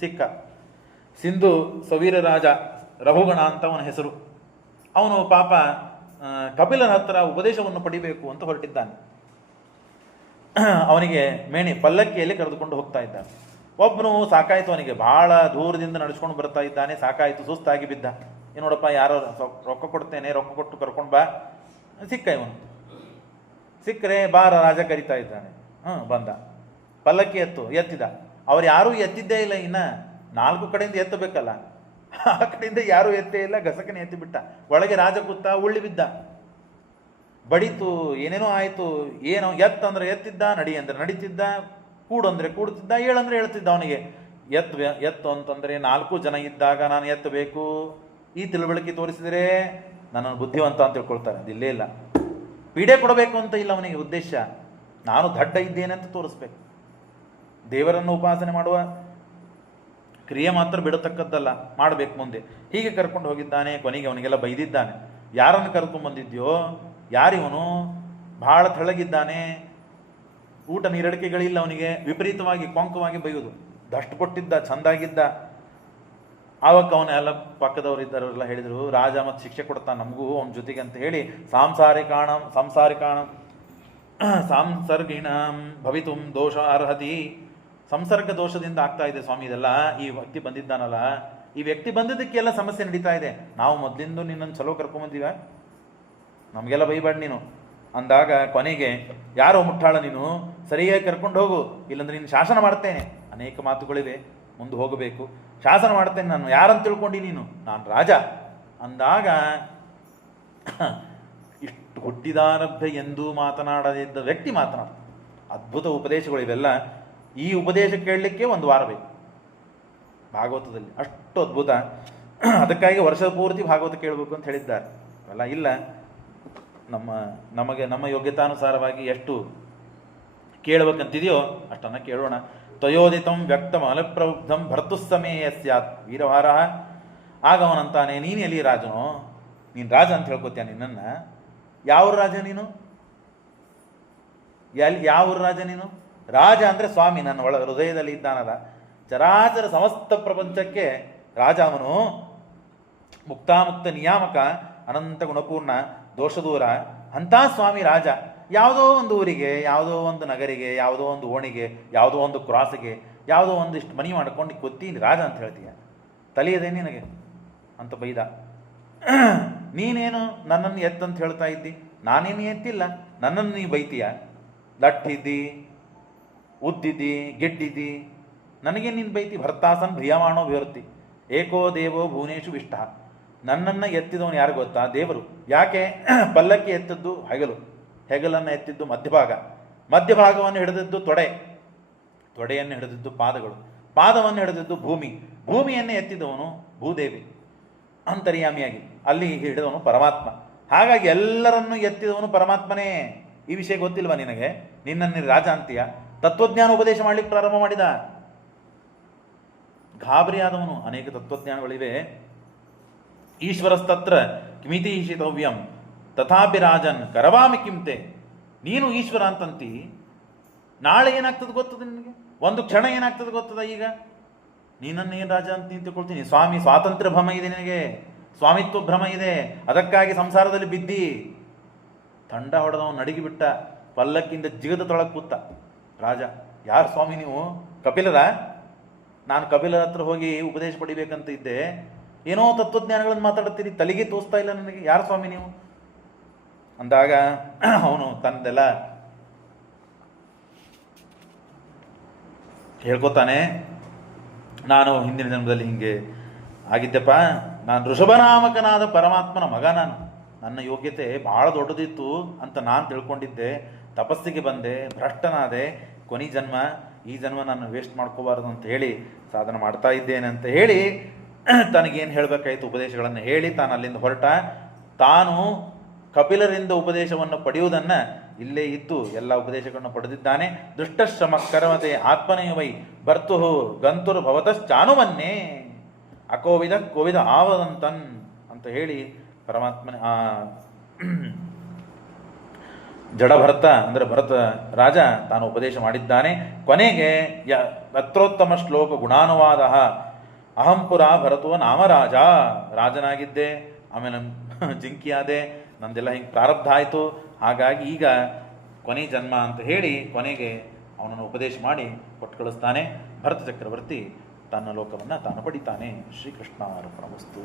ಸಿಕ್ಕ, ಸಿಂಧು ಸವೀರ ರಾಜ, ರಘುಗಣ ಅಂತ ಅವನ ಹೆಸರು. ಅವನು ಪಾಪ ಕಪಿಲನ ಹತ್ರ ಉಪದೇಶವನ್ನು ಪಡಿಬೇಕು ಅಂತ ಹೊರಟಿದ್ದಾನೆ. ಅವನಿಗೆ ಮೇಣಿ ಪಲ್ಲಕ್ಕಿಯಲ್ಲಿ ಕರೆದುಕೊಂಡು ಹೋಗ್ತಾ ಇದ್ದಾನೆ. ಒಬ್ಬನು ಸಾಕಾಯಿತು, ಅವನಿಗೆ ಬಹಳ ದೂರದಿಂದ ನಡೆಸ್ಕೊಂಡು ಬರ್ತಾ ಇದ್ದಾನೆ, ಸಾಕಾಯಿತು, ಸುಸ್ತಾಗಿ ಬಿದ್ದ. ನೋಡಪ್ಪ, ಯಾರೋ ರೊಕ್ಕ ಕೊಡ್ತೇನೆ, ರೊಕ್ಕ ಕೊಟ್ಟು ಕರ್ಕೊಂಡು ಬಾ. ಸಿಕ್ಕ ಇವನು. ಸಿಕ್ಕರೆ ಬಾರ, ರಾಜ ಕರಿತಾ ಇದ್ದಾನೆ. ಬಂದ, ಪಲ್ಲಕ್ಕಿ ಎತ್ತಿದ. ಅವ್ರು ಯಾರೂ ಎತ್ತಿದ್ದೇ ಇಲ್ಲ, ಇನ್ನ 4 ಕಡೆಯಿಂದ ಎತ್ತಬೇಕಲ್ಲ, ಆ ಕಡೆಯಿಂದ ಯಾರೂ ಎತ್ತೇ ಇಲ್ಲ, ಗಸಕನೆ ಎತ್ತಿಬಿಟ್ಟ. ಒಳಗೆ ರಾಜ ಕೂತ, ಉಳ್ಳಿ ಬಿದ್ದ, ಬಡಿತು, ಏನೇನೋ ಆಯಿತು. ಏನೋ ಎತ್ತಂದ್ರೆ ಎತ್ತಿದ್ದ, ನಡಿ ಅಂದ್ರೆ ನಡೀತಿದ್ದ, ಕೂಡು ಅಂದರೆ ಕೂಡ್ತಿದ್ದ, ಏಳಂದ್ರೆ ಹೇಳ್ತಿದ್ದ. ಅವನಿಗೆ ಎತ್ತು ಅಂತಂದರೆ 4 ಜನ ಇದ್ದಾಗ ನಾನು ಎತ್ತಬೇಕು, ಈ ತಿಳುವಳಿಕೆ ತೋರಿಸಿದರೆ ನನ್ನನ್ನು ಬುದ್ಧಿವಂತ ಅಂತ ತಿಳ್ಕೊಳ್ತಾರೆ. ಅದಿಲ್ಲೇ ಇಲ್ಲ. ಪೀಡೆ ಕೊಡಬೇಕು ಅಂತ ಇಲ್ಲ ಅವನಿಗೆ ಉದ್ದೇಶ, ನಾನು ದಡ್ಡ ಇದ್ದೇನೆ ಅಂತ ತೋರಿಸ್ಬೇಕು. ದೇವರನ್ನು ಉಪಾಸನೆ ಮಾಡುವ ಕ್ರಿಯೆ ಮಾತ್ರ ಬಿಡತಕ್ಕದ್ದಲ್ಲ, ಮಾಡಬೇಕು ಮುಂದೆ. ಹೀಗೆ ಕರ್ಕೊಂಡು ಹೋಗಿದ್ದಾನೆ. ಕೊನೆಗೆ ಅವನಿಗೆಲ್ಲ ಬೈದಿದ್ದಾನೆ. ಯಾರನ್ನು ಕರ್ಕೊಂಡ್ಬಂದಿದ್ಯೋ, ಯಾರಿವನು, ಭಾಳ ತೆಳ್ಳಗಿದ್ದಾನೆ, ಊಟ ನೀರಡಿಕೆಗಳಿಲ್ಲ ಅವನಿಗೆ, ವಿಪರೀತವಾಗಿ ಕೊಂಕವಾಗಿ ಬೈಯೋದು. ದಷ್ಟಪಟ್ಟಿದ್ದ, ಚಂದಾಗಿದ್ದ. ಆವಾಗ ಅವನ ಎಲ್ಲ ಪಕ್ಕದವರು ಇದ್ದವರೆಲ್ಲ ಹೇಳಿದರು, ರಾಜ ಮತ್ತು ಶಿಕ್ಷೆ ಕೊಡ್ತಾನೆ ನಮಗೂ ಅವನ ಜೊತೆಗೆ ಅಂತ ಹೇಳಿ ಸಾಂಸರ್ಗಿಣಂ ಭವಿತುಂ ದೋಷ ಅರ್ಹತಿ. ಸಂಸರ್ಗ ದೋಷದಿಂದ ಆಗ್ತಾ ಇದೆ ಸ್ವಾಮಿ ಇದೆಲ್ಲ. ಈ ವ್ಯಕ್ತಿ ಬಂದಿದ್ದಾನಲ್ಲ, ಈ ವ್ಯಕ್ತಿ ಬಂದಿದ್ದಕ್ಕೆಲ್ಲ ಸಮಸ್ಯೆ ನಡೀತಾ ಇದೆ. ನಾವು ಮೊದಲಿಂದ ನಿನ್ನನ್ನು ಚಲೋ ಕರ್ಕೊಂಬಂದೀವ, ನಮಗೆಲ್ಲ ಬೈಬೇಡ ನೀನು ಅಂದಾಗ ಕೊನೆಗೆ ಯಾರೋ ಮುಟ್ಟಾಳ ನೀನು, ಸರಿಯಾಗಿ ಕರ್ಕೊಂಡು ಹೋಗು, ಇಲ್ಲಾಂದ್ರೆ ನೀನು ಶಾಸನ ಮಾಡ್ತೇನೆ. ಅನೇಕ ಮಾತುಗಳಿವೆ, ಮುಂದೆ ಹೋಗಬೇಕು. ಶಾಸನ ಮಾಡ್ತೇನೆ ನಾನು, ಯಾರಂತ ತಿಳ್ಕೊಂಡು ನೀನು, ನಾನು ರಾಜ ಅಂದಾಗ ಇಷ್ಟು ಹುಟ್ಟಿದಾರಭ್ಯ ಎಂದೂ ಮಾತನಾಡದಿದ್ದ ವ್ಯಕ್ತಿ ಮಾತನಾಡ್ತಾನೆ. ಅದ್ಭುತ ಉಪದೇಶಗಳು ಇವೆಲ್ಲ. ಈ ಉಪದೇಶ ಕೇಳಲಿಕ್ಕೆ ಒಂದು ವಾರ ಬೇಕು ಭಾಗವತದಲ್ಲಿ, ಅಷ್ಟು ಅದ್ಭುತ. ಅದಕ್ಕಾಗಿ ವರ್ಷದ ಪೂರ್ತಿ ಭಾಗವತ ಕೇಳಬೇಕು ಅಂತ ಹೇಳಿದ್ದಾರೆ. ಅವೆಲ್ಲ ಇಲ್ಲ, ನಮ್ಮ ಯೋಗ್ಯತಾನುಸಾರವಾಗಿ ಎಷ್ಟು ಕೇಳಬೇಕಂತಿದೆಯೋ ಅಷ್ಟನ್ನು ಕೇಳೋಣ. ತ್ವಯೋದಿತಂ ವ್ಯಕ್ತಂ ಅಲಪ್ರಬುದ್ಧಂ ಭರ್ತುಸ್ಸಮೇಯ ಸ್ಯಾತ್ ವೀರವಾರ. ಆಗ ಅವನಂತಾನೆ, ನೀನು ಎಲ್ಲಿ ರಾಜನೋ, ನೀನು ರಾಜ ಅಂತ ಹೇಳ್ಕೊತೀಯ ನಿನ್ನನ್ನು? ಯಾವ ರಾಜ ನೀನು? ಯಾವ ರಾಜ ನೀನು? ರಾಜ ಅಂದರೆ ಸ್ವಾಮಿ, ನನ್ನ ಹೃದಯದಲ್ಲಿ ಇದ್ದಾನಲ್ಲ, ಚರಾಚರ ಸಮಸ್ತ ಪ್ರಪಂಚಕ್ಕೆ ರಾಜ ಅವನು. ಮುಕ್ತಾಮುಕ್ತ ನಿಯಾಮಕ, ಅನಂತ ಗುಣಪೂರ್ಣ, ದೋಷದೂರ, ಅಂಥ ಸ್ವಾಮಿ ರಾಜ. ಯಾವುದೋ ಒಂದು ಊರಿಗೆ, ಯಾವುದೋ ಒಂದು ನಗರಿಗೆ, ಯಾವುದೋ ಒಂದು ಓಣಿಗೆ, ಯಾವುದೋ ಒಂದು ಕ್ರಾಸಿಗೆ, ಯಾವುದೋ ಒಂದಿಷ್ಟು ಮನಿ ಮಾಡ್ಕೊಂಡು ಕೊತ್ತೀನಿ ರಾಜ ಅಂತ ಹೇಳ್ತೀಯ? ತಲೆಯದೇ ನಿನಗೆ ಅಂತ ಬೈದ. ನೀನೇನು ನನ್ನನ್ನು ಎತ್ತಂತ ಹೇಳ್ತಾ ಇದ್ದಿ? ನಾನೇನು ಎತ್ತಿಲ್ಲ, ನನ್ನನ್ನು ನೀ ಬೈತೀಯ? ಲಟ್ಟಿದ್ದಿ, ಉದ್ದಿದ್ದಿ, ಗೆಡ್ಡಿದ್ದಿ, ನನಗೆ ನೀನು ಬೈತಿ. ಭರ್ತಾಸನ್ ಭ್ರಿಯಮಾಣೋ ವಿವರ್ತಿ ಏಕೋ ದೇವೋ ಭುವನೇಶು ವಿಷ್ಟ. ನನ್ನನ್ನು ಎತ್ತಿದವನು ಯಾರು ಗೊತ್ತಾ? ದೇವರು. ಯಾಕೆ? ಪಲ್ಲಕ್ಕಿ ಎತ್ತಿದ್ದು ಹೆಗಲನ್ನು ಎತ್ತಿದ್ದು ಮಧ್ಯಭಾಗವನ್ನು ಹಿಡಿದಿದ್ದು ತೊಡೆಯನ್ನು ಹಿಡಿದಿದ್ದು ಪಾದವನ್ನು ಹಿಡಿದಿದ್ದು ಭೂಮಿಯನ್ನು ಎತ್ತಿದವನು ಭೂದೇವಿ ಅಂತರ್ಯಾಮಿಯಾಗಿ, ಅಲ್ಲಿ ಹಿಡಿದವನು ಪರಮಾತ್ಮ. ಹಾಗಾಗಿ ಎಲ್ಲರನ್ನೂ ಎತ್ತಿದವನು ಪರಮಾತ್ಮನೇ. ಈ ವಿಷಯ ಗೊತ್ತಿಲ್ವಾ ನಿನಗೆ? ನಿನ್ನನ್ನು ರಾಜ ಅಂತೀಯ? ತತ್ವಜ್ಞಾನ ಉಪದೇಶ ಮಾಡಲಿಕ್ಕೆ ಪ್ರಾರಂಭ ಮಾಡಿದ. ಗಾಬರಿ ಆದವನು. ಅನೇಕ ತತ್ವಜ್ಞಾನಗಳಿವೆ. ಈಶ್ವರಸ್ತತ್ರ ಕಿಮಿತಿ ಈಶಿತವ್ಯಂ ತಥಾಪಿ ರಾಜನ್ ಕರವಾಮಿ ಕಿಂತೆ. ನೀನು ಈಶ್ವರ ಅಂತಂತಿ, ನಾಳೆ ಏನಾಗ್ತದೆ ಗೊತ್ತದ ನಿನಗೆ? ಒಂದು ಕ್ಷಣ ಏನಾಗ್ತದೆ ಗೊತ್ತದ? ಈಗ ನೀನನ್ನೇನು ರಾಜ ಅಂತ ನೀನು ತಿಳ್ಕೊಳ್ತೀನಿ. ಸ್ವಾಮಿ ಸ್ವಾತಂತ್ರ್ಯ ಭ್ರಮ ಇದೆ ನಿನಗೆ, ಸ್ವಾಮಿತ್ವ ಭ್ರಮ ಇದೆ. ಅದಕ್ಕಾಗಿ ಸಂಸಾರದಲ್ಲಿ ಬಿದ್ದಿ. ತಂಡ ಹೊಡೆದವನು ನಡಗಿಬಿಟ್ಟ, ಪಲ್ಲಕ್ಕಿಂದ ಜಿಗದ ತೊಳಗೆ ಕೂತ ರಾಜ. ಯಾರು ಸ್ವಾಮಿ ನೀವು? ಕಪಿಲರ? ನಾನು ಕಪಿಲರ ಹತ್ರ ಹೋಗಿ ಉಪದೇಶ ಪಡಿಬೇಕಂತ ಇದ್ದೆ, ಏನೋ ತತ್ವಜ್ಞಾನಗಳನ್ನು ಮಾತಾಡ್ತೀರಿ, ತಲೆಗೆ ತೋರಿಸ್ತಾ ಇಲ್ಲ ನನಗೆ. ಯಾರು ಸ್ವಾಮಿ ನೀವು ಅಂದಾಗ ಅವನು ತನ್ನದೆಲ್ಲ ಹೇಳ್ಕೊತಾನೆ. ನಾನು ಹಿಂದಿನ ಜನ್ಮದಲ್ಲಿ ಹಿಂಗೆ ಆಗಿದ್ದೆಪ್ಪ, ನಾನು ಋಷಭನಾಮಕನಾದ ಪರಮಾತ್ಮನ ಮಗ. ನನ್ನ ಯೋಗ್ಯತೆ ಭಾಳ ದೊಡ್ಡದಿತ್ತು ಅಂತ ನಾನು ತಿಳ್ಕೊಂಡಿದ್ದೆ. ತಪಸ್ಸಿಗೆ ಬಂದೆ, ಭ್ರಷ್ಟನಾದೆ. ಕೊನೆ ಜನ್ಮ, ಈ ಜನ್ಮ ನಾನು ವೇಸ್ಟ್ ಮಾಡ್ಕೋಬಾರ್ದು ಅಂತ ಹೇಳಿ ಸಾಧನೆ ಮಾಡ್ತಾ ಇದ್ದೇನೆ ಅಂತ ಹೇಳಿ ತನಗೇನು ಹೇಳಬೇಕಾಯಿತು ಉಪದೇಶಗಳನ್ನು ಹೇಳಿ ತಾನು ಅಲ್ಲಿಂದ ಹೊರಟ. ತಾನು ಕಪಿಲರಿಂದ ಉಪದೇಶವನ್ನು ಪಡೆಯುವುದನ್ನು ಇಲ್ಲೇ ಇದ್ದು ಎಲ್ಲ ಉಪದೇಶಗಳನ್ನು ಪಡೆದಿದ್ದಾನೆ. ದುಷ್ಟಶ್ರಮ ಕರ್ಮತೆ ಆತ್ಮನೇವೈ ಭರ್ತು ಗಂತುರು ಭವತಶ್ಚಾನುಮನ್ನೇ ಕೋವಿದ ಆವದಂತನ್ ಅಂತ ಹೇಳಿ ಪರಮಾತ್ಮನ ಜಡಭರತ ಅಂದರೆ ಭರತ ರಾಜ ತಾನು ಉಪದೇಶ ಮಾಡಿದ್ದಾನೆ. ಕೊನೆಗೆ ಅತ್ರೋತ್ತಮ ಶ್ಲೋಕ ಗುಣಾನುವಾದ ಅಹಂಪುರ ಭರತೋ ನಾಮರಾಜ. ರಾಜನಾಗಿದ್ದೆ, ಆಮೇಲೆ ಜಿಂಕಿಯಾದೆ, ನಂದೆಲ್ಲ ಹಿಂಗೆ ಪ್ರಾರಬ್ಧ ಆಯಿತು. ಹಾಗಾಗಿ ಈಗ ಕೊನೆ ಜನ್ಮ ಅಂತ ಹೇಳಿ ಕೊನೆಗೆ ಅವನನ್ನು ಉಪದೇಶ ಮಾಡಿ ಕೊಟ್ಟು ಕಳಿಸ್ತಾನೆ. ಭರತ ಚಕ್ರವರ್ತಿ ತನ್ನ ಲೋಕವನ್ನು ತಾನು ಪಡಿತಾನೆ. ಶ್ರೀಕೃಷ್ಣ ಅರ್ಪಣಮಸ್ತು.